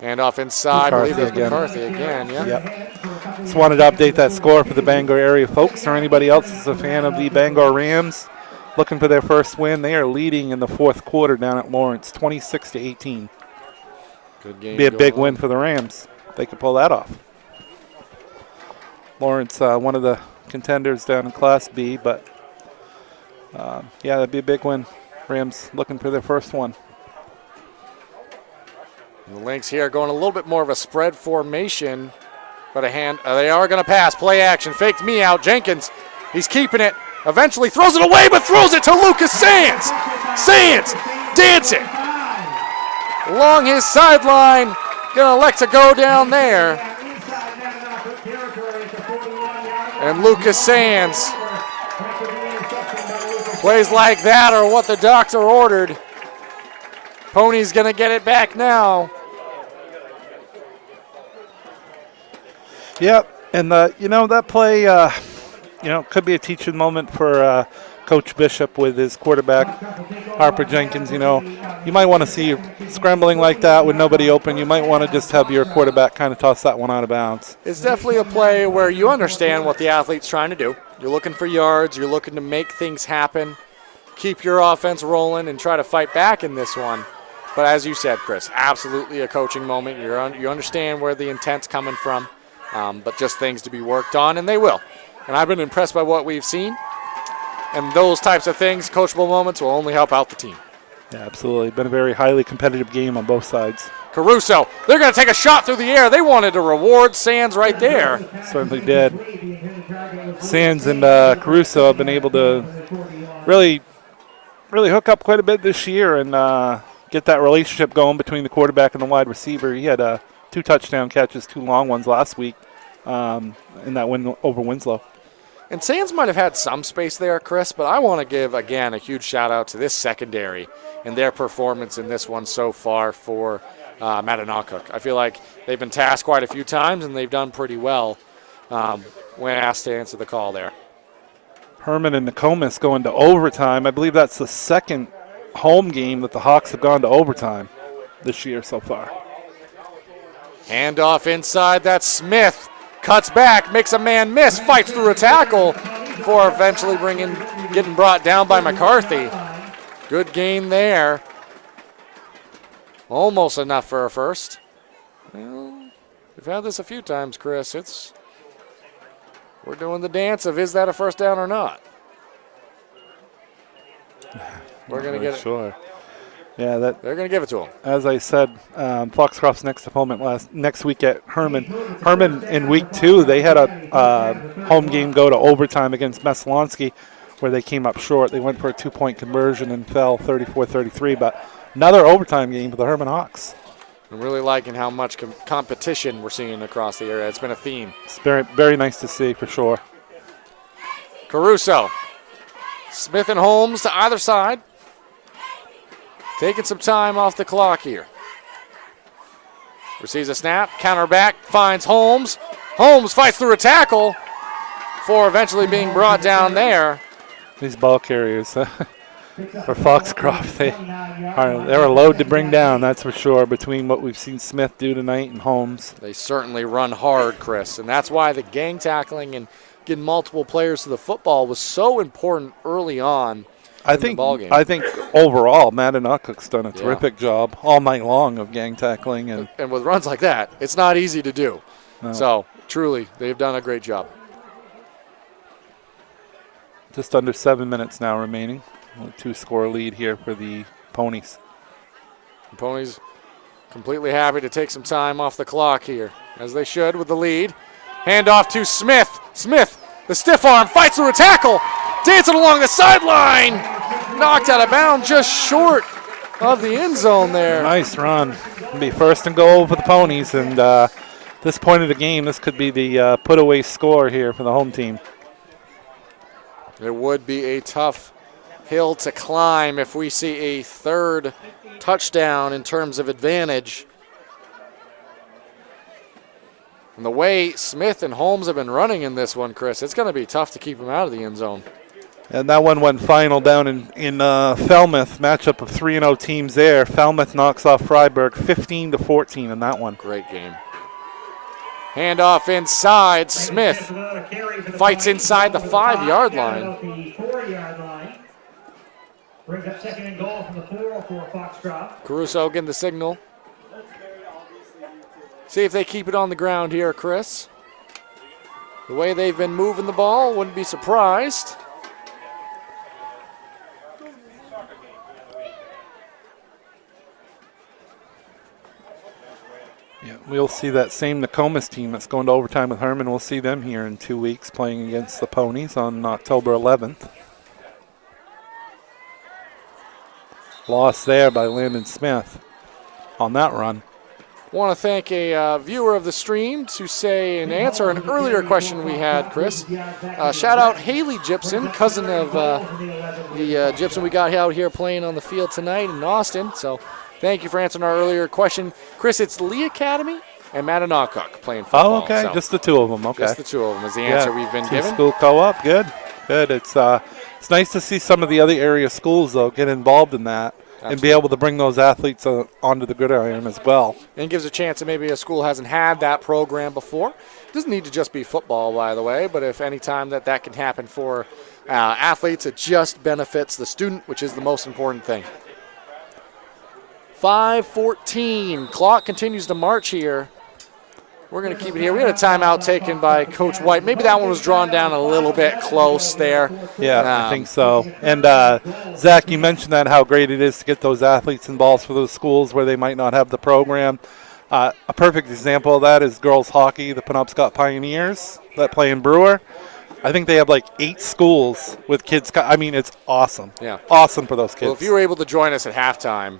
Hand off inside, I believe it's McCarthy again, yeah. Yep. Just wanted to update that score for the Bangor area folks, or anybody else who's a fan of the Bangor Rams looking for their first win. They are leading in the 4th quarter down at Lawrence, 26-18. Good game. Be a big win for the Rams. They could pull that off. Lawrence, one of the contenders down in Class B, but yeah, that'd be a big win. Rams looking for their first one. The Lynx here going a little bit more of a spread formation, but they are going to pass. Play action, faked me out. Jenkins, he's keeping it. Eventually throws it away, but throws it to Lucas Sands. Sands dancing along his sideline. Going to elect to go down there. And Lucas Sands, plays like that are what the doctor ordered. Pony's going to get it back now. Yep, and that play, could be a teaching moment for Coach Bishop with his quarterback, Harper Jenkins. You might want to see you scrambling like that with nobody open. You might want to just have your quarterback kind of toss that one out of bounds. It's definitely a play where you understand what the athlete's trying to do. You're looking for yards. You're looking to make things happen, keep your offense rolling, and try to fight back in this one. But as you said, Chris, absolutely a coaching moment. You understand where the intent's coming from, but just things to be worked on, and they will. And I've been impressed by what we've seen. And those types of things, coachable moments, will only help out the team. Yeah, absolutely. Been a very highly competitive game on both sides. Caruso, they're going to take a shot through the air. They wanted to reward Sands right there. Certainly did. Sands and Caruso have been able to really hook up quite a bit this year and get that relationship going between the quarterback and the wide receiver. He had 2 touchdown catches, 2 long ones last week in that win over Winslow. And Sands might have had some space there, Chris, but I want to give, again, a huge shout-out to this secondary and their performance in this one so far for Mattanawcook. I feel like they've been tasked quite a few times, and they've done pretty well when asked to answer the call there. Herman and Nokomis going to overtime. I believe that's the second home game that the Hawks have gone to overtime this year so far. Handoff inside, that's Smith. Cuts back, makes a man miss, fights through a tackle before eventually getting brought down by McCarthy. Good gain there. Almost enough for a first. Well, we've had this a few times, Chris. We're doing the dance of is that a first down or not? We're going to get it. Sure. Yeah, They're going to give it to him. As I said, Foxcroft's next opponent next week at Herman. Herman in week 2, they had a home game go to overtime against Messalonski, where they came up short. They went for a 2-point conversion and fell 34-33. But another overtime game for the Herman Hawks. I'm really liking how much competition we're seeing across the area. It's been a theme. It's very, very nice to see for sure. Caruso. Smith and Holmes to either side. Taking some time off the clock here. Receives a snap, counter back, finds Holmes. Holmes fights through a tackle before eventually being brought down there. These ball carriers for Foxcroft, they're a load to bring down, that's for sure, between what we've seen Smith do tonight and Holmes. They certainly run hard, Chris, and that's why the gang tackling and getting multiple players to the football was so important early on. I think overall, Mattanawcook's done a terrific job all night long of gang tackling. And with runs like that, it's not easy to do. No. So, truly, they've done a great job. Just under 7 minutes now remaining. A 2-score lead here for the Ponies. The Ponies completely happy to take some time off the clock here, as they should with the lead. Handoff to Smith. Smith, the stiff arm, fights through a tackle. Dancing along the sideline. Knocked out of bounds just short of the end zone there. Nice run. It'll be first and goal for the Ponies. And this point of the game, this could be the put-away score here for the home team. It would be a tough hill to climb if we see a third touchdown in terms of advantage. And the way Smith and Holmes have been running in this one, Chris, it's going to be tough to keep them out of the end zone. And that one went final down in Falmouth, matchup of 3-0 teams there. Falmouth knocks off Freiburg 15-14 in that one. Great game. Handoff inside. Smith fights inside the 5-yard line. Brings up second and goal from the 4 for Foxcroft. Caruso getting the signal. See if they keep it on the ground here, Chris. The way they've been moving the ball, wouldn't be surprised. Yeah, we'll see that same Nokomis team that's going to overtime with Herman. We'll see them here in 2 weeks playing against the Ponies on October 11th. Loss there by Landon Smith on that run. Want to thank a viewer of the stream to say and answer an earlier question we had, Chris. Shout out Haley Gibson, cousin of the Gibson we got out here playing on the field tonight in Austin. So thank you for answering our earlier question. Chris, it's Lee Academy and Mattanawcook playing football. Oh, okay. So just the two of them. Okay. Just the two of them is the answer we've been given. School co-op. Good. Good. It's nice to see some of the other area schools, though, get involved in that. Absolutely. And be able to bring those athletes onto the gridiron as well. And gives a chance that maybe a school hasn't had that program before. It doesn't need to just be football, by the way, but if any time that can happen for athletes, it just benefits the student, which is the most important thing. 5:14. Clock continues to march here. We're going to keep it here. We had a timeout taken by Coach White. Maybe that one was drawn down a little bit close there. Yeah, I think so. And, Zach, you mentioned that, how great it is to get those athletes involved for those schools where they might not have the program. A perfect example of that is girls hockey, the Penobscot Pioneers that play in Brewer. I think they have like 8 schools with kids. I mean, it's awesome. Yeah. Awesome for those kids. Well, if you were able to join us at halftime,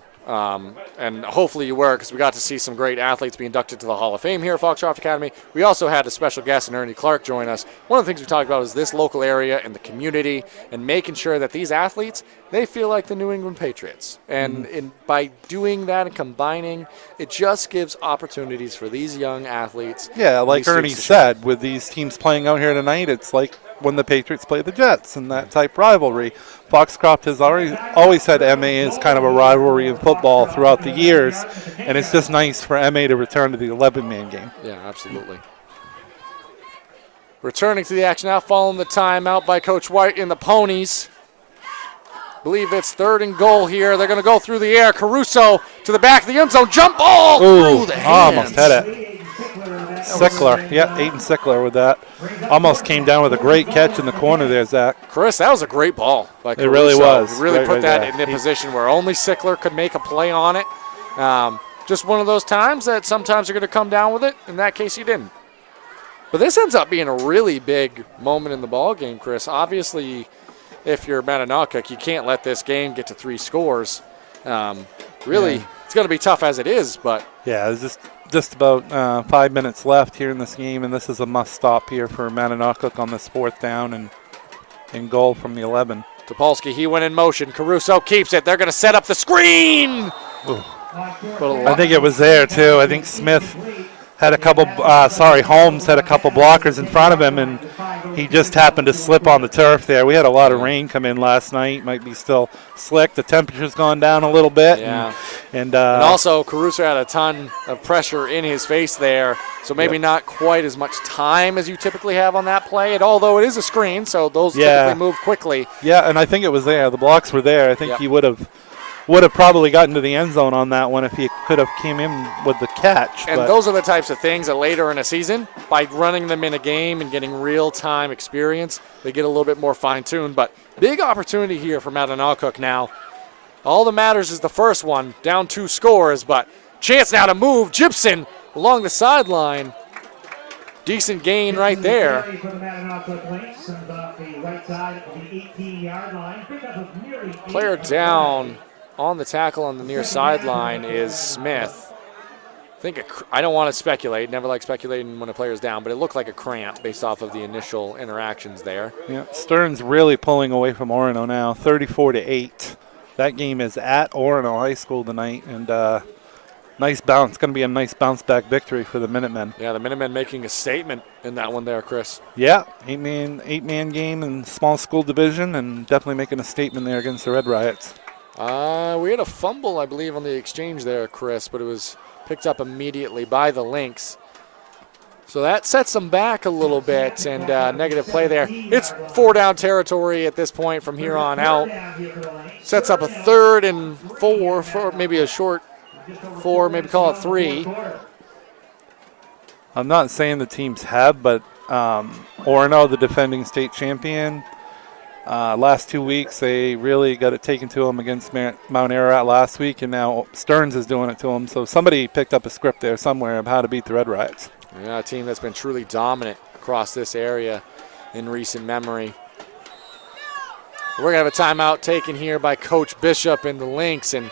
and hopefully you were, because we got to see some great athletes be inducted to the Hall of Fame here at Foxcroft Academy. We also had a special guest in Ernie Clark join us. One of the things we talked about is this local area and the community and making sure that these athletes, they feel like the New England Patriots. And by doing that and combining, it just gives opportunities for these young athletes. Yeah, like Ernie said, with these teams playing out here tonight, it's like when the Patriots play the Jets and that type rivalry. Foxcroft has always had MA as kind of a rivalry in football throughout the years, and it's just nice for MA to return to the 11-man game. Yeah, absolutely. Returning to the action now, following the timeout by Coach White in the Ponies. Believe it's 3rd and goal here. They're going to go through the air. Caruso to the back of the end zone. Jump ball through the hands. Almost had it. Sickler. Yeah, Aiden Sickler with that. Almost came down with a great catch in the corner there, Zach. Chris, that was a great ball by Caruso. It really was. He really put that there. in a position where only Sickler could make a play on it. Just one of those times that sometimes you're going to come down with it. In that case, he didn't. But this ends up being a really big moment in the ball game, Chris. Obviously, if you're Mattanawcook, you can't let this game get to 3 scores. Really, it's going to be tough as it is. But yeah, it's just about 5 minutes left here in this game, and this is a must-stop here for Mattanawcook on this 4th down and goal from the 11. Topolsky, he went in motion. Caruso keeps it. They're going to set up the screen. I think it was there, too. I think Smith had a couple, Holmes had a couple blockers in front of him, and he just happened to slip on the turf there. We had a lot of rain come in last night. Might be still slick. The temperature's gone down a little bit. Yeah. And also, Caruso had a ton of pressure in his face there, so maybe not quite as much time as you typically have on that play, although it is a screen, so those typically move quickly. Yeah, and I think it was there. The blocks were there. I think he would have probably gotten to the end zone on that one if he could have came in with the catch. And those are the types of things that later in a season, by running them in a game and getting real-time experience, they get a little bit more fine-tuned. But big opportunity here for Mattanawcook now. All that matters is the first one, down 2 scores, but chance now to move. Gibson along the sideline. Decent gain right there. Player down. On the tackle on the near sideline is Smith. I don't want to speculate. Never like speculating when a player's down, but it looked like a cramp based off of the initial interactions there. Yeah, Stern's really pulling away from Orono now, 34-8. That game is at Orono High School tonight, and nice bounce. Going to be a nice bounce-back victory for the Minutemen. Yeah, the Minutemen making a statement in that one there, Chris. Yeah, eight-man game in small school division, and definitely making a statement there against the Red Riots. We had a fumble, I believe, on the exchange there, Chris, but it was picked up immediately by the Lynx. So that sets them back a little bit, and negative play there. It's 4-down territory at this point from here on out. Sets up a 3rd and 4, for maybe a short 4, maybe call it 3. I'm not saying the teams have, but Orono, the defending state champion, last 2 weeks, they really got it taken to them against Mount Ararat last week, and now Stearns is doing it to them. So somebody picked up a script there somewhere of how to beat the Red Riots. Yeah, a team that's been truly dominant across this area in recent memory. We're going to have a timeout taken here by Coach Bishop and the Lynx, and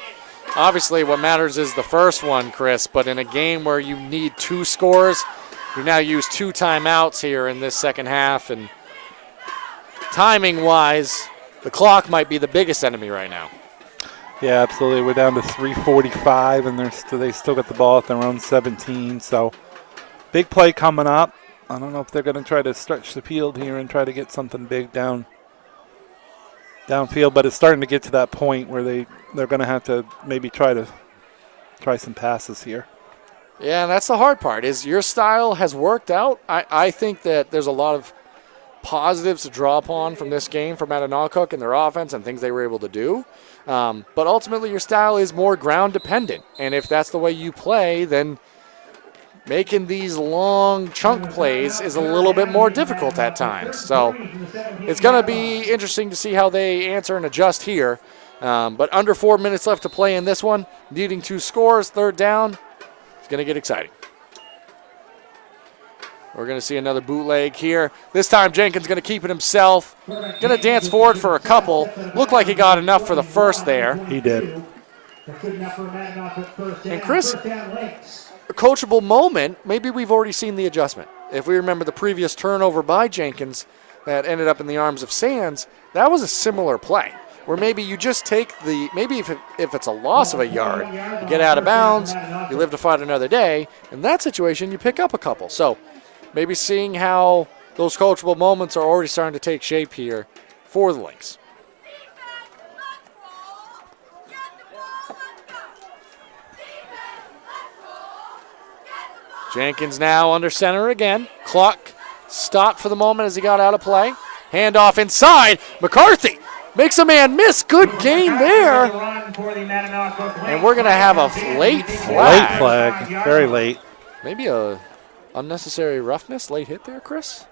obviously what matters is the first one, Chris, but in a game where you need 2 scores, we now use 2 timeouts here in this second half, and timing-wise, the clock might be the biggest enemy right now. Yeah, absolutely. We're down to 3:45, and they still got the ball at their own 17. So big play coming up. I don't know if they're going to try to stretch the field here and try to get something big downfield, but it's starting to get to that point where they're going to have to maybe try some passes here. Yeah, and that's the hard part, is your style has worked out. I think that there's a lot of positives to draw upon from this game for Mattanawcook and their offense and things they were able to do. But ultimately your style is more ground dependent. And if that's the way you play, then making these long chunk plays is a little bit more difficult at times. So it's going to be interesting to see how they answer and adjust here. But under 4 minutes left to play in this one, needing 2 scores, 3rd down, it's going to get exciting. We're going to see another bootleg here. This time Jenkins going to keep it himself. Going to dance forward for a couple. Looked like he got enough for the first there. He did. And Chris, a coachable moment, maybe we've already seen the adjustment. If we remember the previous turnover by Jenkins that ended up in the arms of Sands, that was a similar play. Where maybe you just take maybe if it's a loss of a yard, you get out of bounds, you live to fight another day. In that situation, you pick up a couple. So maybe seeing how those coachable moments are already starting to take shape here for the Lynx. Jenkins now under center again. Clock stopped for the moment as he got out of play. Handoff inside. McCarthy makes a man miss. Good gain there. And we're going to have a late flag. Late flag. Very late. Maybe a unnecessary roughness. Late hit there, Chris.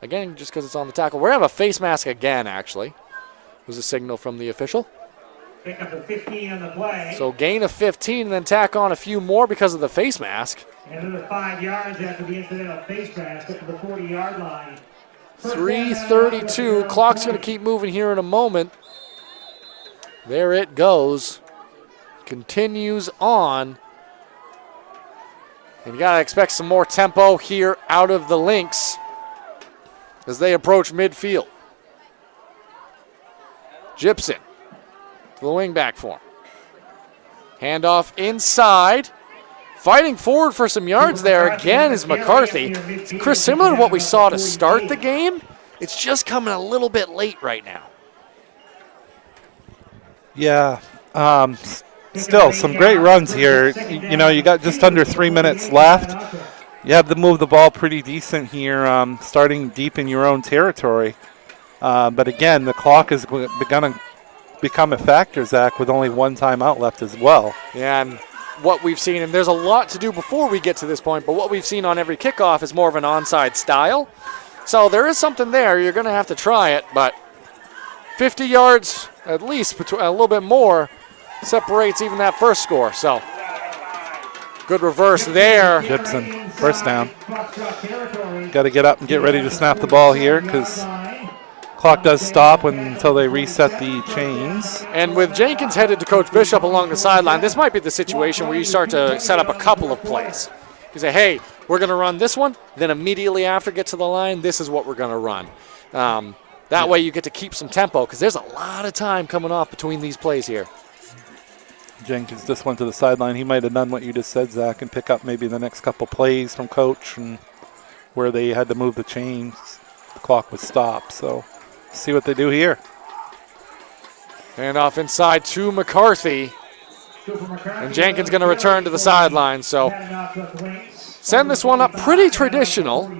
Again, just because it's on the tackle. We're going to have a face mask again, actually. It was a signal from the official. Pick up the 15 on the play. So gain of 15 and then tack on a few more because of the face mask. Another 5 yards after the incidental face mask up to the 40-yard line. 3:32. Clock's going to keep moving here in a moment. There it goes. Continues on. And you got to expect some more tempo here out of the Lynx as they approach midfield. Gibson to the wingback form. Handoff inside. Fighting forward for some yards there again is McCarthy. Chris, similar to what we saw to start the game, it's just coming a little bit late right now. Yeah. Still, some great runs here. You know, you got just under 3 minutes left. You have to move the ball pretty decent here, starting deep in your own territory. But again, the clock is going to become a factor, Zach, with only one timeout left as well. Yeah, and what we've seen, and there's a lot to do before we get to this point, but what we've seen on every kickoff is more of an onside style. So there is something there. You're going to have to try it, but 50 yards at least, a little bit more, separates even that first score. So good reverse there. Gibson, first down. Got to get up and get ready to snap the ball here because clock does stop until they reset the chains. And with Jenkins headed to Coach Bishop along the sideline, this might be the situation where you start to set up a couple of plays. You say, hey, we're going to run this one, then immediately after get to the line, this is what we're going to run. That way you get to keep some tempo because there's a lot of time coming off between these plays here. Jenkins just went to the sideline. He might have done what you just said, Zach, and pick up maybe the next couple plays from Coach and where they had to move the chains. The clock was stopped, so see what they do here. And off inside to McCarthy. And Jenkins going to return to the sideline. So send this one up pretty traditional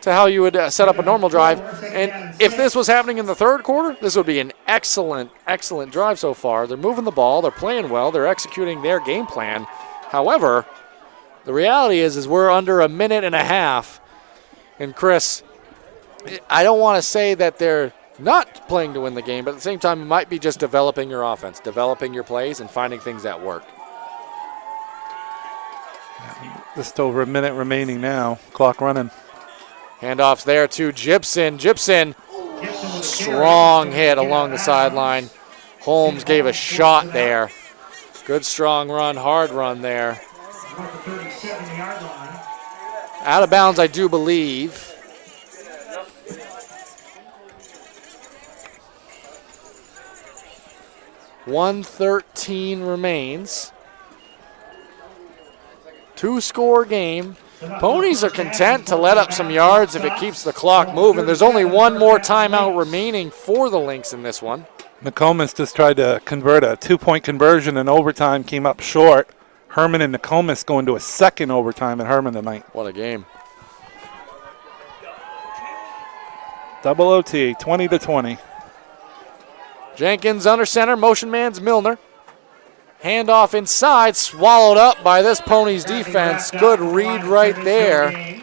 to how you would set up a normal drive. And if this was happening in the third quarter, this would be an excellent, excellent drive so far. They're moving the ball. They're playing well. They're executing their game plan. However, the reality is we're under a minute and a half. And Chris, I don't want to say that they're not playing to win the game, but at the same time, it might be just developing your offense, developing your plays, and finding things that work. Just over a minute remaining now. Clock running. Handoffs there to Gibson. Gibson, strong hit along the sideline. Holmes gave a shot there. Good strong run, hard run there. Out of bounds, I do believe. .113 remains. 2-score game. Ponies are content to let up some yards if it keeps the clock moving. There's only one more timeout remaining for the Lynx in this one. Nokomis just tried to convert a 2-point conversion in overtime, came up short. Herman and Nokomis going to a second overtime at Herman tonight. What a game. Double OT, 20-20. Jenkins under center, motion man's Milner. Handoff inside, swallowed up by this Ponies defense. Good read right there.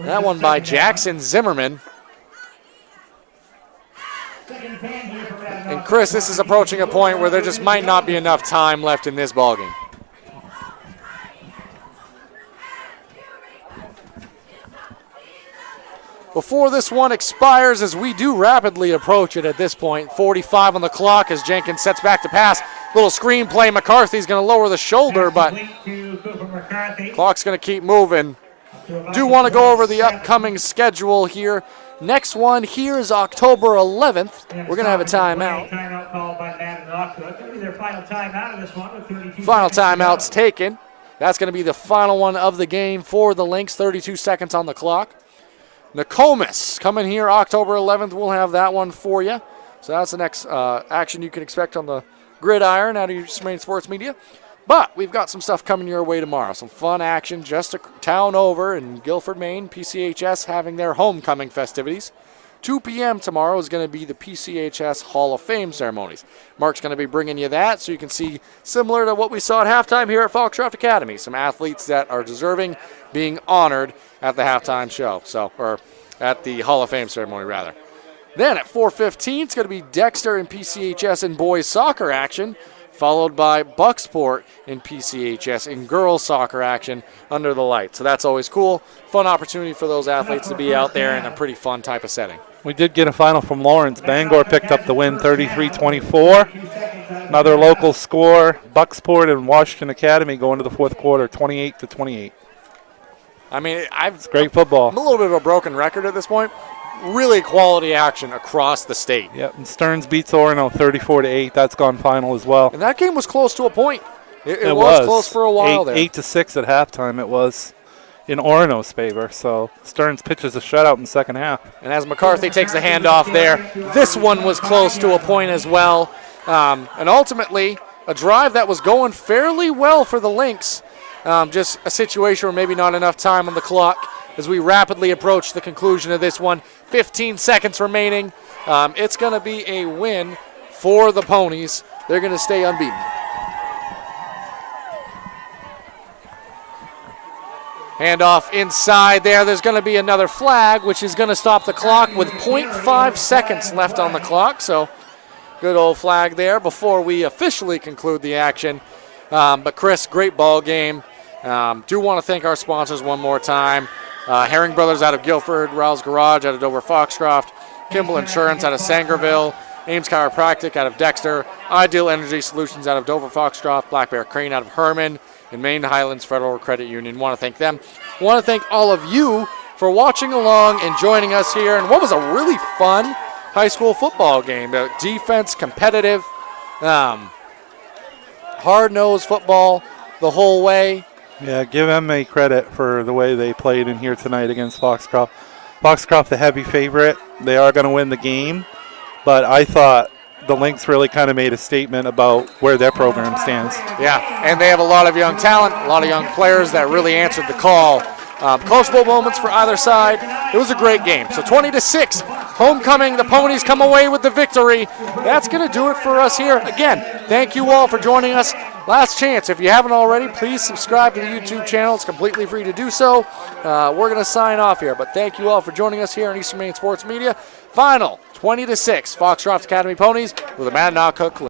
That one by Jackson Zimmerman. And Chris, this is approaching a point where there just might not be enough time left in this ballgame. Before this one expires, as we do rapidly approach it at this point, 45 on the clock as Jenkins sets back to pass. Little screen play. McCarthy's going to lower the shoulder, but clock's going to keep moving. Do want to go over the upcoming schedule here. Next one here is October 11th. We're going to have a timeout. Final timeout's taken. That's going to be the final one of the game for the Lynx. 32 seconds on the clock. Nokomis coming here October 11th. We'll have that one for you. So that's the next action you can expect on the gridiron out of your main sports media. But we've got some stuff coming your way tomorrow. Some fun action just a town over in Guilford, Maine. PCHS having their homecoming festivities. 2 p.m. tomorrow is going to be the PCHS Hall of Fame ceremonies. Mark's going to be bringing you that so you can see, similar to what we saw at halftime here at Foxcroft Academy, some athletes that are deserving being honored at the halftime show, or at the Hall of Fame ceremony, rather. Then at 4:15, it's going to be Dexter and PCHS in boys soccer action, followed by Bucksport in PCHS in girls soccer action under the lights. So that's always cool. Fun opportunity for those athletes to be out there in a pretty fun type of setting. We did get a final from Lawrence. Bangor picked up the win 33-24. Another local score, Bucksport and Washington Academy go into the fourth quarter, 28-28. I mean, it's great football. I'm a little bit of a broken record at this point. Really quality action across the state. Yep, and Stearns beats Orono 34-8. That's gone final as well. And that game was close to a point. It was close for a while there. 8-6 at halftime it was in Orono's favor. So Stearns pitches a shutout in the second half. And as McCarthy takes the handoff there, this one was close to a point as well. And ultimately, a drive that was going fairly well for the Lynx. Just a situation where maybe not enough time on the clock as we rapidly approach the conclusion of this one. 15 seconds remaining. It's going to be a win for the Ponies. They're going to stay unbeaten. Handoff inside there. There's going to be another flag, which is going to stop the clock with 0.5 seconds left on the clock. So good old flag there before we officially conclude the action. But Chris, great ball game. Do want to thank our sponsors one more time. Herring Brothers out of Guilford, Rouse Garage out of Dover Foxcroft, Kimball Insurance out of Sangerville, Ames Chiropractic out of Dexter, Ideal Energy Solutions out of Dover Foxcroft, Black Bear Crane out of Herman, and Maine Highlands Federal Credit Union. Want to thank them. Want to thank all of you for watching along and joining us here. And what was a really fun high school football game. Defense, competitive, hard-nosed football the whole way. Yeah, give Emma credit for the way they played in here tonight against Foxcroft. Foxcroft, the heavy favorite. They are going to win the game, but I thought the Lynx really kind of made a statement about where their program stands. Yeah, and they have a lot of young talent, a lot of young players that really answered the call. Coachable moments for either side. It was a great game. So 20-6, homecoming. The Ponies come away with the victory. That's going to do it for us here. Again, thank you all for joining us. Last chance, if you haven't already, please subscribe to the YouTube channel. It's completely free to do so. We're going to sign off here, but thank you all for joining us here on Eastern Maine Sports Media. Final, 20-6, Foxcroft Academy Ponies with the Mattanawcook.